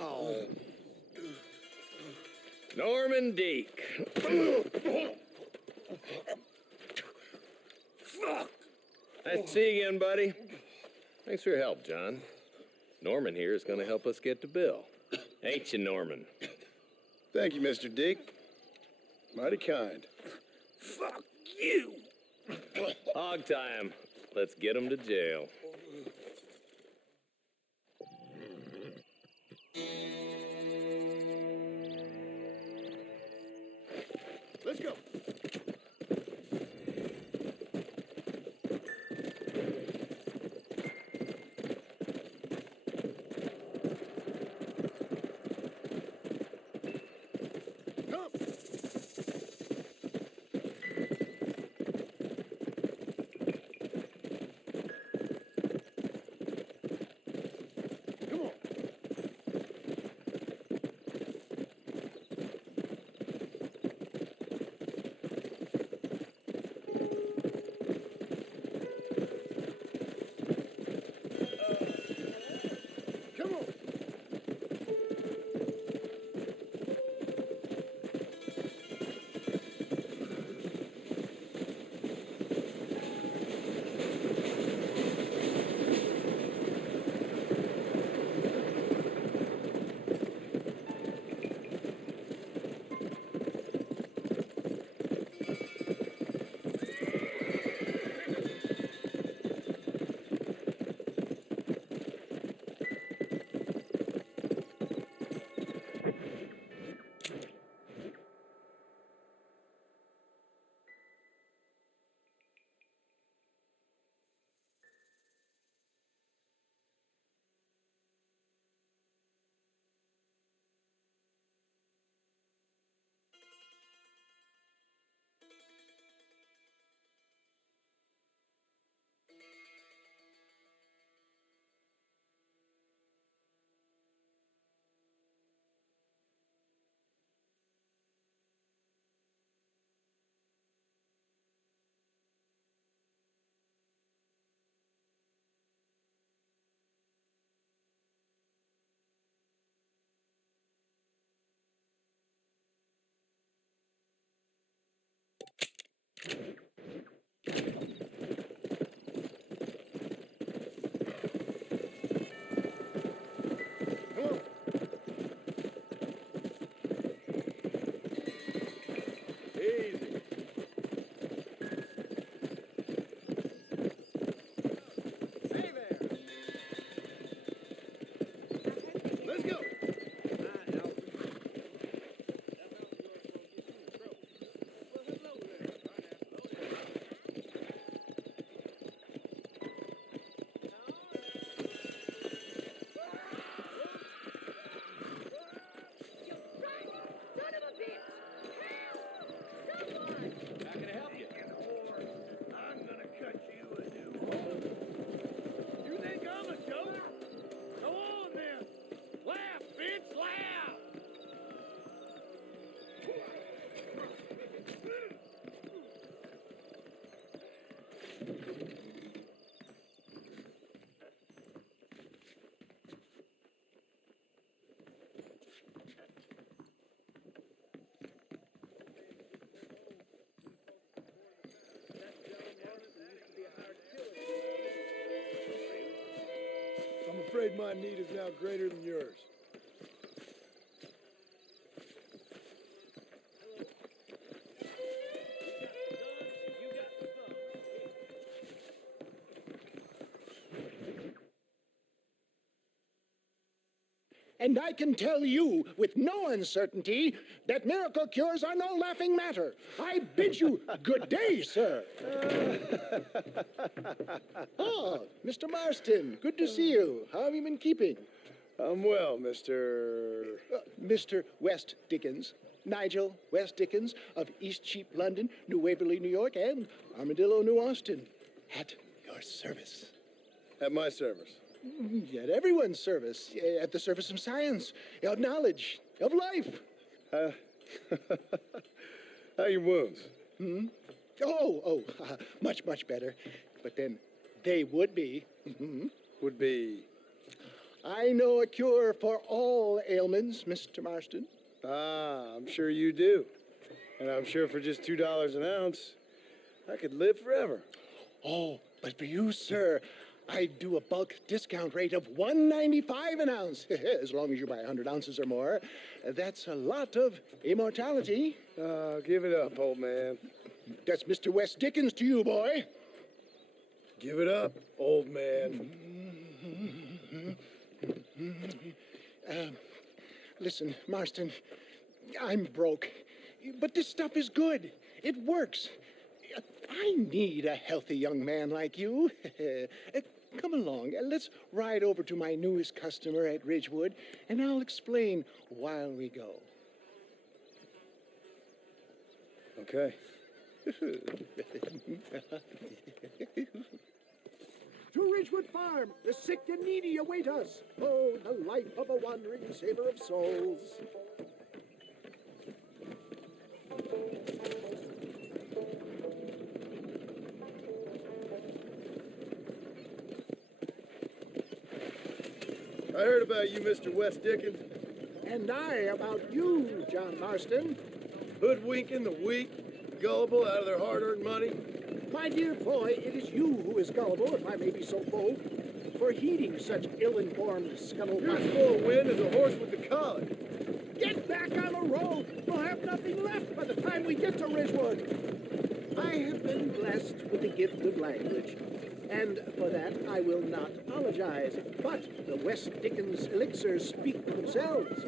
Oh. Norman Deek. Fuck! Nice to see you again, buddy. Thanks for your help, John. Norman here is going to help us get to Bill. Ain't you, Norman? Thank you, Mr. Deek. Mighty kind. Fuck you! Hog time. Let's get him to jail. Let's go. I'm afraid my need is now greater than yours. And I can tell you with no uncertainty that miracle cures are no laughing matter. I bid you good day, sir. Mr. Marston, good to see you. How have you been keeping? I'm well, Mr. Mr. West Dickens. Nigel West Dickens of East Cheap, London, New Waverly, New York, and Armadillo, New Austin. At your service. At my service. At everyone's service, at the service of science, of knowledge, of life. How are your wounds? Much, much better. But then they would be. Would be? I know a cure for all ailments, Mr. Marston. Ah, I'm sure you do. And I'm sure for just $2 an ounce, I could live forever. Oh, but for you, sir, I do a bulk discount rate of $1.95 an ounce, as long as you buy 100 ounces or more. That's a lot of immortality. Give it up, old man. That's Mr. West Dickens to you, boy. Give it up, old man. Listen, Marston, I'm broke, but this stuff is good. It works. I need a healthy young man like you. Come along, let's ride over to my newest customer at Ridgewood, and I'll explain while we go. Okay. To Ridgewood Farm, the sick and needy await us. Oh, the life of a wandering saver of souls. I heard about you, Mr. West Dickens. And I about you, John Marston. Hoodwinking the weak, gullible out of their hard-earned money. My dear boy, it is you who is gullible, if I may be so bold, for heeding such ill-informed scuttlebutt. You're as full of wind as a horse with the collar. Get back on the road! We'll have nothing left by the time we get to Ridgewood. I have been blessed with the gift of language, and for that I will not apologize. But the West Dickens elixirs speak for themselves.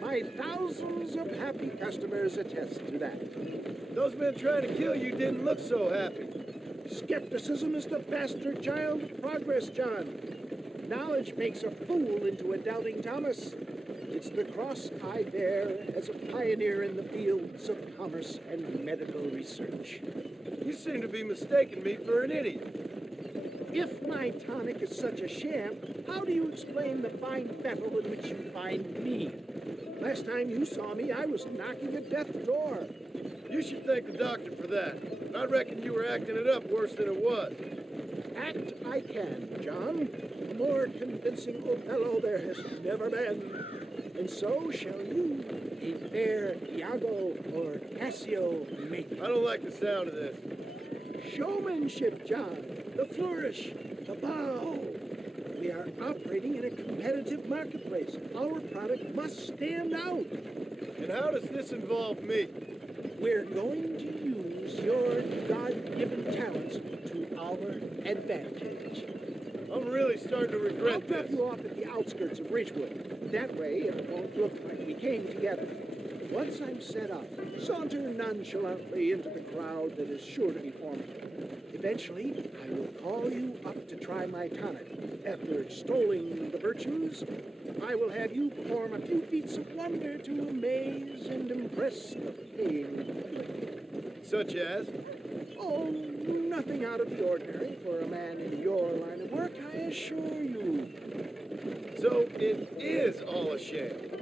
My thousands of happy customers attest to that. Those men trying to kill you didn't look so happy. Skepticism is the bastard child of progress, John. Knowledge makes a fool into a doubting Thomas. It's the cross I bear as a pioneer in the fields of commerce and medical research. You seem to be mistaking me for an idiot. If my tonic is such a sham, how do you explain the fine fettle in which you find me? Last time you saw me, I was knocking at death's door. You should thank the doctor for that. I reckon you were acting it up worse than it was. Act I can, John. More convincing Othello there has never been. And so shall you, a fair Iago or Cassio make. I don't like the sound of this. Showmanship, John. The flourish, the bow. We are operating in a competitive marketplace. Our product must stand out. And how does this involve me? We're going to use your God-given talents to our advantage. I'm really starting to regret I'll drop you off at the outskirts of Ridgewood. That way, it won't look like we came together. Once I'm set up, saunter nonchalantly into the crowd that is sure to be forming. Eventually, I will call you up to try my tonic. After extolling the virtues, I will have you perform a few feats of wonder to amaze and impress the paying public. Such as? Oh, nothing out of the ordinary for a man in your line of work, I assure you. So it is all a sham?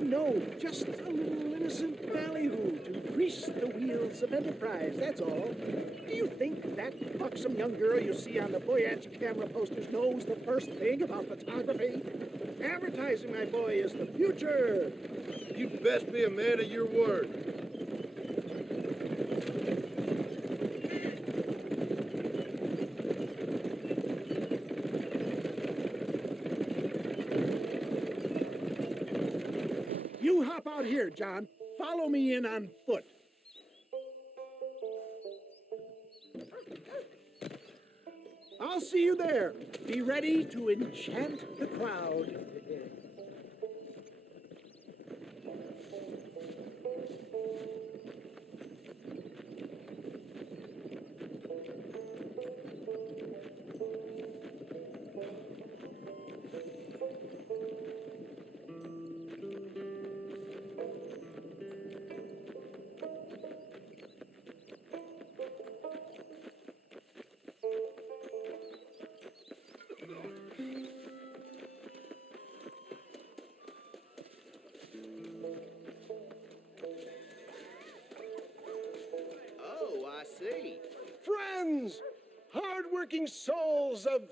No, just a little innocent ballyhoo to grease the wheels of enterprise, that's all. Do you think that buxom young girl you see on the voyage camera posters knows the first thing about photography? Advertising, my boy, is the future. You'd best be a man of your word. You hop out here, John. Follow me in on foot. I'll see you there. Be ready to enchant the crowd. hardworking souls of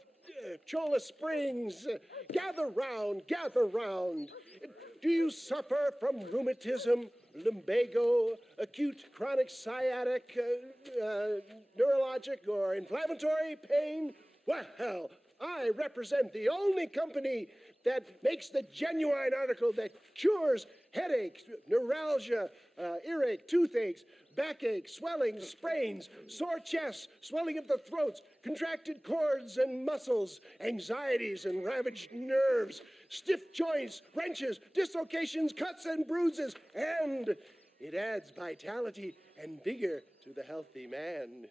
Cholla Springs, gather round, gather round. Do you suffer from rheumatism, lumbago, acute chronic sciatic, neurologic, or inflammatory pain? Well, I represent the only company that makes the genuine article that cures headaches, neuralgia, earache, toothaches, backache, swelling, sprains, sore chests, swelling of the throats, contracted cords and muscles, anxieties and ravaged nerves, stiff joints, wrenches, dislocations, cuts and bruises, and it adds vitality and vigor to the healthy man.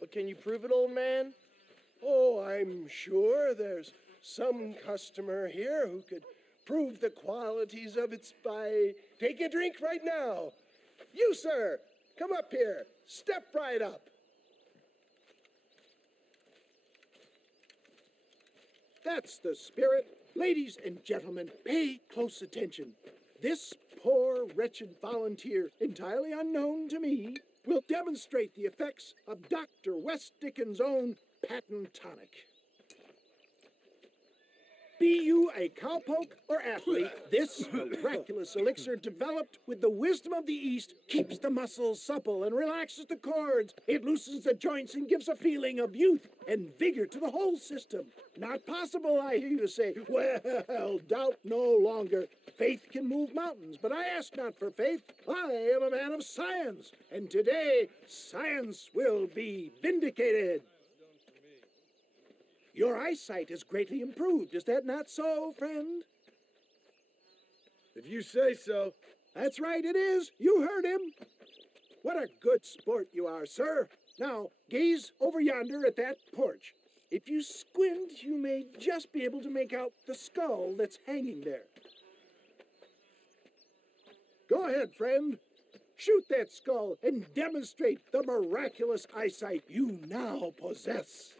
But can you prove it, old man? Oh, I'm sure there's some customer here who could prove the qualities of it by taking a drink right now. You, sir, come up here. Step right up. That's the spirit. Ladies and gentlemen, pay close attention. This poor, wretched volunteer, entirely unknown to me, will demonstrate the effects of Dr. West Dickens' own patent tonic. Be you a cowpoke or athlete, this miraculous elixir developed with the wisdom of the East keeps the muscles supple and relaxes the cords. It loosens the joints and gives a feeling of youth and vigor to the whole system. Not possible, I hear you say. Well, doubt no longer. Faith can move mountains, but I ask not for faith. I am a man of science, and today science will be vindicated. Your eyesight is greatly improved. Is that not so, friend? If you say so. That's right, it is. You heard him. What a good sport you are, sir. Now, gaze over yonder at that porch. If you squint, you may just be able to make out the skull that's hanging there. Go ahead, friend. Shoot that skull and demonstrate the miraculous eyesight you now possess.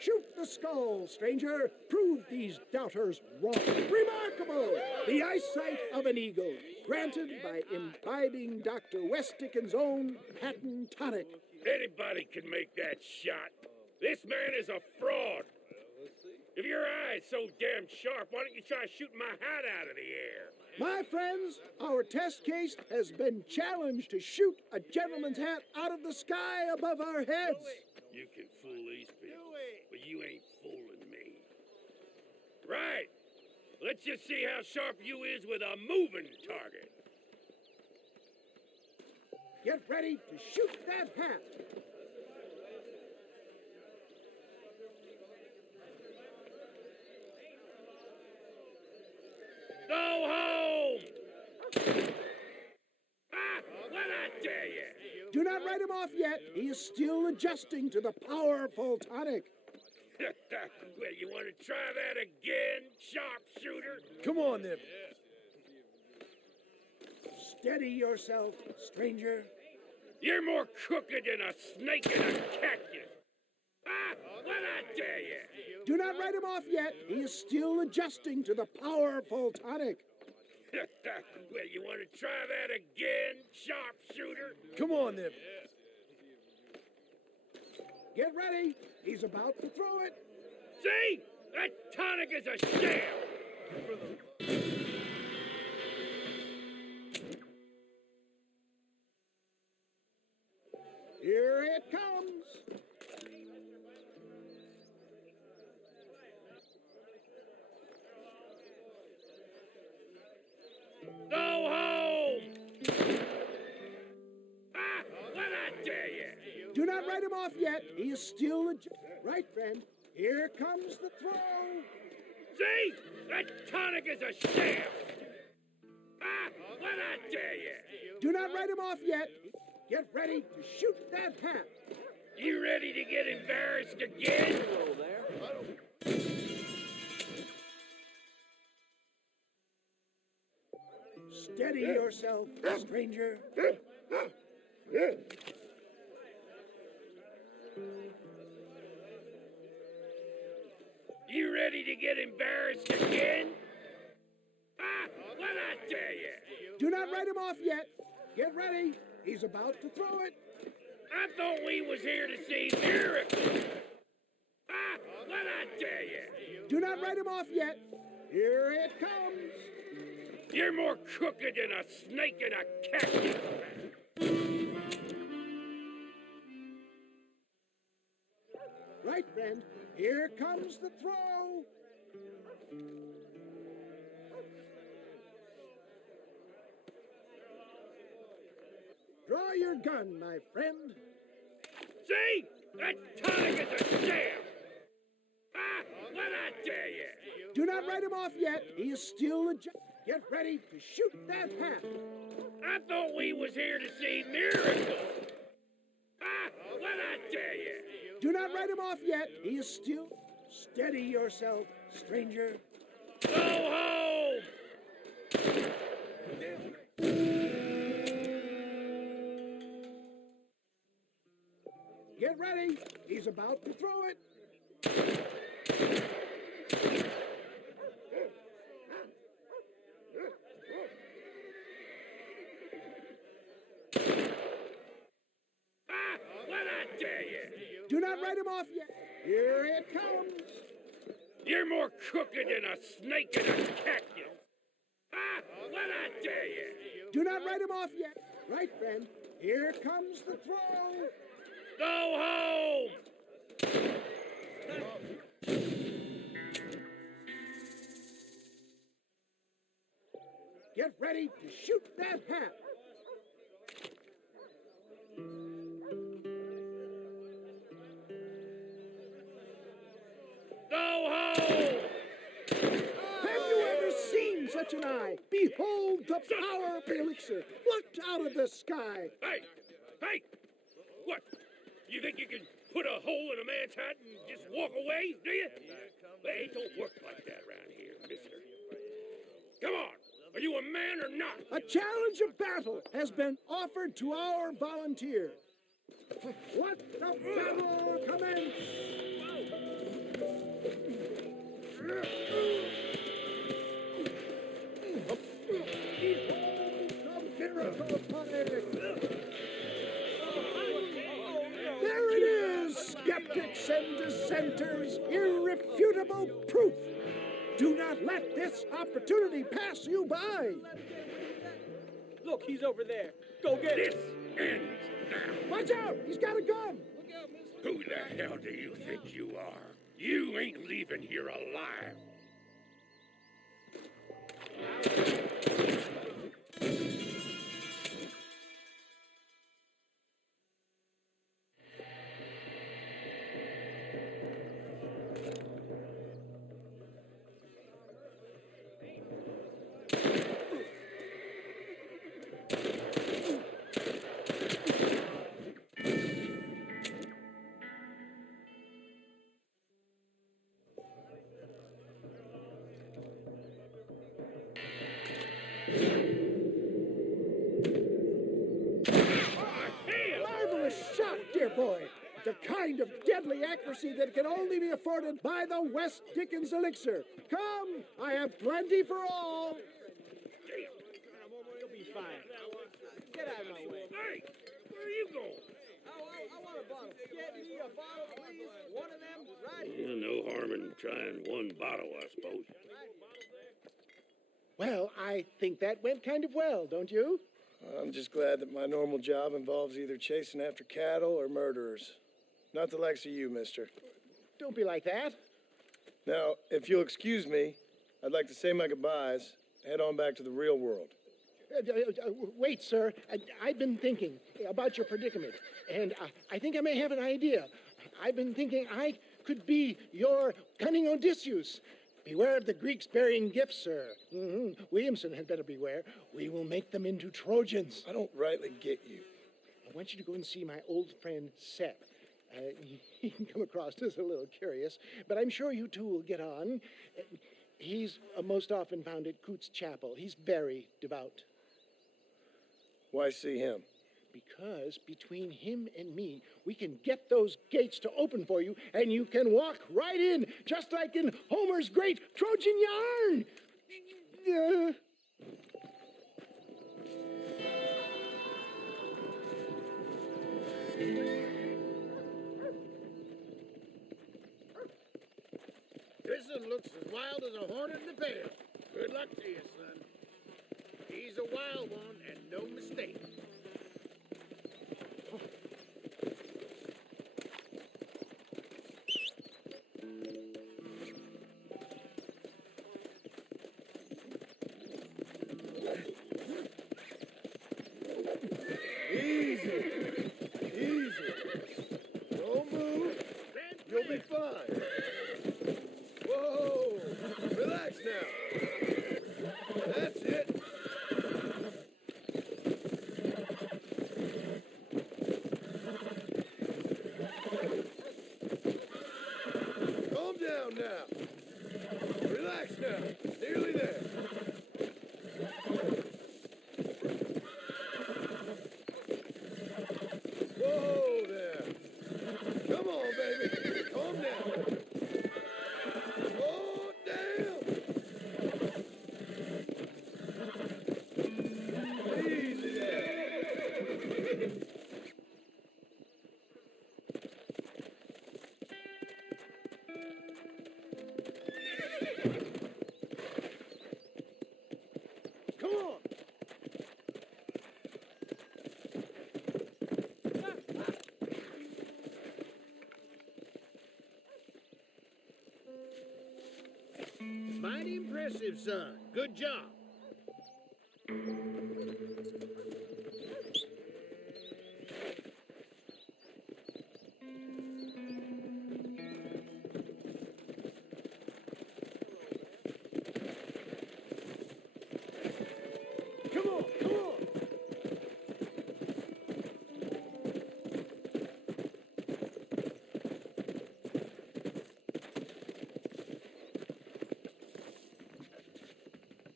Shoot the skull, stranger. Prove these doubters wrong. Remarkable! The eyesight of an eagle, granted by imbibing Dr. West Dickens' own patent tonic. Anybody can make that shot. This man is a fraud. If your eye's so damn sharp, why don't you try shooting my hat out of the air? My friends, our test case has been challenged to shoot a gentleman's hat out of the sky above our heads. You can fool these people, but you ain't fooling me. Right. Let's just see how sharp you is with a moving target. Get ready to shoot that hat. Go home! What'd I tell you? Do not write him off yet. He is still adjusting to the powerful tonic. Well, you want to try that again, sharpshooter? Come on, then. Steady yourself, stranger. You're more crooked than a snake in a cactus. What'd I tell you? Do not write him off yet. He is still adjusting to the powerful tonic. Well, you want to try that again, sharpshooter? Come on, then. Get ready. He's about to throw it. See? That tonic is a sham. Here it comes. Go home! What'd I tell you? Do not write him off yet. He is still right, friend. Here comes the throw. See? That tonic is a sham. What'd I tell you? Do not write him off yet. Get ready to shoot that hat. You ready to get embarrassed again? Steady yourself, stranger. You ready to get embarrassed again? Ah, what'd I tell you? Do not write him off yet. Get ready. He's about to throw it. I thought we was here to see miracles. Ah, what'd I tell you? Do not write him off yet. Here it comes. You're more crooked than a snake in a cactus. Right, friend. Here comes the throw. Draw your gun, my friend. See? That tonic is a sham. Ah, what'd I tell you? Do not write him off yet. He is still a Get ready to shoot that hat. I thought we was here to see miracles. Ah, what'd I tell you? Do not write him off yet. He is still... Steady yourself, stranger. Go home! Get ready. He's about to throw it. Ah, what'd I tell you? Do not write him off yet. Here it comes. You're more crooked than a snake in a cactus. Ah, what'd I tell you? Do not write him off yet. Right, friend. Here comes the throw. Go home! Get ready to shoot that hat. Go home! Have you ever seen such an eye? Behold the power of the elixir plucked out of the sky. Hey! Hey! What? You think you can put a hole in a man's hat and just walk away, do you? Hey, it don't work like that around here, mister. Come on! Are you a man or not? A challenge of battle has been offered to our volunteer. Let the battle commence! There it is, skeptics and dissenters, irrefutable proof. Do not let this opportunity pass you by. Look, he's over there. Go get This him. ends now. Watch out, he's got a gun. Who the hell do you think you are? You ain't leaving here alive. Marvelous shot, dear boy. The kind of deadly accuracy that can only be afforded by the West Dickens elixir. Come, I have plenty for all. You'll be fine. Get out of my way. Hey, where are you going? I want a bottle. Get me a bottle, please. One of them right here. No harm in trying one bottle, I suppose. Well, I think that went kind of well, don't you? I'm just glad that my normal job involves either chasing after cattle or murderers. Not the likes of you, mister. Don't be like that. Now, if you'll excuse me, I'd like to say my goodbyes, head on back to the real world. Wait, sir. I've been thinking about your predicament, and I think I may have an idea. I've been thinking I could be your cunning Odysseus. Beware of the Greeks burying gifts, sir. Williamson had better beware. We will make them into Trojans. I don't rightly get you. I want you to go and see my old friend Seth. He can come across as a little curious, but I'm sure you two will get on. He's most often found at Coots Chapel. He's very devout. Why see him? Because between him and me, we can get those gates to open for you, and you can walk right in, just like in Homer's great Trojan yarn. This one looks as wild as a hornet in the pail. Good luck to you, son. He's a wild one, and no mistake. Easy. Easy. Don't move. You'll be fine. Whoa. Relax now. That's it. Calm down now. Relax now. Nearly there. Whoa there. Come on, baby. Calm down. Oh, damn. Easy there. Come on. Mighty impressive, son. Good job. Come on, come on.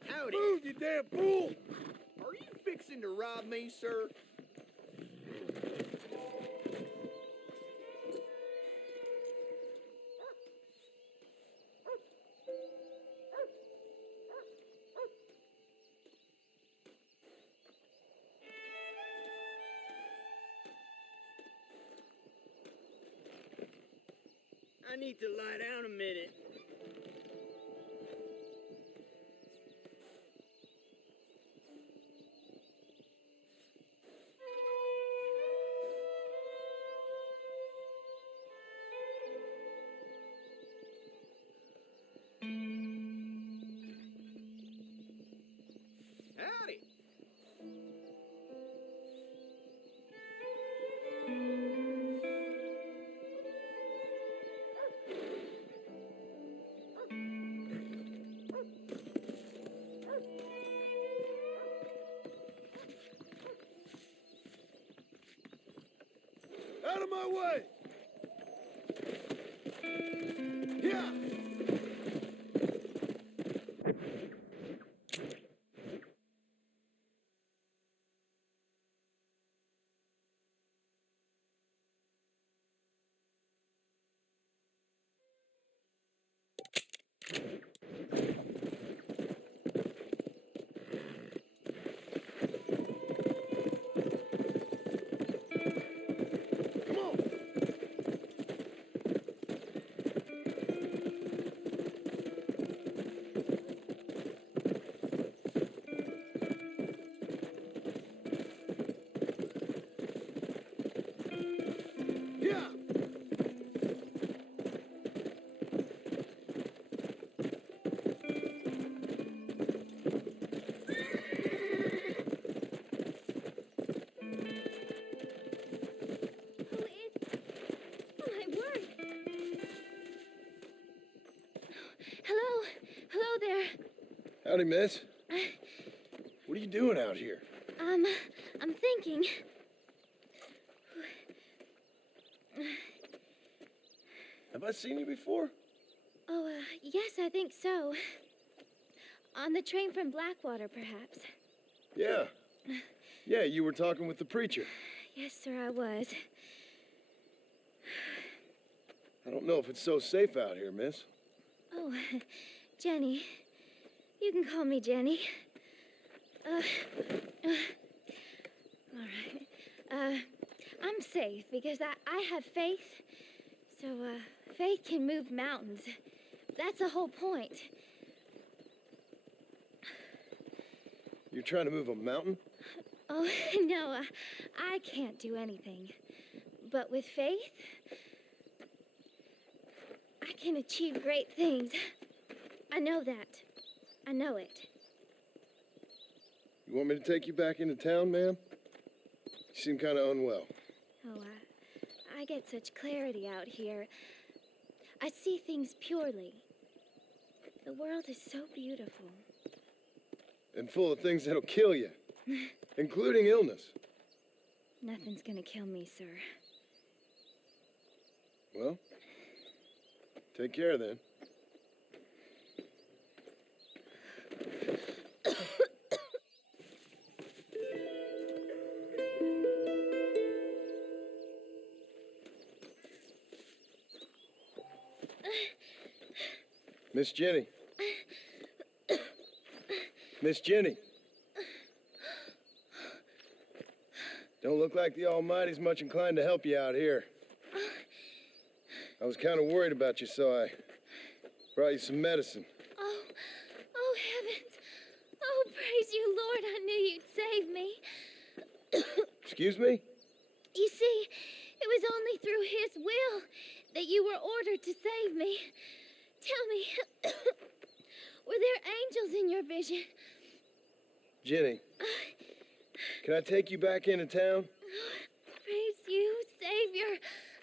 Howdy. Move, you damn fool! Are you fixing to rob me, sir? I need to lie down a minute. Howdy. Out of my way! Yeah! Come on! Yeah! My word. Hello. Hello there. Howdy, miss. What are you doing out here? I'm thinking. Have I seen you before? Oh, yes, I think so. On the train from Blackwater, perhaps. Yeah. Yeah, you were talking with the preacher. Yes, sir, I was. I don't know if it's so safe out here, miss. Oh, Jenny. You can call me Jenny. All right. I'm safe because I have faith. So, faith can move mountains. That's the whole point. You're trying to move a mountain? Oh, no, I can't do anything. But with faith, I can achieve great things. I know that. I know it. You want me to take you back into town, ma'am? You seem kind of unwell. Oh, I get such clarity out here. I see things purely. The world is so beautiful. And full of things that'll kill you, including illness. Nothing's gonna kill me, sir. Well, take care then. Miss Jenny. Miss Jenny. Don't look like the Almighty's much inclined to help you out here. I was kind of worried about you, so I brought you some medicine. Oh, heavens. Oh, praise you, Lord. I knew you'd save me. Excuse me? You see, it was only through His will that you were ordered to save me. Tell me, were there angels in your vision? Jenny, can I take you back into town? Praise you, Savior.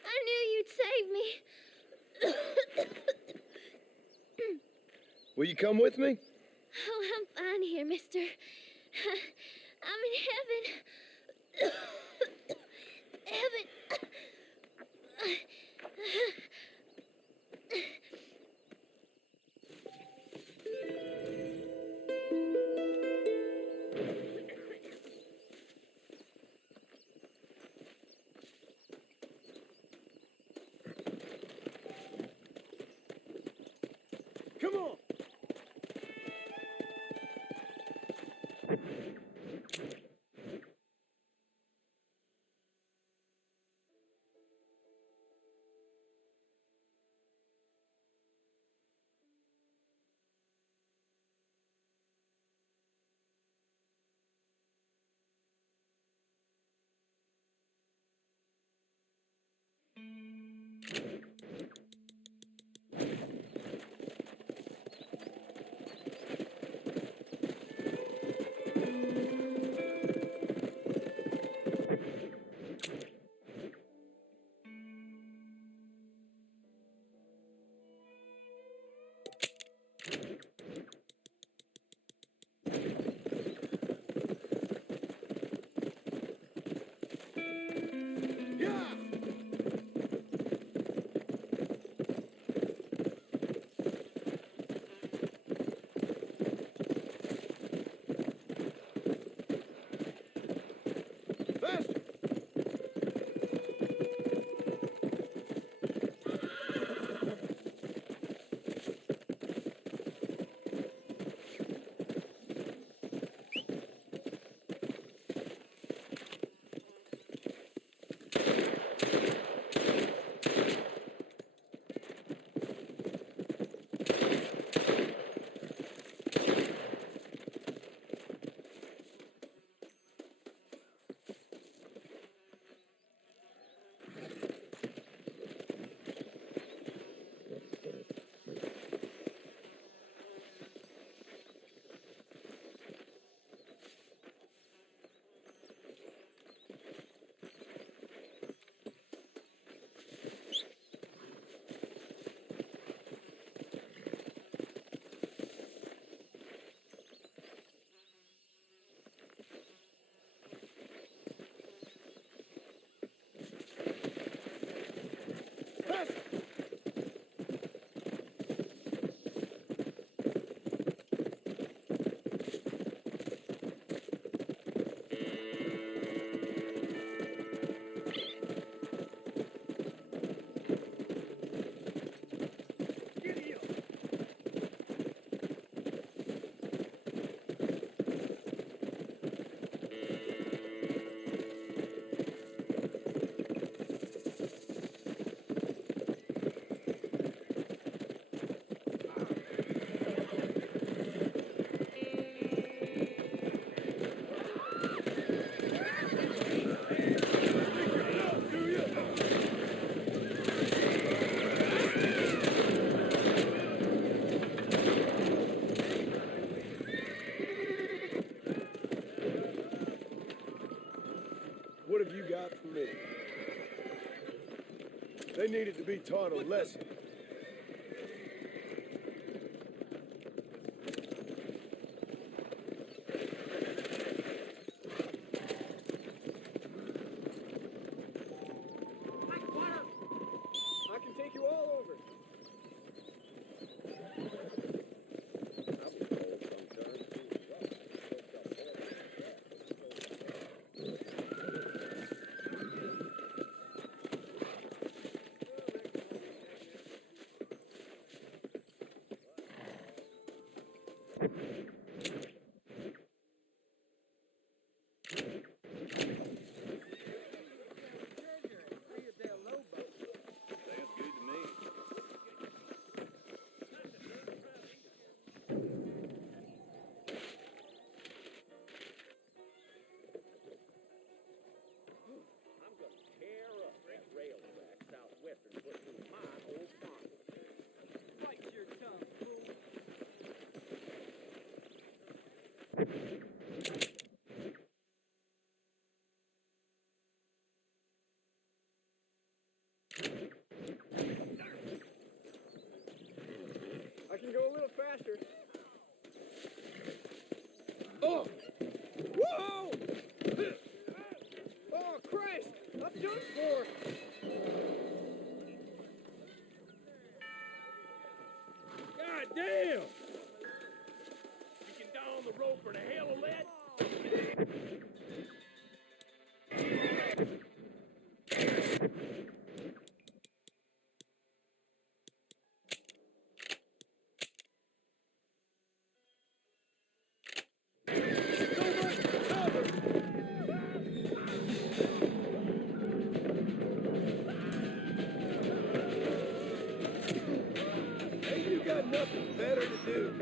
I knew you'd save me. Will you come with me? Oh, I'm fine here, mister. I'm in heaven. Heaven. Come on. They needed to be taught a lesson. I can take you all over. Sounds good to me. I'm gonna tear up that rail track Southwestern put through my old farm. Bite your tongue, fool. I can go a little faster. Oh! Whoa! Oh, Christ! I'm done for! God damn! You can down the rope for the hell of lead? Hey, you got nothing better to do.